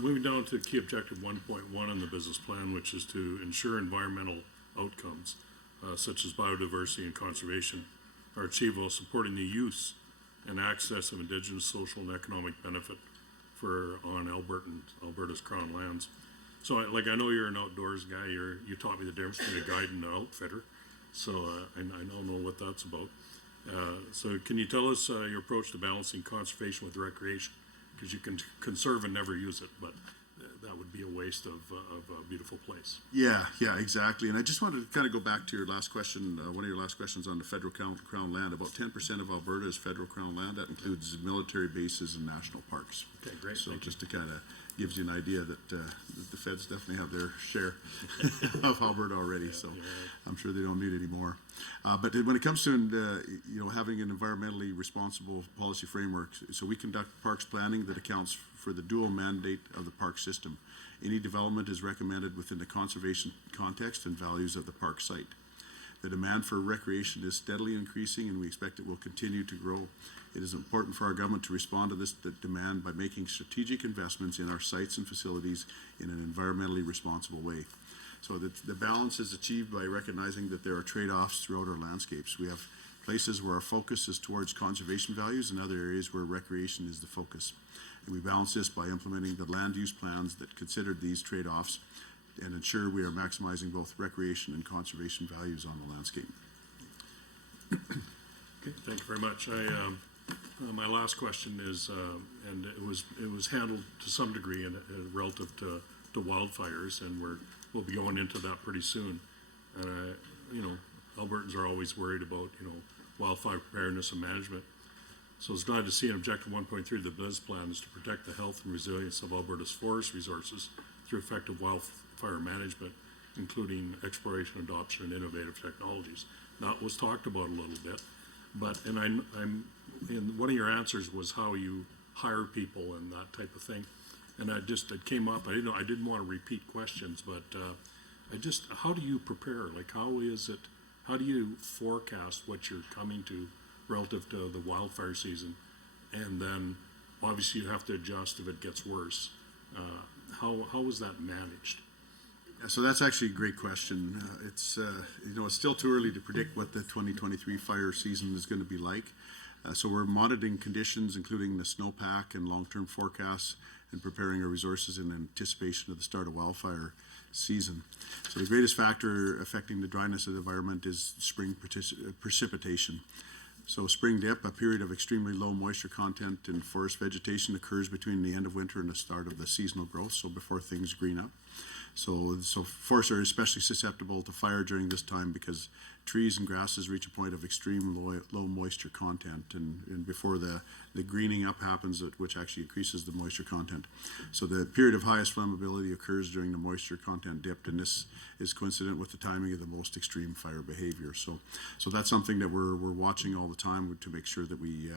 Moving down to key objective 1.1 in the business plan, which is to ensure environmental outcomes such as biodiversity and conservation are achieved while supporting the use and access of Indigenous social and economic benefit on Alberta's Crown lands. So, I know you're an outdoors guy. You taught me the difference between a guide and an outfitter. So, I now know what that's about. So, can you tell us your approach to balancing conservation with recreation? Because you can conserve and never use it, but that would be a waste of a beautiful place. Yeah, exactly. And I just wanted to kind of go back to your last question, one of your last questions on the federal crown land. About 10% of Alberta is federal crown land. That includes military bases and national parks. Okay, great. So just to kind of gives you an idea that the feds definitely have their share of Alberta already. So I'm sure they don't need any more. But when it comes to having an environmentally responsible policy framework, so we conduct parks planning that accounts for the dual mandate of the park system. Any development is recommended within the conservation context and values of the park site. The demand for recreation is steadily increasing, and we expect it will continue to grow. It is important for our government to respond to this demand by making strategic investments in our sites and facilities in an environmentally responsible way. So the balance is achieved by recognizing that there are trade-offs throughout our landscapes. We have places where our focus is towards conservation values and other areas where recreation is the focus. And we balance this by implementing the land use plans that consider these trade-offs and ensure we are maximizing both recreation and conservation values on the landscape. Okay, thank you very much. My last question is, and it was handled to some degree relative to wildfires, and we'll be going into that pretty soon. And Albertans are always worried about wildfire preparedness and management. So it's glad to see in Objective 1.3 of the business plan is to protect the health and resilience of Alberta's forest resources through effective wildfire management, including exploration, adoption, and innovative technologies. Now, it was talked about a little bit, but and one of your answers was how you hire people and that type of thing. And it came up. I didn't want to repeat questions, but how do you prepare? Like, how do you forecast what you're coming to relative to the wildfire season? And then obviously you have to adjust if it gets worse. How is that managed? Yeah, so that's actually a great question. It's still too early to predict what the 2023 fire season is going to be like. So we're monitoring conditions, including the snowpack and long-term forecasts, and preparing our resources in anticipation of the start of wildfire season. So the greatest factor affecting the dryness of the environment is spring precipitation. So spring dip, a period of extremely low moisture content in forest vegetation, occurs between the end of winter and the start of the seasonal growth, so before things green up. So forests are especially susceptible to fire during this time because trees and grasses reach a point of extreme low moisture content, and before the greening up happens, which actually increases the moisture content. So the period of highest flammability occurs during the moisture content dip, and this is coincident with the timing of the most extreme fire behavior. So that's something that we're watching all the time to make sure that we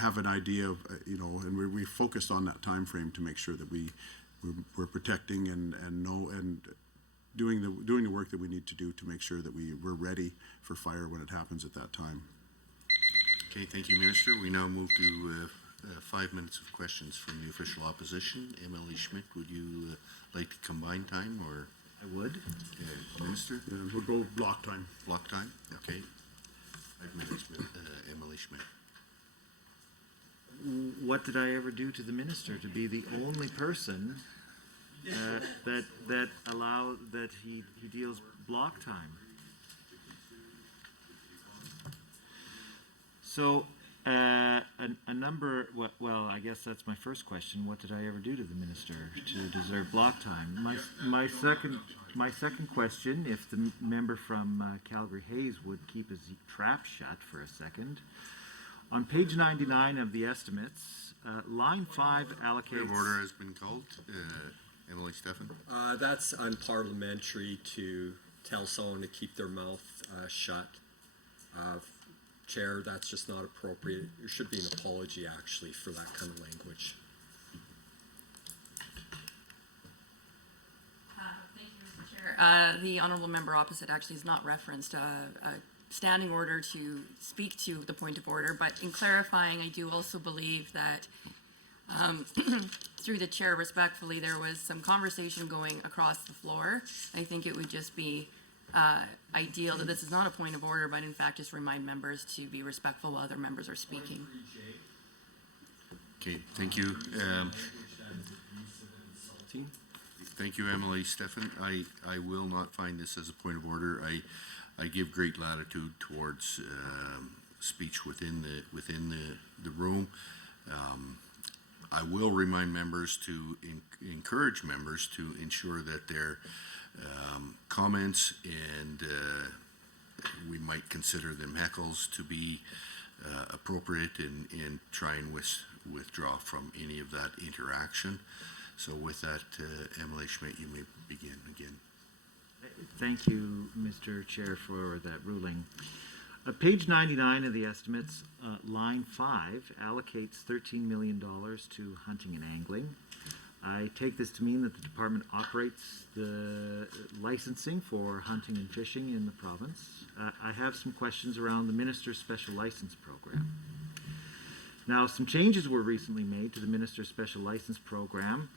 have an idea of, and we focused on that time frame to make sure that we're protecting and doing the work that we need to do to make sure that we're ready for fire when it happens at that time. Okay, thank you, Minister. We now move to 5 minutes of questions from the official opposition. MLA Schmidt, would you like to combine time, or? I would. Minister? We'll go block time. Block time? Okay. 5 minutes, MLA Schmidt. What did I ever do to the minister to be the only person that he deals block time? So a number. Well, I guess that's my first question. What did I ever do to the minister to deserve block time? My second question, if the member from Calgary Hayes would keep his trap shut for a second. On page 99 of the estimates, line 5 allocates... Point of order has been called. Emily Stephan. That's unparliamentary to tell someone to keep their mouth shut. Chair, that's just not appropriate. There should be an apology, actually, for that kind of language. Thank you, Mr. Chair. The honourable member opposite actually has not referenced a standing order to speak to the point of order, but in clarifying, I do also believe that through the chair, respectfully, there was some conversation going across the floor. I think it would just be ideal that this is not a point of order, but in fact just remind members to be respectful while other members are speaking. Okay, thank you. Thank you, Emily Stephan. I will not find this as a point of order. I give great latitude towards speech within the room. I will remind members to encourage members to ensure that their comments and we might consider them heckles to be appropriate and try and withdraw from any of that interaction. So with that, Emily Schmidt, you may begin again. Thank you, Mr. Chair, for that ruling. Page 99 of the estimates, line 5, allocates $13 million to hunting and angling. I take this to mean that the department operates the licensing for hunting and fishing in the province. I have some questions around the Minister's Special License Program. Now, some changes were recently made to the Minister's Special License Program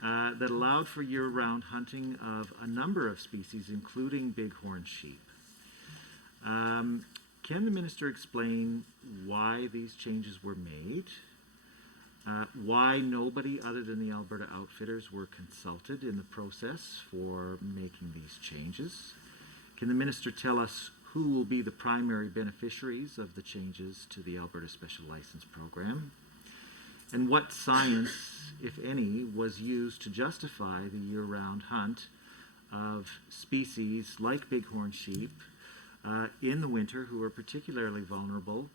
that allowed for year-round hunting of a number of species, including bighorn sheep. Can the Minister explain why these changes were made? Why nobody other than the Alberta Outfitters were consulted in the process for making these changes? Can the Minister tell us who will be the primary beneficiaries of the changes to the Alberta Special License Program? And what science, if any, was used to justify the year-round hunt of species like bighorn sheep in the winter who are particularly vulnerable?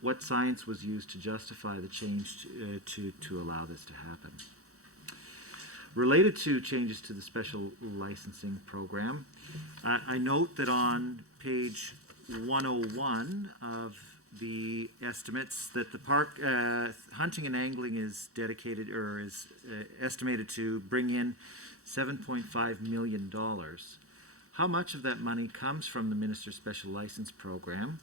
What science was used to justify the change to allow this to happen? Related to changes to the special licensing program, I note that on page 101 of the estimates that the park hunting and angling is dedicated or is estimated to bring in $7.5 million. How much of that money comes from the Minister's Special License Program?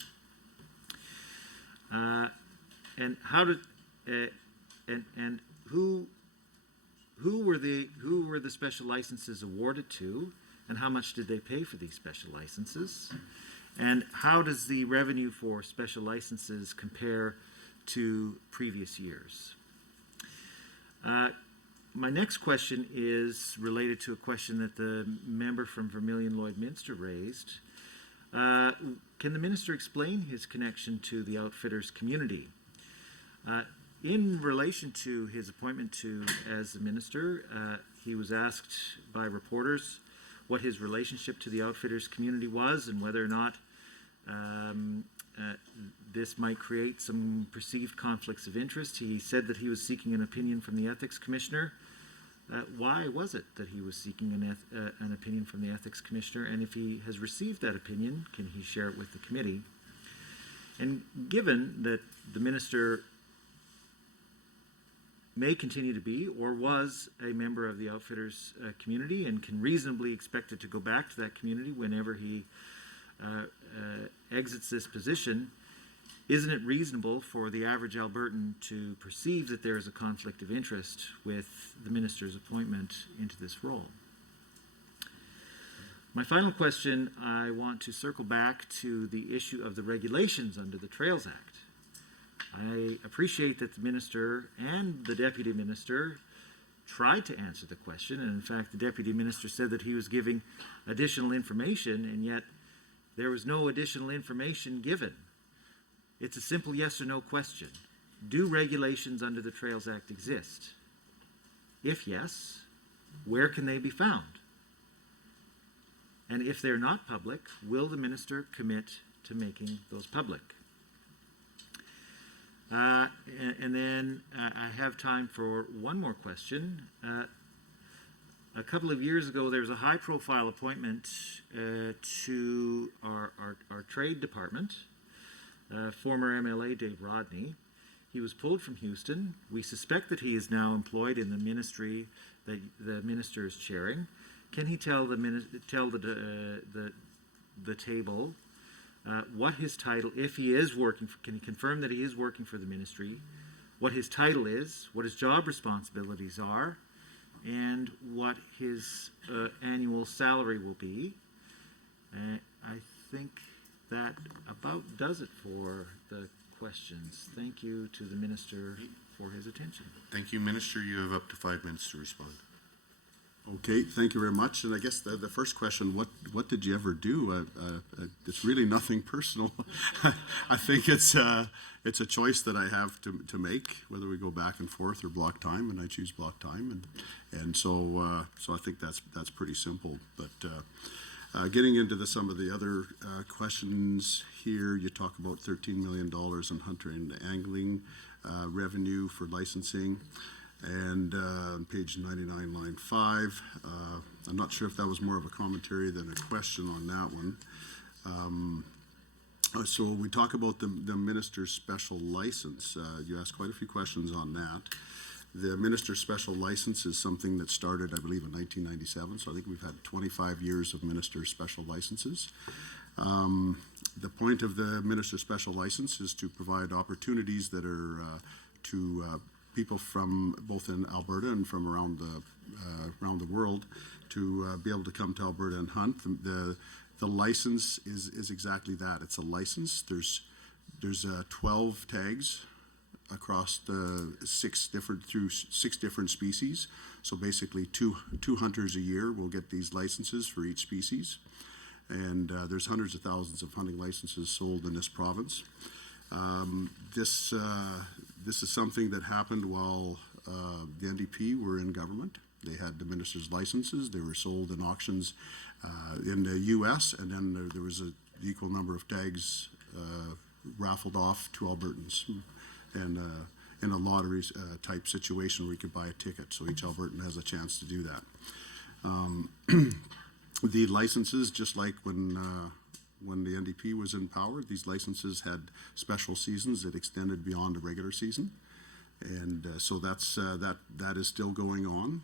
And how did and who were the special licenses awarded to, and how much did they pay for these special licenses? And how does the revenue for special licenses compare to previous years? My next question is related to a question that the member from Vermilion Lloydminster raised. Can the Minister explain his connection to the Outfitters community? In relation to his appointment as the minister, he was asked by reporters what his relationship to the outfitters community was and whether or not this might create some perceived conflicts of interest. He said that he was seeking an opinion from the ethics commissioner. Why was it that he was seeking an opinion from the ethics commissioner? And if he has received that opinion, can he share it with the committee? And given that the minister may continue to be or was a member of the outfitters community and can reasonably expected to go back to that community whenever he exits this position, isn't it reasonable for the average Albertan to perceive that there is a conflict of interest with the minister's appointment into this role? My final question, I want to circle back to the issue of the regulations under the Trails Act. I appreciate that the minister and the deputy minister tried to answer the question, and in fact the deputy minister said that he was giving additional information, and yet there was no additional information given. It's a simple yes or no question. Do regulations under the Trails Act exist? If yes, where can they be found? And if they're not public, will the minister commit to making those public? And then I have time for one more question. A couple of years ago, there was a high-profile appointment to our trade department, former MLA Dave Rodney. He was pulled from Houston. We suspect that he is now employed in the ministry that the minister is chairing. Can he tell the table what his title, if he is working, can he confirm that he is working for the ministry, what his title is, what his job responsibilities are, and what his annual salary will be? I think that about does it for the questions. Thank you to the minister for his attention. Thank you, Minister. You have up to 5 minutes to respond. Okay, thank you very much. And I guess the first question, what did you ever do? It's really nothing personal. I think it's a choice that I have to make, whether we go back and forth or block time, and I choose block time, and so I think that's pretty simple. But getting into some of the other questions here, you talk about $13 million in hunter and angling revenue for licensing. And on page 99, line 5, I'm not sure if that was more of a commentary than a question on that one. So we talk about the minister's special license. You asked quite a few questions on that. The minister's special license is something that started, I believe, in 1997. So I think we've had 25 years of minister's special licenses. The point of the minister's special license is to provide opportunities that are to people from both in Alberta and from around the world to be able to come to Alberta and hunt. The license is exactly that. It's a license. There's 12 tags across the six different species. So basically, two hunters a year will get these licenses for each species, and there's hundreds of thousands of hunting licenses sold in this province. This is something that happened while the NDP were in government. They had the minister's licenses. They were sold in auctions in the U.S., and then there was an equal number of tags raffled off to Albertans, and in a lottery type situation where you could buy a ticket. So each Albertan has a chance to do that. The licenses, just like when the NDP was in power, these licenses had special seasons that extended beyond the regular season, and so that is still going on.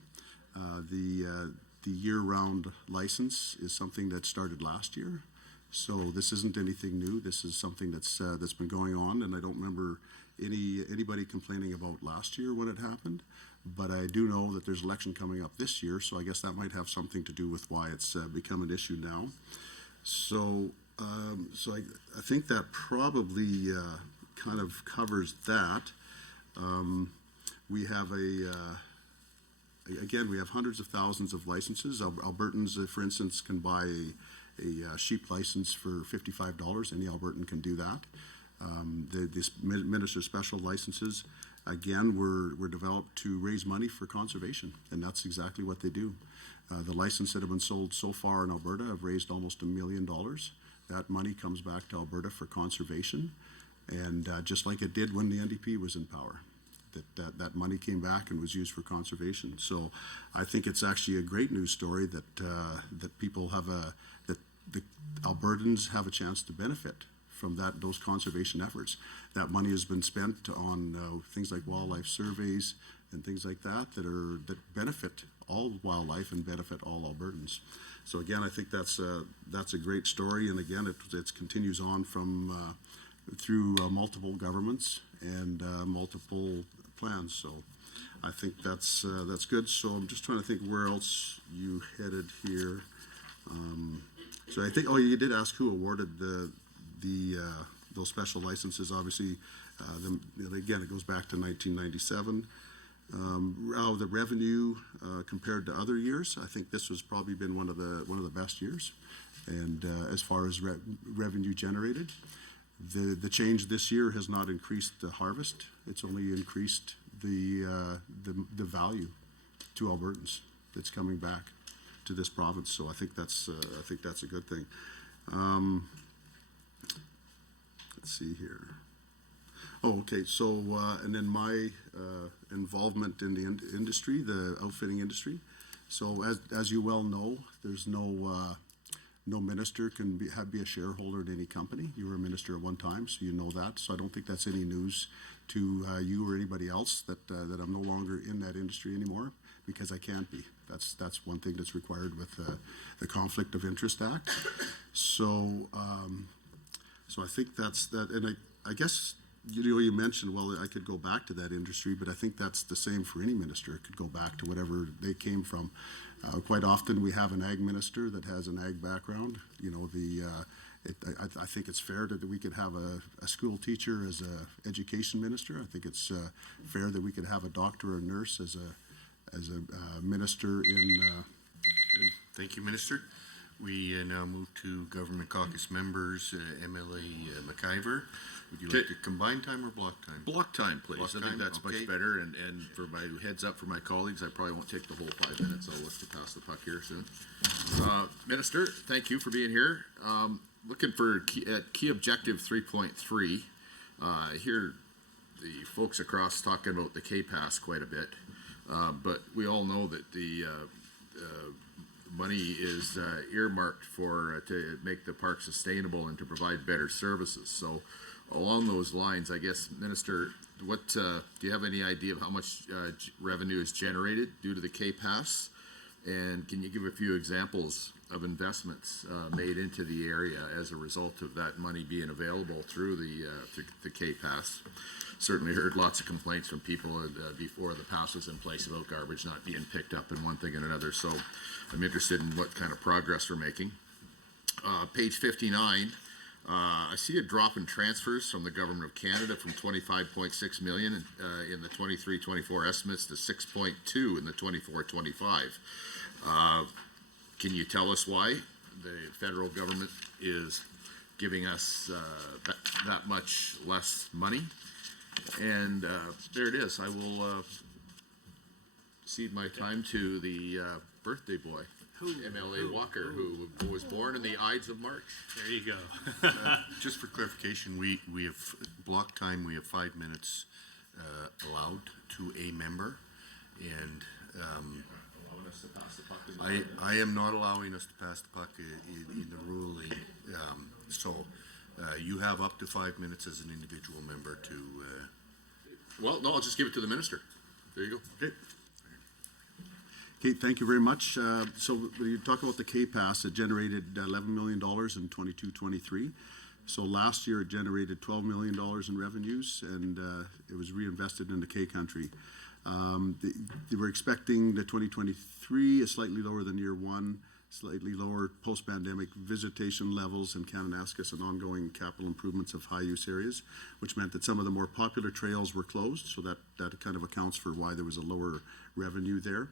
The year-round license is something that started last year, so this isn't anything new. This is something that's been going on, and I don't remember anybody complaining about last year when it happened. But I do know that there's an election coming up this year, so I guess that might have something to do with why it's become an issue now. So I think that probably kind of covers that. We have again, we have hundreds of thousands of licenses. Albertans, for instance, can buy a sheep license for $55. Any Albertan can do that. These minister special licenses, again, were developed to raise money for conservation, and that's exactly what they do. The license that have been sold so far in Alberta have raised almost $1 million. That money comes back to Alberta for conservation, and just like it did when the NDP was in power, that money came back and was used for conservation. So I think it's actually a great news story that people have that the Albertans have a chance to benefit from those conservation efforts. That money has been spent on things like wildlife surveys and things like that that benefit all wildlife and benefit all Albertans. So again, I think that's a great story, and again, it continues on from through multiple governments and multiple plans. So I think that's good. So I'm just trying to think where else you headed here. So I think, you did ask who awarded those special licenses. Obviously, again, it goes back to 1997. The revenue compared to other years, I think this has probably been one of the best years. And as far as revenue generated, the change this year has not increased the harvest. It's only increased the value to Albertans that's coming back to this province. So I think that's a good thing. Let's see here. Oh, okay. So and then my involvement in the industry, the outfitting industry. So as you well know, there's no minister can be a shareholder in any company. You were a minister at one time, so you know that. So I don't think that's any news to you or anybody else that I'm no longer in that industry anymore, because I can't be. That's one thing that's required with the Conflict of Interest Act. So so I think that's that. And I guess you mentioned, well, I could go back to that industry, but I think that's the same for any minister. It could go back to whatever they came from. Quite often we have an ag minister that has an ag background. You know, I think it's fair that we could have a school teacher as a education minister. I think it's fair that we could have a doctor or nurse as a minister in. Thank you, Minister. We now move to Government Caucus members, MLA McIver. Would you like to combine time or block time? Block time, please. Block I think time, that's okay. much better, and for my heads up for my colleagues, I probably won't take the whole 5 minutes. I'll look to pass the puck here soon. Minister, thank you for being here. Looking for key objective 3.3. I hear the folks across talking about the K-Pass quite a bit, but we all know that the money is earmarked for to make the park sustainable and to provide better services. So along those lines, I guess, Minister, what do you have any idea of how much revenue is generated due to the K-Pass? And can you give a few examples of investments made into the area as a result of that money being available through the K-Pass? Certainly heard lots of complaints from people before the pass was in place about garbage not being picked up and one thing and another. So I'm interested in what kind of progress we're making. Page 59, I see a drop in transfers from the Government of Canada from 25.6 million in the 23-24 estimates to 6.2 in the 24-25. Can you tell us why the federal government is giving us that much less money? And there it is. I will cede my time to the birthday boy, MLA Walker, who was born in the Ides of March. There you go. Just for clarification, we have block time. We have 5 minutes allowed to a member, and Allowing us to pass the puck as I am not allowing us to pass the puck in the ruling. So you have up to 5 minutes as an individual member to. Well, no, I'll just give it to the minister. There you go. Okay. Okay, thank you very much. So when you talk about the K-Pass, it generated $11 million in 22-23. So last year it generated $12 million in revenues, and it was reinvested into K-Country. They were expecting the 2023 is slightly lower than year one, slightly lower post-pandemic visitation levels in Kananaskis and ongoing capital improvements of high-use areas, which meant that some of the more popular trails were closed, so that kind of accounts for why there was a lower revenue there.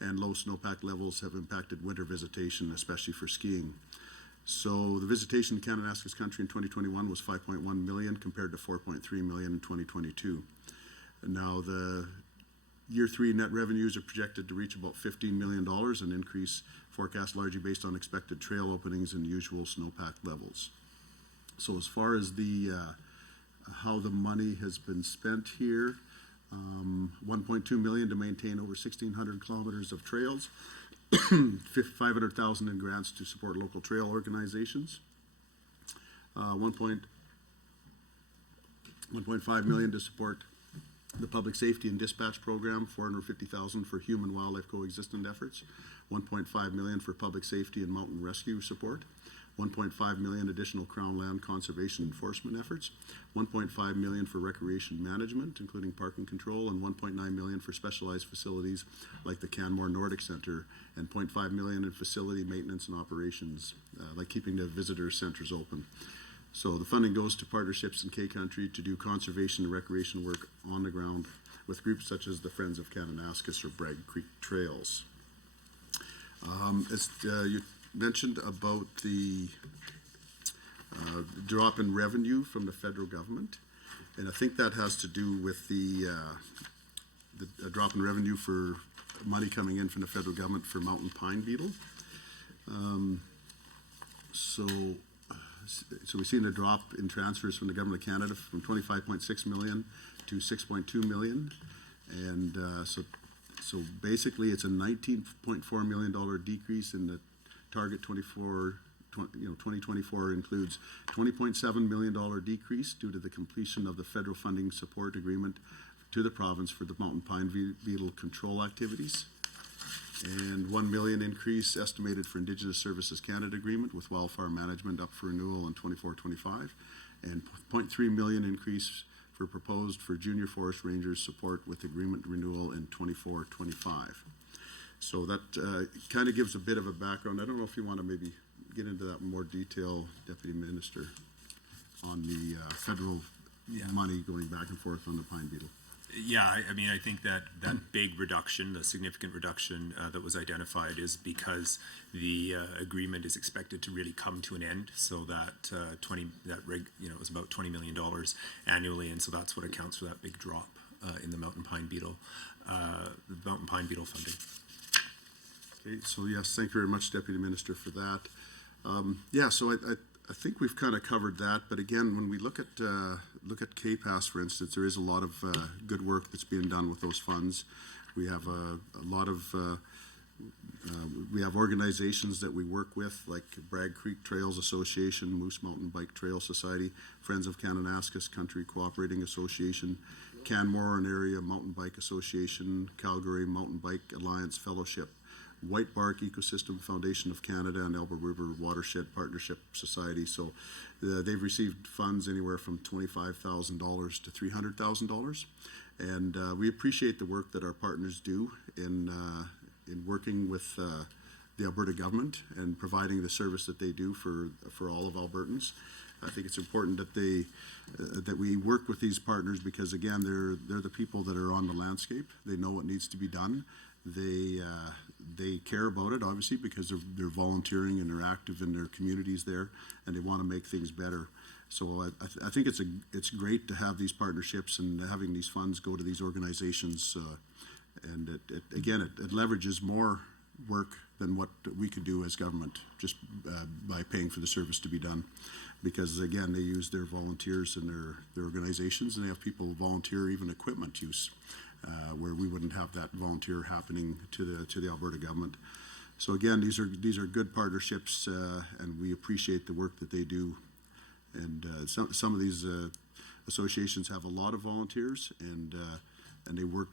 And low snowpack levels have impacted winter visitation, especially for skiing. So the visitation in Kananaskis Country in 2021 was 5.1 million compared to 4.3 million in 2022. Now, the year 3 net revenues are projected to reach about $15 million, an increase forecast largely based on expected trail openings and usual snowpack levels. So as far as the how the money has been spent here, $1.2 million to maintain over 1,600 kilometers of trails, $500,000 in grants to support local trail organizations, $1.5 million to support the public safety and dispatch program, $450,000 for human wildlife coexistence efforts, $1.5 million for public safety and mountain rescue support, $1.5 million additional Crown land conservation enforcement efforts, $1.5 million for recreation management, including parking control, and $1.9 million for specialized facilities like the Canmore Nordic Center, and $0.5 million in facility maintenance and operations, like keeping the visitor centers open. So the funding goes to partnerships in K-Country to do conservation and recreation work on the ground with groups such as the Friends of Kananaskis or Bragg Creek Trails. As you mentioned about the drop in revenue from the federal government, and I think that has to do with the drop in revenue for money coming in from the federal government for mountain pine beetle. So we've seen a drop in transfers from the government of Canada from 25.6 million to 6.2 million, and so basically it's a $19.4 million decrease in the target 2024 includes $20.7 million decrease due to the completion of the federal funding support agreement to the province for the mountain pine beetle control activities, and $1 million increase estimated for Indigenous Services Canada agreement with wildfire management up for renewal in 24-25, and $0.3 million increase for proposed for junior forest rangers support with agreement renewal in 24-25. So that kind of gives a bit of a background. I don't know if you want to maybe get into that in more detail, Deputy Minister, on the federal money going back and forth on the pine beetle. Yeah, I mean, I think that big reduction, the significant reduction that was identified is because the agreement is expected to really come to an end. So that it was about $20 million annually, and so that's what accounts for that big drop in the mountain pine beetle funding. Okay, so yes, thank you very much, Deputy Minister, for that. So I think we've kind of covered that, but again, when we look at K-Pass, for instance, there is a lot of good work that's being done with those funds. We have a lot of we have organizations that we work with, like Bragg Creek Trails Association, Moose Mountain Bike Trail Society, Friends of Kananaskis Country Cooperating Association, Canmore and Area Mountain Bike Association, Calgary Mountain Bike Alliance Fellowship, White Bark Ecosystem Foundation of Canada, and Elbow River Watershed Partnership Society. So they've received funds anywhere from $25,000 to $300,000, and we appreciate the work that our partners do in working with the Alberta government and providing the service that they do for all of Albertans. I think it's important that that we work with these partners because, again, they're the people that are on the landscape. They know what needs to be done. They care about it, obviously, because they're volunteering and they're active in their communities there, and they want to make things better. So I think it's great to have these partnerships and having these funds go to these organizations, and it leverages more work than what we could do as government just by paying for the service to be done. Because again, they use their volunteers in their organizations, and they have people volunteer even equipment use. Where we wouldn't have that volunteer happening to the Alberta government. So again, these are good partnerships, and we appreciate the work that they do. And some of these associations have a lot of volunteers, and they work.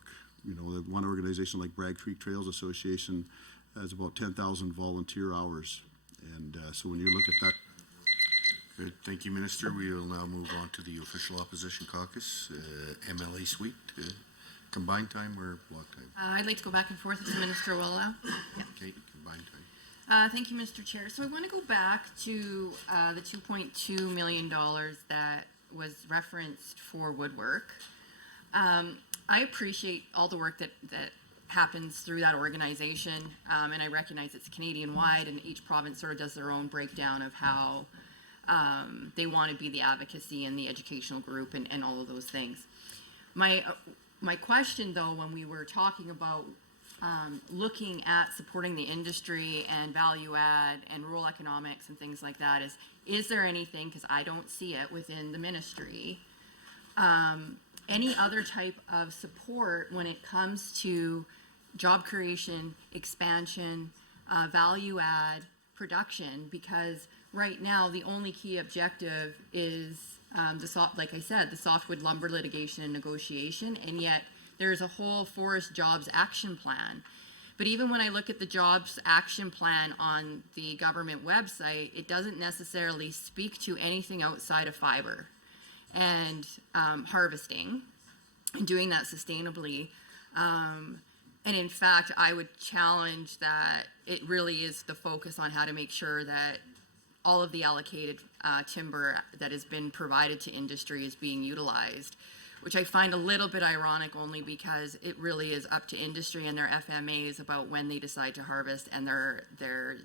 One organization like Bragg Creek Trails Association has about 10,000 volunteer hours, and so when you look at that. Good. Thank you, Minister. We will now move on to the official opposition caucus, MLA suite. Combined time or block time? I'd like to go back and forth if the minister will allow. Okay, combined time. Thank you, Mr. Chair. So I want to go back to the $2.2 million that was referenced for woodwork. I appreciate all the work that happens through that organization, and I recognize it's Canadian-wide, and each province sort of does their own breakdown of how my educational group and all of those things. My question, though, when we were talking about looking at supporting the industry and value add and rural economics and things like that is there anything, because I don't see it within the ministry, any other type of support when it comes to job creation, expansion, value add, production? Because right now the only key objective is like I said, the softwood lumber litigation and negotiation, and yet there's a whole forest jobs action plan. But even when I look at the jobs action plan on the government website, it doesn't necessarily speak to anything outside of fiber and harvesting and doing that sustainably. And in fact, I would challenge that it really is the focus on how to make sure that all of the allocated timber that has been provided to industry is being utilized, which I find a little bit ironic, only because it really is up to industry and their FMAs about when they decide to harvest, and their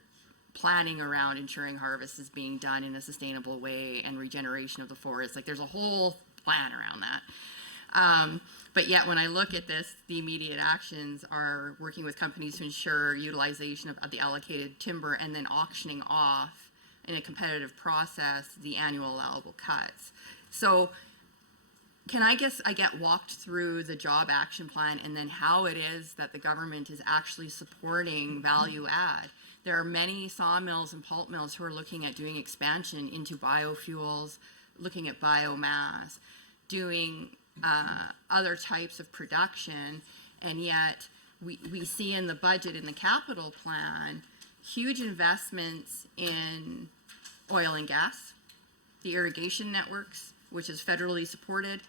planning around ensuring harvest is being done in a sustainable way and regeneration of the forest. Like, there's a whole plan around that. But yet when I look at this, the immediate actions are working with companies to ensure utilization of the allocated timber and then auctioning off in a competitive process the annual allowable cuts. So can I get walked through the job action plan and then how it is that the government is actually supporting value add? There are many sawmills and pulp mills who are looking at doing expansion into biofuels, looking at biomass, doing other types of production, and yet we see in the budget, in the capital plan, huge investments in oil and gas, the irrigation networks, which is federally supported.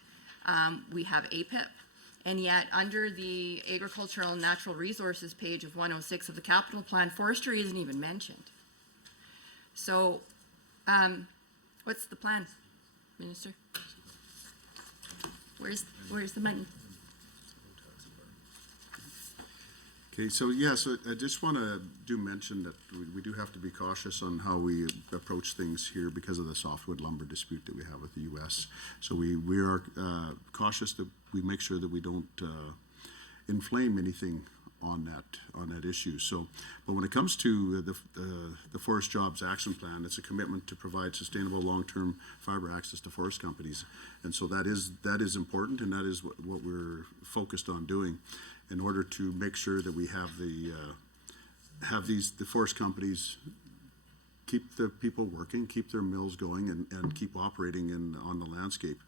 We have APIP, and yet under the agricultural and natural resources page of 106 of the capital plan, forestry isn't even mentioned. So what's the plan, Minister? Where's the money? Okay, so I just want to mention that we do have to be cautious on how we approach things here because of the softwood lumber dispute that we have with the U.S. So we are cautious that we make sure that we don't inflame anything on that issue. So, but when it comes to the Forest Jobs Action Plan, it's a commitment to provide sustainable long-term fiber access to forest companies, and so that is important, and that is what we're focused on doing, in order to make sure that we have the forest companies keep the people working, keep their mills going, and keep operating on the landscape.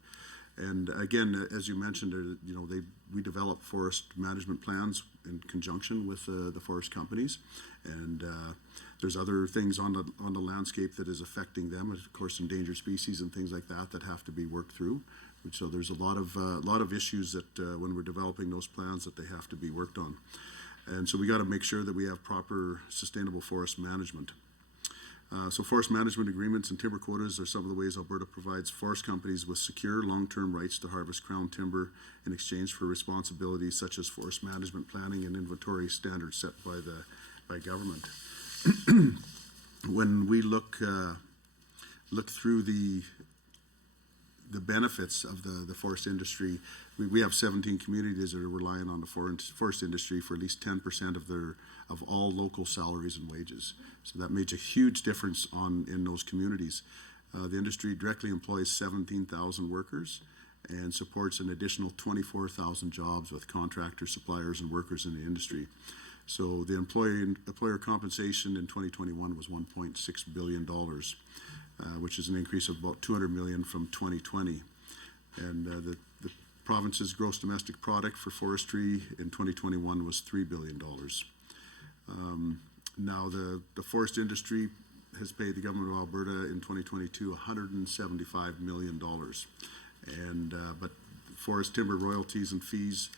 And again, as you mentioned, we develop forest management plans in conjunction with the forest companies, and there's other things on the landscape that is affecting them. Of course, endangered species and things like that have to be worked through. So there's a lot of issues that when we're developing those plans that they have to be worked on, and so we got to make sure that we have proper sustainable forest management. So forest management agreements and timber quotas are some of the ways Alberta provides forest companies with secure long-term rights to harvest crown timber in exchange for responsibilities such as forest management planning and inventory standards set by government. When we look through the benefits of the forest industry, we have 17 communities that are relying on the forest industry for at least 10% of all local salaries and wages. So that makes a huge difference in those communities. The industry directly employs 17,000 workers and supports an additional 24,000 jobs with contractors, suppliers, and workers in the industry. So the employer compensation in 2021 was $1.6 billion. Which is an increase of about $200 million from 2020. And the province's gross domestic product for forestry in 2021 was $3 billion. Now the forest industry has paid the government of Alberta in 2022 $175 million. And but forest timber royalties and fees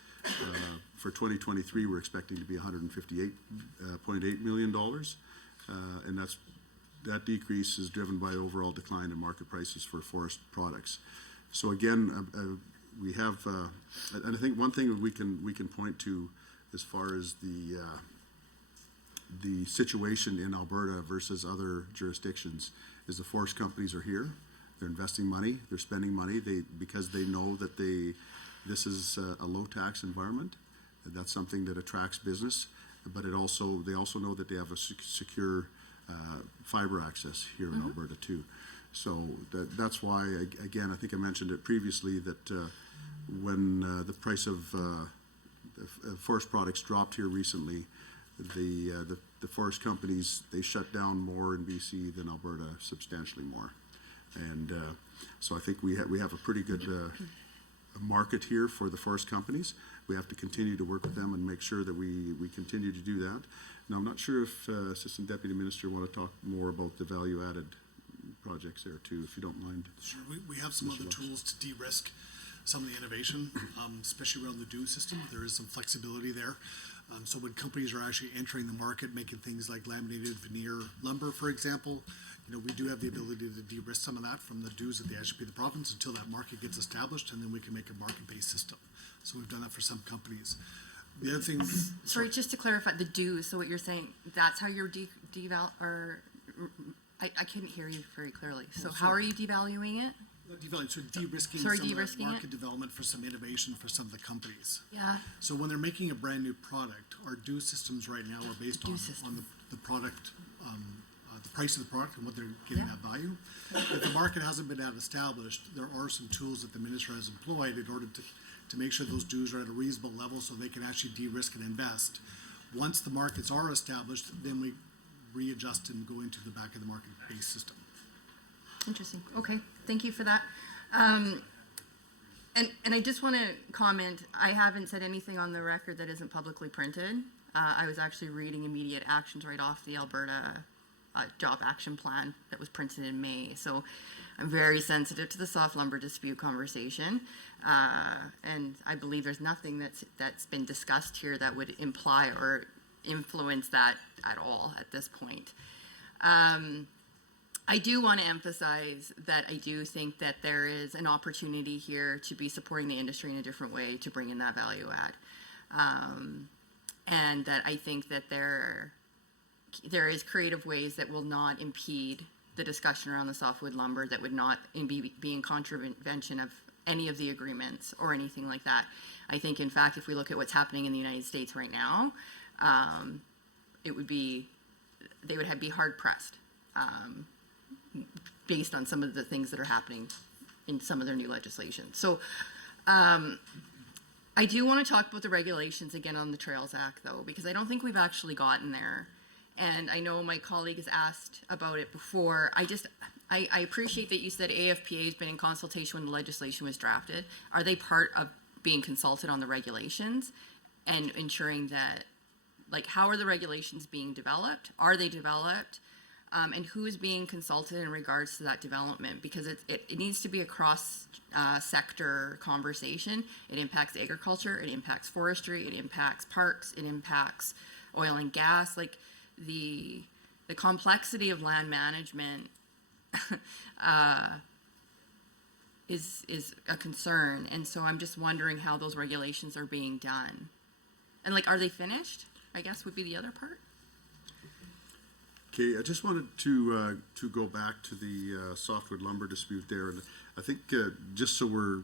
for 2023 we're expecting to be $158.8 million. And that decrease is driven by overall decline in market prices for forest products. So again, we have, and I think one thing that we can point to as far as the situation in Alberta versus other jurisdictions is the forest companies are here. They're investing money. They're spending money. Because they know that This is a low-tax environment. That's something that attracts business, but they also know that they have a secure fiber access here in Alberta too. So that's why, again, I think I mentioned it previously, that when the price of forest products dropped here recently, the forest companies, they shut down more in BC than Alberta, substantially more. And so I think we have a pretty good market here for the forest companies. We have to continue to work with them and make sure that we continue to do that. Now, I'm not sure if Assistant Deputy Minister want to talk more about the value-added projects there too, if you don't mind. Sure, we have some other tools to de-risk some of the innovation, especially around the due system. There is some flexibility there. So when companies are actually entering the market, making things like laminated veneer lumber, for example, we do have the ability to de-risk some of that from the dues that they actually pay the province until that market gets established, and then we can make a market-based system. So we've done that for some companies. The other thing. Sorry, just to clarify the dues. So what you're saying, that's how you're I couldn't hear you very clearly. So how are you devaluing it? So de-risking Sorry, some de-risking of it? the market development for some innovation for some of the companies. Yeah. So when they're making a brand new product, our due systems right now are based on the product, the price of the product and what they're getting that value. If the market hasn't been that established, there are some tools that the minister has employed in order to make sure those dues are at a reasonable level so they can actually de-risk and invest. Once the markets are established, then we readjust and go into the back of the market-based system. Interesting. Okay, thank you for that. And I just want to comment, I haven't said anything on the record that isn't publicly printed. I was actually reading immediate actions right off the Alberta job action plan that was printed in May. So I'm very sensitive to the soft lumber dispute conversation. And I believe there's nothing that's been discussed here that would imply or influence that at all at this point. I do want to emphasize that I do think that there is an opportunity here to be supporting the industry in a different way to bring in that value add. And that I think that there is creative ways that will not impede the discussion around the softwood lumber, that would not be in contravention of any of the agreements or anything like that. I think, in fact, if we look at what's happening in the United States right now, they would be hard pressed. Based on some of the things that are happening in some of their new legislation. So I do want to talk about the regulations again on the Trails Act, though, because I don't think we've actually gotten there. And I know my colleague has asked about it before. I appreciate that you said AFPA has been in consultation when the legislation was drafted. Are they part of being consulted on the regulations and ensuring that, like, how are the regulations being developed? Are they developed? And who is being consulted in regards to that development? Because it needs to be a cross-sector conversation. It impacts agriculture, it impacts forestry, it impacts parks, it impacts oil and gas. Like the complexity of land management is a concern. And so I'm just wondering how those regulations are being done. And like, are they finished? I guess would be the other part. Okay, I just wanted to go back to the softwood lumber dispute there, and I think just so we're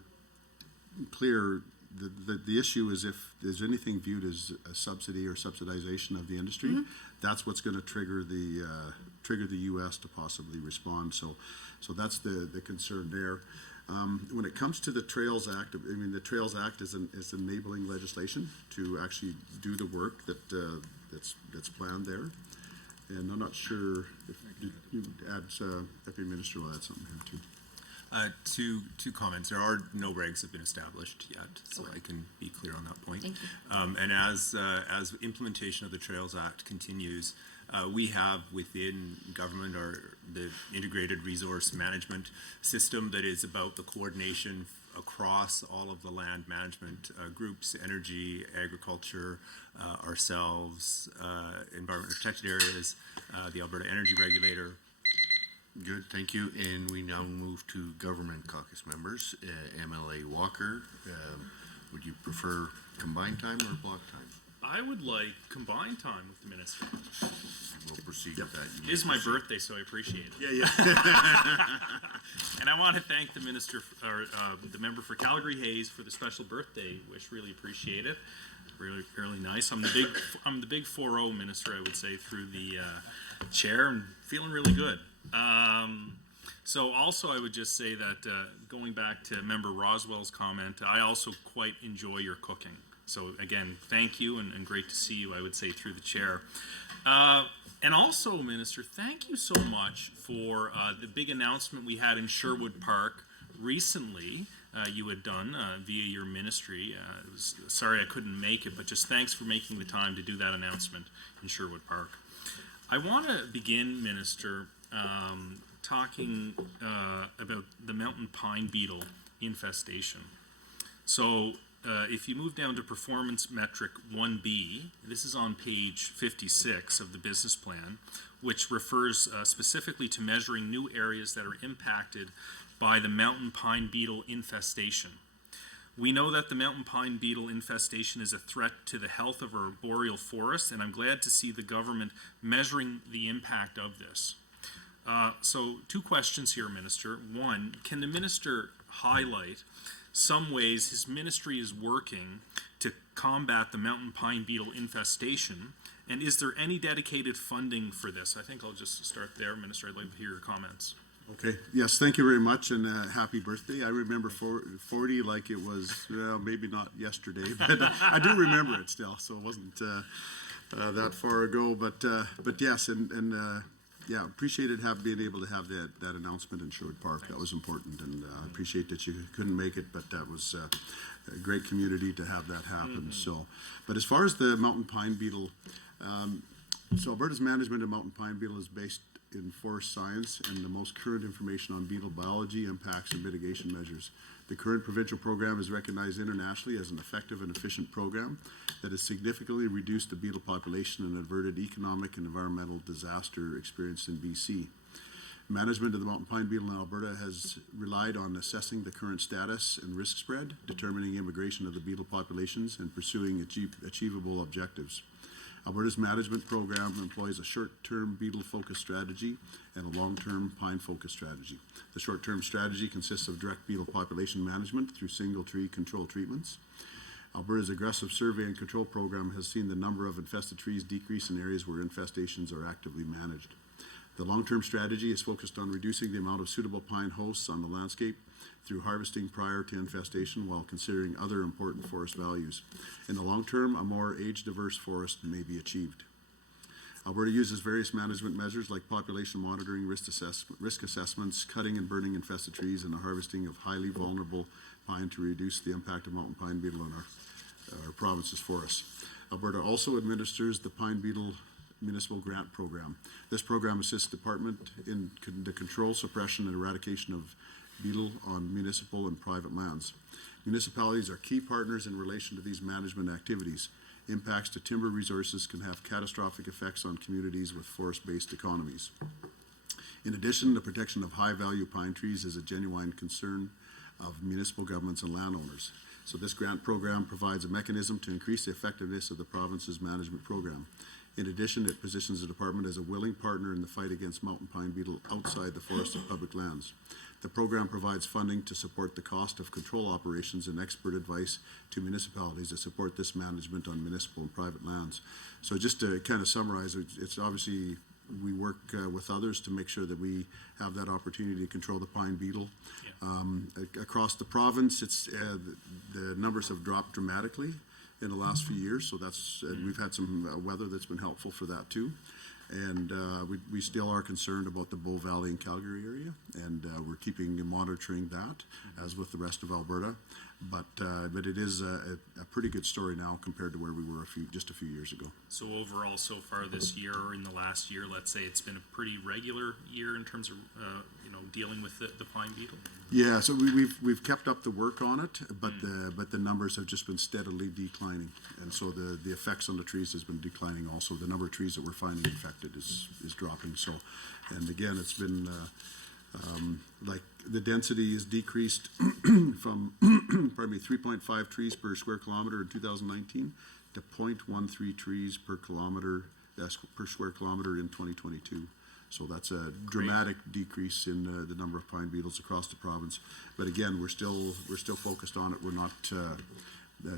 clear, the issue is if there's anything viewed as a subsidy or subsidization of the industry, that's what's going to trigger the U.S. to possibly respond. So that's the concern there. When it comes to the Trails Act, I mean, the Trails Act is enabling legislation to actually do the work that's planned there. And I'm not sure if you add, Deputy Minister will add something here too. Two comments. There are no regs have been established yet, so I can be clear on that point. Thank you. And as implementation of the Trails Act continues, we have within government the integrated resource management system that is about the coordination across all of the land management groups, energy, agriculture, ourselves, environment protected areas, the Alberta Energy Regulator. Good, thank you. And we now move to government caucus members. MLA Walker, would you prefer combined time or block time? I would like combined time with the minister. We'll proceed with that. It is my birthday, so I appreciate it. Yeah. And I want to thank the minister, or the member for Calgary Hayes, for the special birthday wish. Really appreciate it. Really nice. I'm the big 4-0 minister, I would say, through the chair. I'm feeling really good. So also, I would just say that going back to Member Roswell's comment, I also quite enjoy your cooking. So again, thank you, and great to see you, I would say, through the chair. And also, Minister, thank you so much for the big announcement we had in Sherwood Park recently. You had done via your ministry. Sorry I couldn't make it, but just thanks for making the time to do that announcement in Sherwood Park. I want to begin, Minister, talking about the mountain pine beetle infestation. So if you move down to performance metric 1B, this is on page 56 of the business plan, which refers specifically to measuring new areas that are impacted by the mountain pine beetle infestation. We know that the mountain pine beetle infestation is a threat to the health of our boreal forest, and I'm glad to see the government measuring the impact of this. So 2 questions here, Minister. One, can the Minister highlight some ways his ministry is working to combat the mountain pine beetle infestation, and is there any dedicated funding for this? I think I'll just start there, Minister. I'd like to hear your comments. Okay, yes, thank you very much, and happy birthday. I remember 40 like it was, well, maybe not yesterday, but I do remember it still, so it wasn't that far ago, but yes, and yeah, appreciated being able to have that announcement in Sherwood Park. Thanks. That was important, and I appreciate that you couldn't make it, but that was a great community to have that happen. So, but as far as the mountain pine beetle, so Alberta's management of mountain pine beetle is based in forest science and the most current information on beetle biology, impacts, and mitigation measures. The current provincial program is recognized internationally as an effective and efficient program that has significantly reduced the beetle population and averted economic and environmental disaster experienced in BC. Management of the mountain pine beetle in Alberta has relied on assessing the current status and risk spread, determining immigration of the beetle populations, and pursuing achievable objectives. Alberta's management program employs a short-term beetle-focused strategy and a long-term pine-focused strategy. The short-term strategy consists of direct beetle population management through single-tree control treatments. Alberta's aggressive survey and control program has seen the number of infested trees decrease in areas where infestations are actively managed. The long-term strategy is focused on reducing the amount of suitable pine hosts on the landscape through harvesting prior to infestation while considering other important forest values. In the long term, a more age-diverse forest may be achieved. Alberta uses various management measures like population monitoring, risk assessments, cutting and burning infested trees, and the harvesting of highly vulnerable pine to reduce the impact of mountain pine beetle on our province's forests. Alberta also administers the Pine Beetle Municipal Grant Program. This program assists the department in the control, suppression, and eradication of beetle on municipal and private lands. Municipalities are key partners in relation to these management activities. Impacts to timber resources can have catastrophic effects on communities with forest-based economies. In addition, the protection of high-value pine trees is a genuine concern of municipal governments and landowners. So this grant program provides a mechanism to increase the effectiveness of the province's management program. In addition, it positions the department as a willing partner in the fight against mountain pine beetle outside the forest of public lands. The program provides funding to support the cost of control operations and expert advice to municipalities to support this management on municipal and private lands. So just to kind of summarize, it's obviously we work with others to make sure that we have that opportunity to control the pine beetle. Yeah. Across the province, it's the numbers have dropped dramatically in the last few years, so that's we've had some weather that's been helpful for that too. And we still are concerned about the Bow Valley and Calgary area, and we're keeping and monitoring that, as with the rest of Alberta. But it is a pretty good story now compared to where we were just a few years ago. So overall, so far this year, or in the last year, let's say it's been a pretty regular year in terms of dealing with the pine beetle. Yeah, so we've kept up the work on it, but the numbers have just been steadily declining, and so the effects on the trees has been declining also. The number of trees that we're finding infected is dropping. So, and again, it's been like the density is decreased from 3.5 trees per square kilometer in 2019 to 0.13 trees per square kilometer in 2022. So that's a dramatic decrease in the number of pine beetles across the province. But again, we're still focused on it. We're not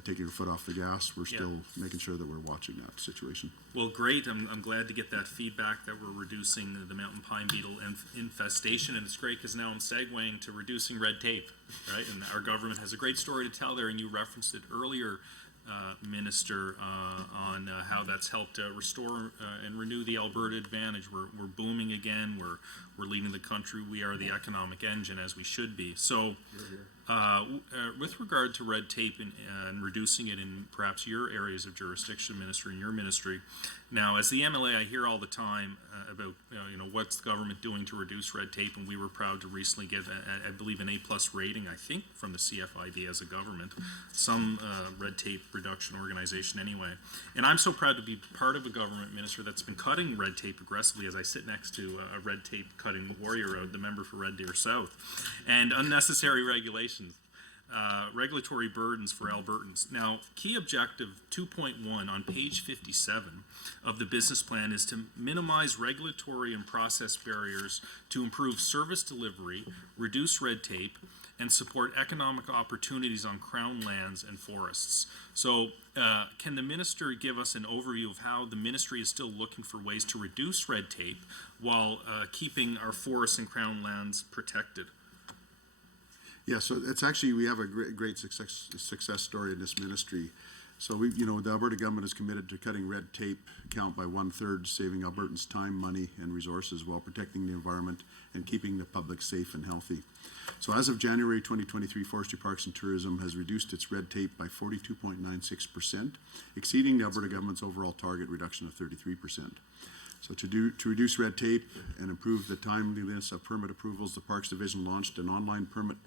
taking our foot off the gas. We're still making sure that we're watching that situation. Well, great. I'm glad to get that feedback that we're reducing the mountain pine beetle infestation, and it's great because now I'm segueing to reducing red tape, right? And our government has a great story to tell there, and you referenced it earlier, Minister, on how that's helped restore and renew the Alberta advantage. We're booming again. We're leading the country. We are the economic engine, as we should be. So, with regard to red tape and reducing it in perhaps your areas of jurisdiction, Minister, in your ministry, now as the MLA, I hear all the time about what's the government doing to reduce red tape, and we were proud to recently give, I believe, an A+ rating, I think, from the CFIB as a government, some red tape reduction organization anyway. And I'm so proud to be part of a government, Minister, that's been cutting red tape aggressively as I sit next to a red tape cutting warrior, the member for Red Deer South, and unnecessary regulations. Regulatory burdens for Albertans. Now, key objective 2.1 on page 57 of the business plan is to minimize regulatory and process barriers to improve service delivery, reduce red tape, and support economic opportunities on Crown lands and forests. So, can the minister give us an overview of how the ministry is still looking for ways to reduce red tape while keeping our forests and Crown lands protected? Yeah, so it's actually, we have a great success story in this ministry. So the Alberta government is committed to cutting red tape count by 1/3, saving Albertans time, money, and resources while protecting the environment and keeping the public safe and healthy. So as of January 2023, Forestry, Parks and Tourism has reduced its red tape by 42.96%, exceeding the Alberta government's overall target reduction of 33%. So to reduce red tape and improve the timeliness of permit approvals, the Parks Division launched an online permit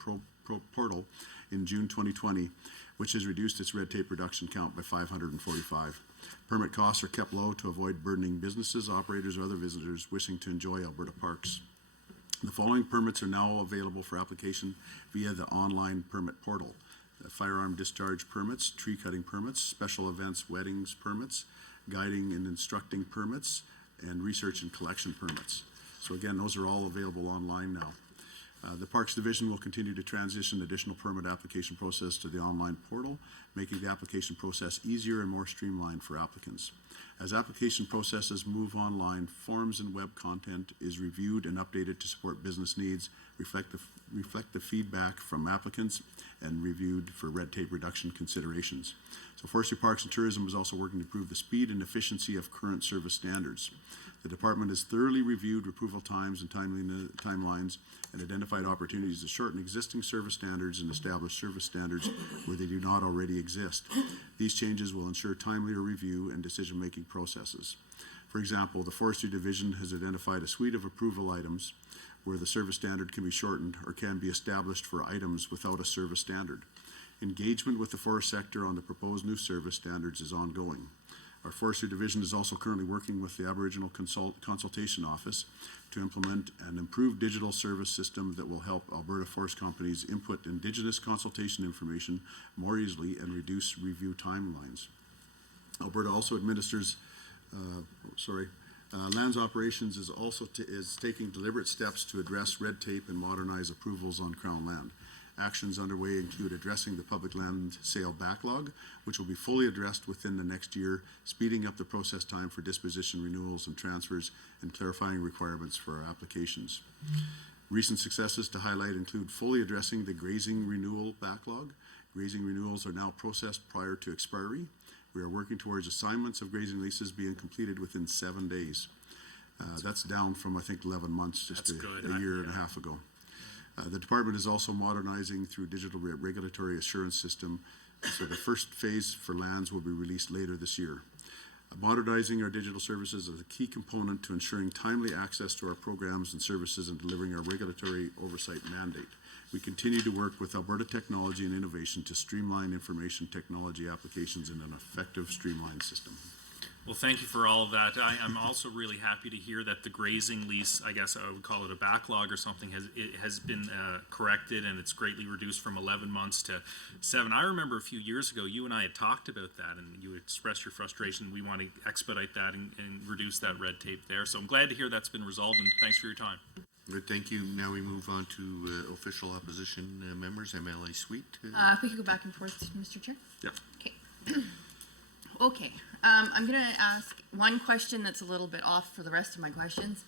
portal in June 2020, which has reduced its red tape reduction count by 545. Permit costs are kept low to avoid burdening businesses, operators, or other visitors wishing to enjoy Alberta parks. The following permits are now available for application via the online permit portal: firearm discharge permits, tree cutting permits, special events, weddings permits, guiding and instructing permits, and research and collection permits. So again, those are all available online now. The Parks Division will continue to transition additional permit application process to the online portal, making the application process easier and more streamlined for applicants. As application processes move online, forms and web content is reviewed and updated to support business needs, reflect the feedback from applicants, and reviewed for red tape reduction considerations. So Forestry, Parks and Tourism is also working to improve the speed and efficiency of current service standards. The department has thoroughly reviewed approval times and timelines and identified opportunities to shorten existing service standards and establish service standards where they do not already exist. These changes will ensure timelier review and decision-making processes. For example, the Forestry Division has identified a suite of approval items where the service standard can be shortened or can be established for items without a service standard. Engagement with the forest sector on the proposed new service standards is ongoing. Our Forestry Division is also currently working with the Aboriginal Consultation Office to implement an improved digital service system that will help Alberta forest companies input Indigenous consultation information more easily and reduce review timelines. Alberta also administers, Lands Operations is taking deliberate steps to address red tape and modernize approvals on Crown land. Actions underway include addressing the public land sale backlog, which will be fully addressed within the next year, speeding up the process time for disposition renewals and transfers, and clarifying requirements for our applications. Recent successes to highlight include fully addressing the grazing renewal backlog. Grazing renewals are now processed prior to expiry. We are working towards assignments of grazing leases being completed within 7 days. That's down from, I think, 11 months just a year and a half ago. The department is also modernizing through digital regulatory assurance system. So the first phase for lands will be released later this year. Modernizing our digital services is a key component to ensuring timely access to our programs and services and delivering our regulatory oversight mandate. We continue to work with Alberta Technology and Innovation to streamline information technology applications in an effective, streamlined system. Well, thank you for all of that. I'm also really happy to hear that the grazing lease, I guess I would call it a backlog or something, has been corrected, and it's greatly reduced from 11 months to 7. I remember a few years ago, you and I had talked about that, and you expressed your frustration. We want to expedite that and reduce that red tape there. So I'm glad to hear that's been resolved, and thanks for your time. Good, thank you. Now we move on to official opposition members. MLA Sweet. If we could go back and forth, Mr. Chair. Yep. Okay. Okay. I'm going to ask one question that's a little bit off for the rest of my questions.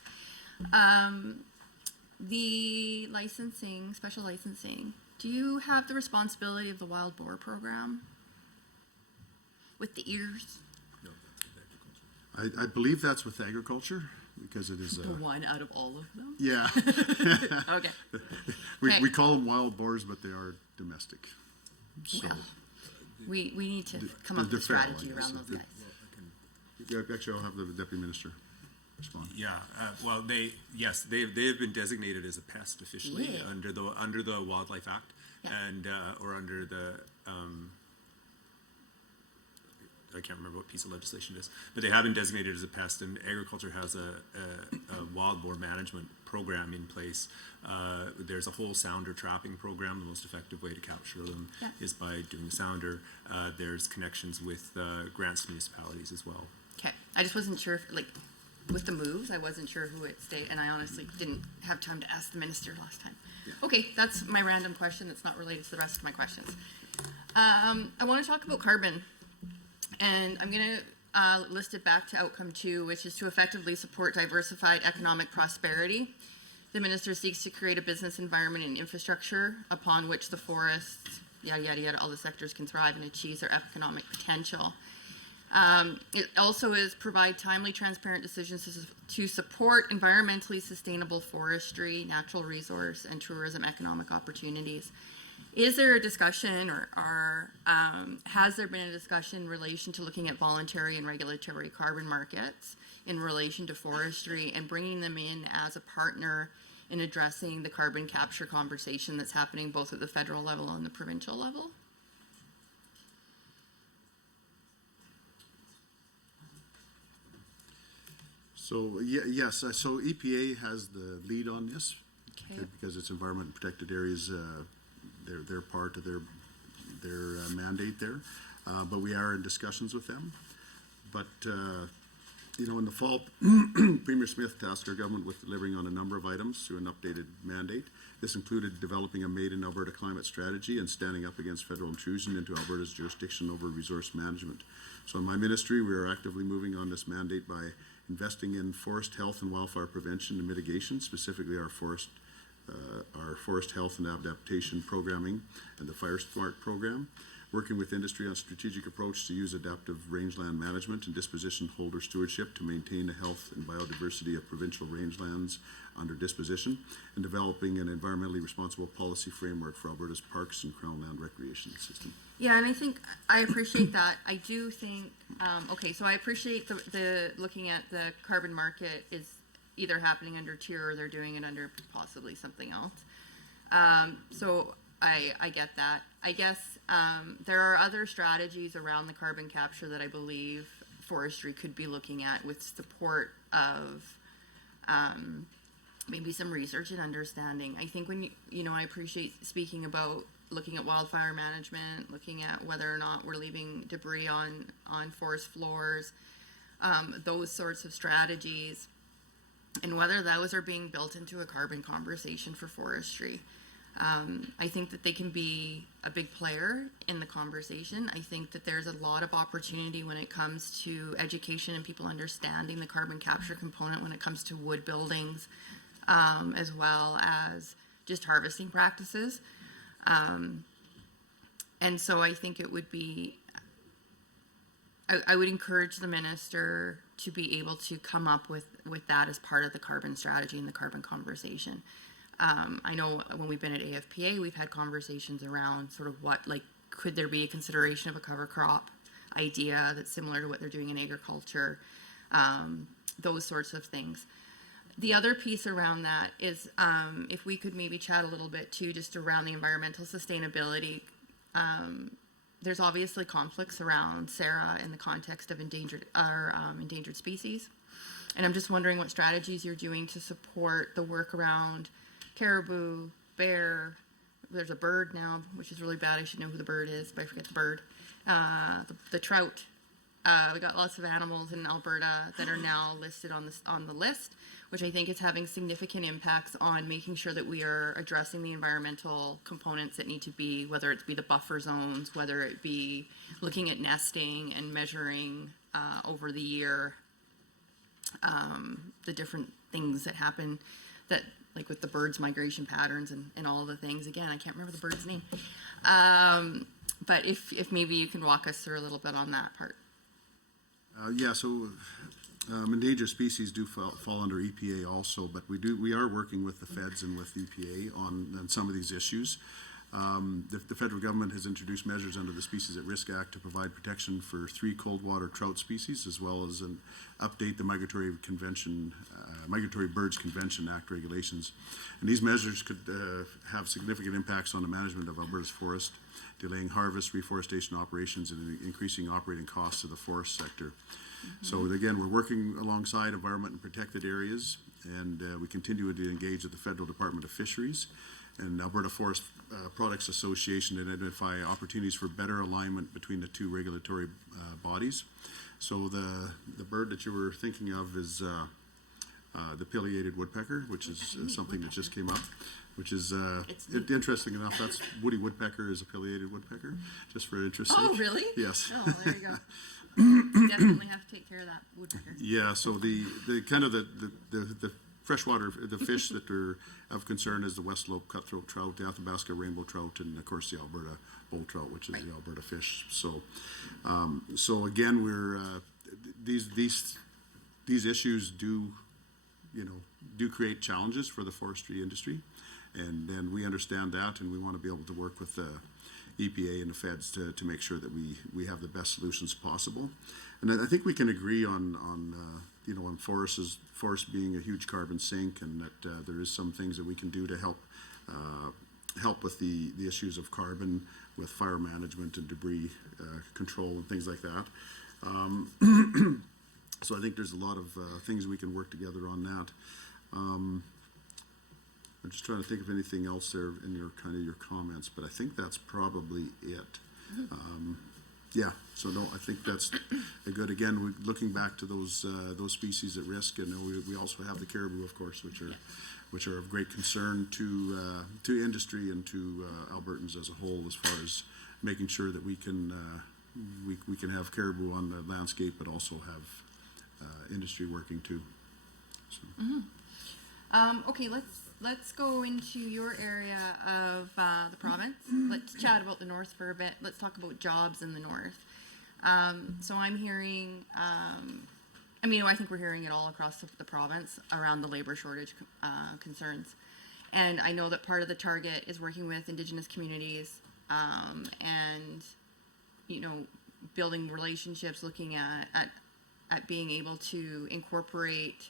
The licensing, special licensing, do you have the responsibility of the wild boar program with the ears? I believe that's with agriculture, because it is. The one out of all of them? Yeah. Okay. We call them wild boars, but they are domestic. So, Well, we need to come up with a strategy around those guys. yeah, actually, I'll have the deputy minister respond. Yeah, well, they have been designated as a pest officially Yeah. under the Wildlife Act, Yeah. and or under the I can't remember what piece of legislation it is, but they have been designated as a pest, and agriculture has a wild boar management program in place. There's a whole sounder trapping program. The most effective way to capture them is by doing the sounder. There's connections with grants to municipalities as well. Okay. I just wasn't sure, with the moves, I wasn't sure who it stayed, and I honestly didn't have time to ask the minister last time. Okay, that's my random question that's not related to the rest of my questions. I want to talk about carbon. And I'm going to list it back to outcome 2, which is to effectively support diversified economic prosperity. The minister seeks to create a business environment and infrastructure upon which the forests, yada, yada, yada, all the sectors can thrive and achieve their economic potential. It also is provide timely, transparent decisions to support environmentally sustainable forestry, natural resource, and tourism economic opportunities. Is there a discussion or has there been a discussion in relation to looking at voluntary and regulatory carbon markets in relation to forestry and bringing them in as a partner in addressing the carbon capture conversation that's happening both at the federal level and the provincial level? So, yes, so EPA has the lead on this, Okay. because it's environment protected areas, they're part of their mandate there. But we are in discussions with them. But, in the fall, Premier Smith tasked our government with delivering on a number of items through an updated mandate. This included developing a Made in Alberta climate strategy and standing up against federal intrusion into Alberta's jurisdiction over resource management. So in my ministry, we are actively moving on this mandate by investing in forest health and wildfire prevention and mitigation, specifically our forest health and adaptation programming and the Fire Smart program, working with industry on strategic approach to use adaptive rangeland management and disposition holder stewardship to maintain the health and biodiversity of provincial rangelands under disposition, and developing an environmentally responsible policy framework for Alberta's parks and crown land recreation system. Yeah, and I think I appreciate that. I do think, so I appreciate the looking at the carbon market is either happening under tier or they're doing it under possibly something else. So I get that. I guess there are other strategies around the carbon capture that I believe forestry could be looking at with support of maybe some research and understanding. I think when I appreciate speaking about looking at wildfire management, looking at whether or not we're leaving debris on forest floors, those sorts of strategies, and whether those are being built into a carbon conversation for forestry. I think that they can be a big player in the conversation. I think that there's a lot of opportunity when it comes to education and people understanding the carbon capture component when it comes to wood buildings, as well as just harvesting practices. And so I think it would be, I would encourage the minister to be able to come up with that as part of the carbon strategy and the carbon conversation. I know when we've been at AFPA, we've had conversations around sort of could there be a consideration of a cover crop idea that's similar to what they're doing in agriculture, those sorts of things. The other piece around that is if we could maybe chat a little bit too, just around the environmental sustainability there's obviously conflicts around SARA in the context of endangered species. And I'm just wondering what strategies you're doing to support the work around caribou, bear. There's a bird now, which is really bad. I should know who the bird is, but I forget the bird. The trout. We got lots of animals in Alberta that are now listed on the list, which I think is having significant impacts on making sure that we are addressing the environmental components that need to be, whether it be the buffer zones, whether it be looking at nesting and measuring over the year the different things that happen, that like with the birds' migration patterns and all the things. Again, I can't remember the bird's name. But if maybe you can walk us through a little bit on that part. Endangered species do fall under EPA also, but we are working with the feds and with EPA on some of these issues. The federal government has introduced measures under the Species at Risk Act to provide protection for 3 cold water trout species, as well as update the Migratory Birds Convention Act regulations. And these measures could have significant impacts on the management of Alberta's forest, delaying harvest, reforestation operations, and increasing operating costs of the forest sector. So again, we're working alongside environment and protected areas, and we continue to engage with the Federal Department of Fisheries and Alberta Forest Products Association to identify opportunities for better alignment between the 2 regulatory bodies. So the bird that you were thinking of is the pileated woodpecker, which is something that just came up, which is interesting enough. That's Woody woodpecker is a pileated woodpecker, just for interest sake. Oh, really? Yes. Oh, there you go. Definitely have to take care of that woodpecker. Yeah. So the kind of the freshwater, the fish that are of concern is the West Slope cutthroat trout, the Athabasca rainbow trout, and of course the Alberta bull trout, which is the Alberta fish. So, so again, we're these issues do create challenges for the forestry industry, and we understand that, and we want to be able to work with the EPA and the feds to make sure that we have the best solutions possible. And I think we can agree on forests being a huge carbon sink, and that there is some things that we can do to help with the issues of carbon, with fire management and debris control and things like that. So I think there's a lot of things we can work together on that. I'm just trying to think of anything else there in your comments, but I think that's probably it. Yeah, so no, I think that's a good. Again, we're looking back to those species at risk, and we also have the caribou, of course, which are of great concern to industry and to Albertans as a whole, as far as making sure that we can have caribou on the landscape, but also have industry working too. So. Okay, let's go into your area of the province. Let's chat about the north for a bit. Let's talk about jobs in the north. So I'm hearing, I think we're hearing it all across the province around the labor shortage concerns. And I know that part of the target is working with Indigenous communities and, building relationships, looking at being able to incorporate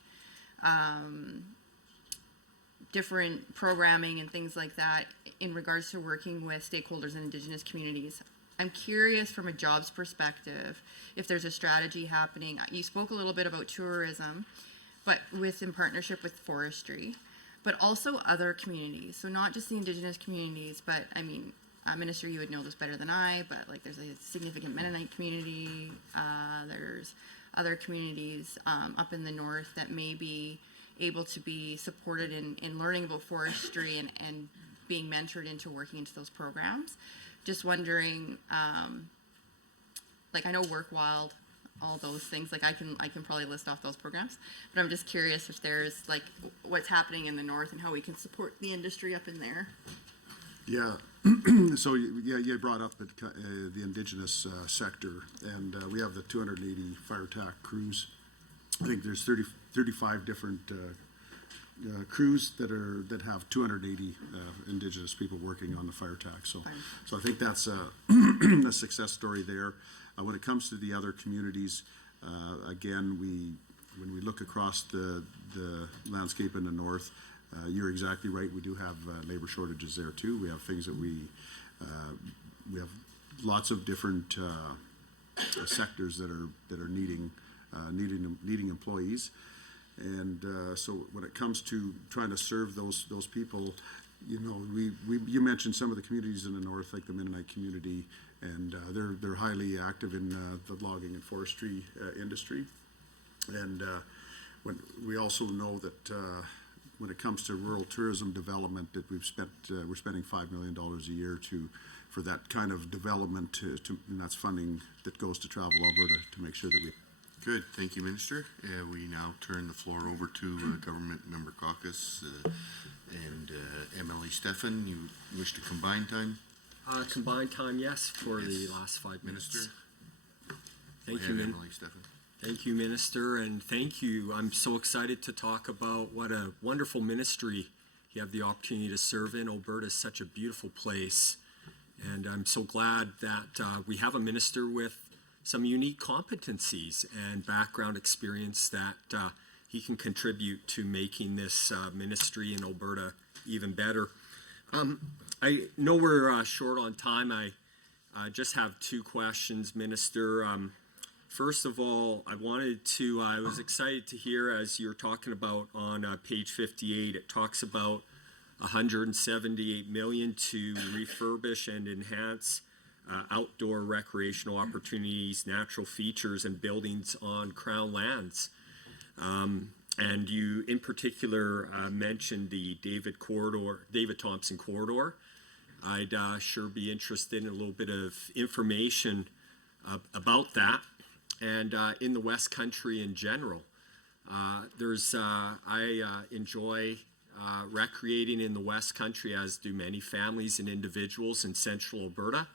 different programming and things like that in regards to working with stakeholders in Indigenous communities. I'm curious from a jobs perspective if there's a strategy happening. You spoke a little bit about tourism, but in partnership with forestry, but also other communities. So not just the Indigenous communities, but Minister, you would know this better than I, but there's a significant Mennonite community. There's other communities up in the north that may be able to be supported in learning about forestry and being mentored into working into those programs. Just wondering, I know Work Wild, all those things, I can probably list off those programs, but I'm just curious if there's what's happening in the north and how we can support the industry up in there. Yeah. So you brought up the Indigenous sector, and we have the 280 fire attack crews. I think there's 35 different crews that have 280 Indigenous people working on the fire attack. So I think that's a success story there. When it comes to the other communities, again, when we look across the landscape in the north, you're exactly right. We do have labor shortages there too. We have things that we have lots of different sectors that are needing employees. And so when it comes to trying to serve those people, you know, you mentioned some of the communities in the north, like the Mennonite community, and they're highly active in the logging and forestry industry. And when we also know that when it comes to rural tourism development, that we're spending $5 million a year for that kind of development, and that's funding that goes to Travel Alberta to make sure that we. Good, thank you, Minister. We now turn the floor over to Government Member Caucus and MLA Stefan. You wish to combine time? Combined time, yes, for the last 5 minutes. Minister? Thank Go you, ahead, MLA Stefan. Thank you, Minister, and thank you. I'm so excited to talk about what a wonderful ministry you have the opportunity to serve in. Alberta is such a beautiful place, and I'm so glad that we have a minister with some unique competencies and background experience that he can contribute to making this ministry in Alberta even better. I know we're short on time. I just have 2 questions, Minister. First of all, I was excited to hear, as you're talking about on page 58, it talks about $178 million to refurbish and enhance outdoor recreational opportunities, natural features, and buildings on Crown lands. And you, in particular, mentioned the David Thompson corridor. I'd sure be interested in a little bit of information about that, and in the West Country in general. I enjoy recreating in the West Country, as do many families and individuals in Central Alberta.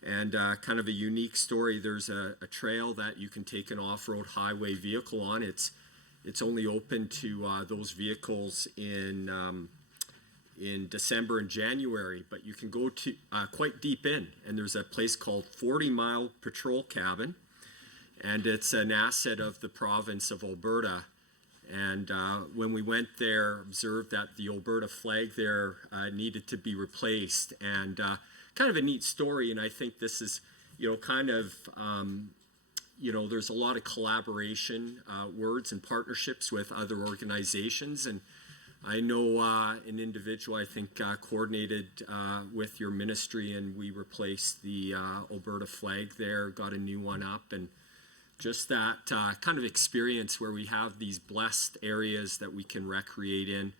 And kind of a unique story, there's a trail that you can take an off-road highway vehicle on. It's only open to those vehicles in December and January, but you can go to quite deep in, and there's a place called 40 Mile Patrol Cabin, and it's an asset of the province of Alberta. And when we went there, observed that the Alberta flag there needed to be replaced, and kind of a neat story. And I think this is, kind of, there's a lot of collaboration, words and partnerships with other organizations. And I know an individual, I think, coordinated with your ministry, and we replaced the Alberta flag there, got a new one up, and just that kind of experience where we have these blessed areas that we can recreate in,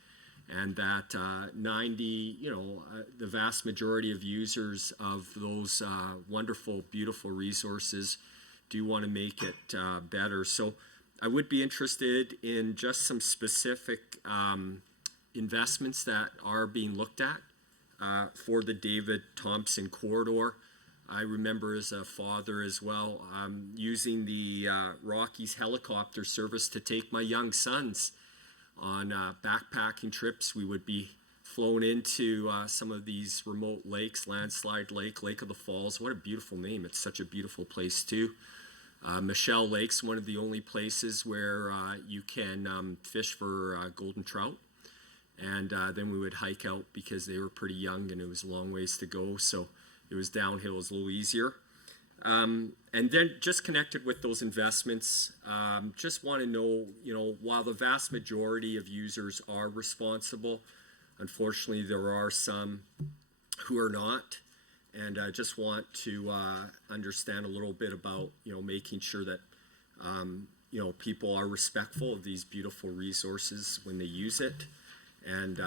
and that the vast majority of users of those wonderful, beautiful resources do want to make it better. So I would be interested in just some specific investments that are being looked at for the David Thompson corridor. I remember as a father as well, using the Rockies helicopter service to take my young sons on backpacking trips. We would be flown into some of these remote lakes, Landslide Lake, Lake of the Falls. What a beautiful name. It's such a beautiful place too. Michelle Lake's one of the only places where you can fish for golden trout. And then we would hike out because they were pretty young and it was a long ways to go. So it was downhill, it was a little easier. And then just connected with those investments, just want to know, while the vast majority of users are responsible, unfortunately there are some who are not. And I just want to understand a little bit about, making sure that, people are respectful of these beautiful resources when they use it. And,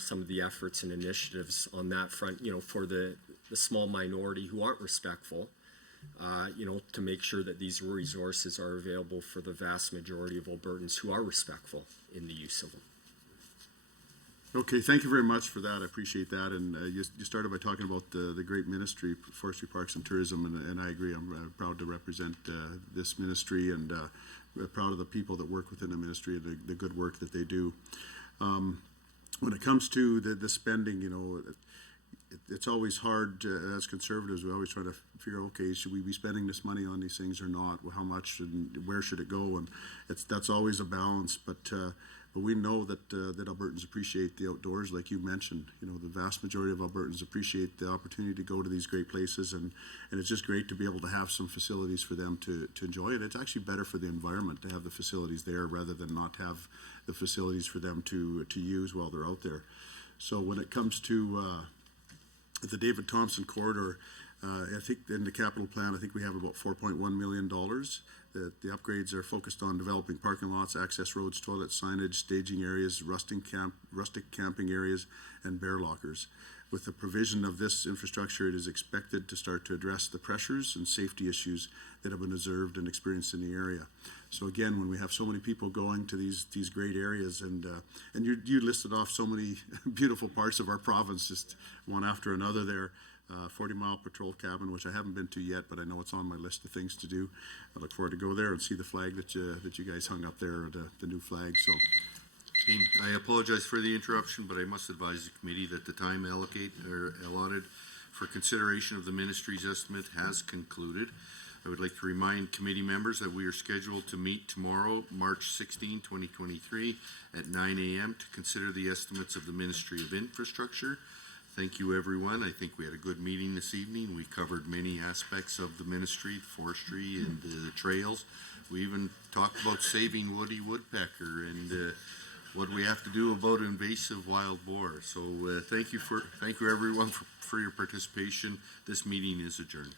some of the efforts and initiatives on that front, for the small minority who aren't respectful, to make sure that these resources are available for the vast majority of Albertans who are respectful in the use of them. Okay, thank you very much for that. I appreciate that. And you started by talking about the great ministry, Forestry, Parks and Tourism, and I agree. I'm proud to represent this ministry, and proud of the people that work within the ministry and the good work that they do. When it comes to the spending, it's always hard as conservatives. We always try to figure, okay, should we be spending this money on these things or not? Well, how much and where should it go? And that's always a balance. But But we know that that Albertans appreciate the outdoors, like you mentioned. You know, the vast majority of Albertans appreciate the opportunity to go to these great places, and it's just great to be able to have some facilities for them to enjoy it. It's actually better for the environment to have the facilities there rather than not have the facilities for them to use while they're out there. So when it comes to the David Thompson corridor, I think in the capital plan, I think we have about $4.1 million. The upgrades are focused on developing parking lots, access roads, toilet signage, staging areas, rustic camping areas, and bear lockers. With the provision of this infrastructure, it is expected to start to address the pressures and safety issues that have been observed and experienced in the area. So again, when we have so many people going to these great areas, and you listed off so many beautiful parts of our province, just one after another there. 40-mile patrol cabin, which I haven't been to yet, but I know it's on my list of things to do. I look forward to go there and see the flag that you guys hung up there, the new flag. So, I apologize for the interruption, but I must advise the committee that the time allotted for consideration of the ministry's estimate has concluded. I would like to remind committee members that we are scheduled to meet tomorrow, March 16, 2023, at 9 a.m. to consider the estimates of the Ministry of Infrastructure. Thank you, everyone. I think we had a good meeting this evening. We covered many aspects of the ministry, forestry, and the trails. We even talked about saving woody woodpecker and what we have to do about invasive wild boar. So thank you everyone for your participation. This meeting is adjourned.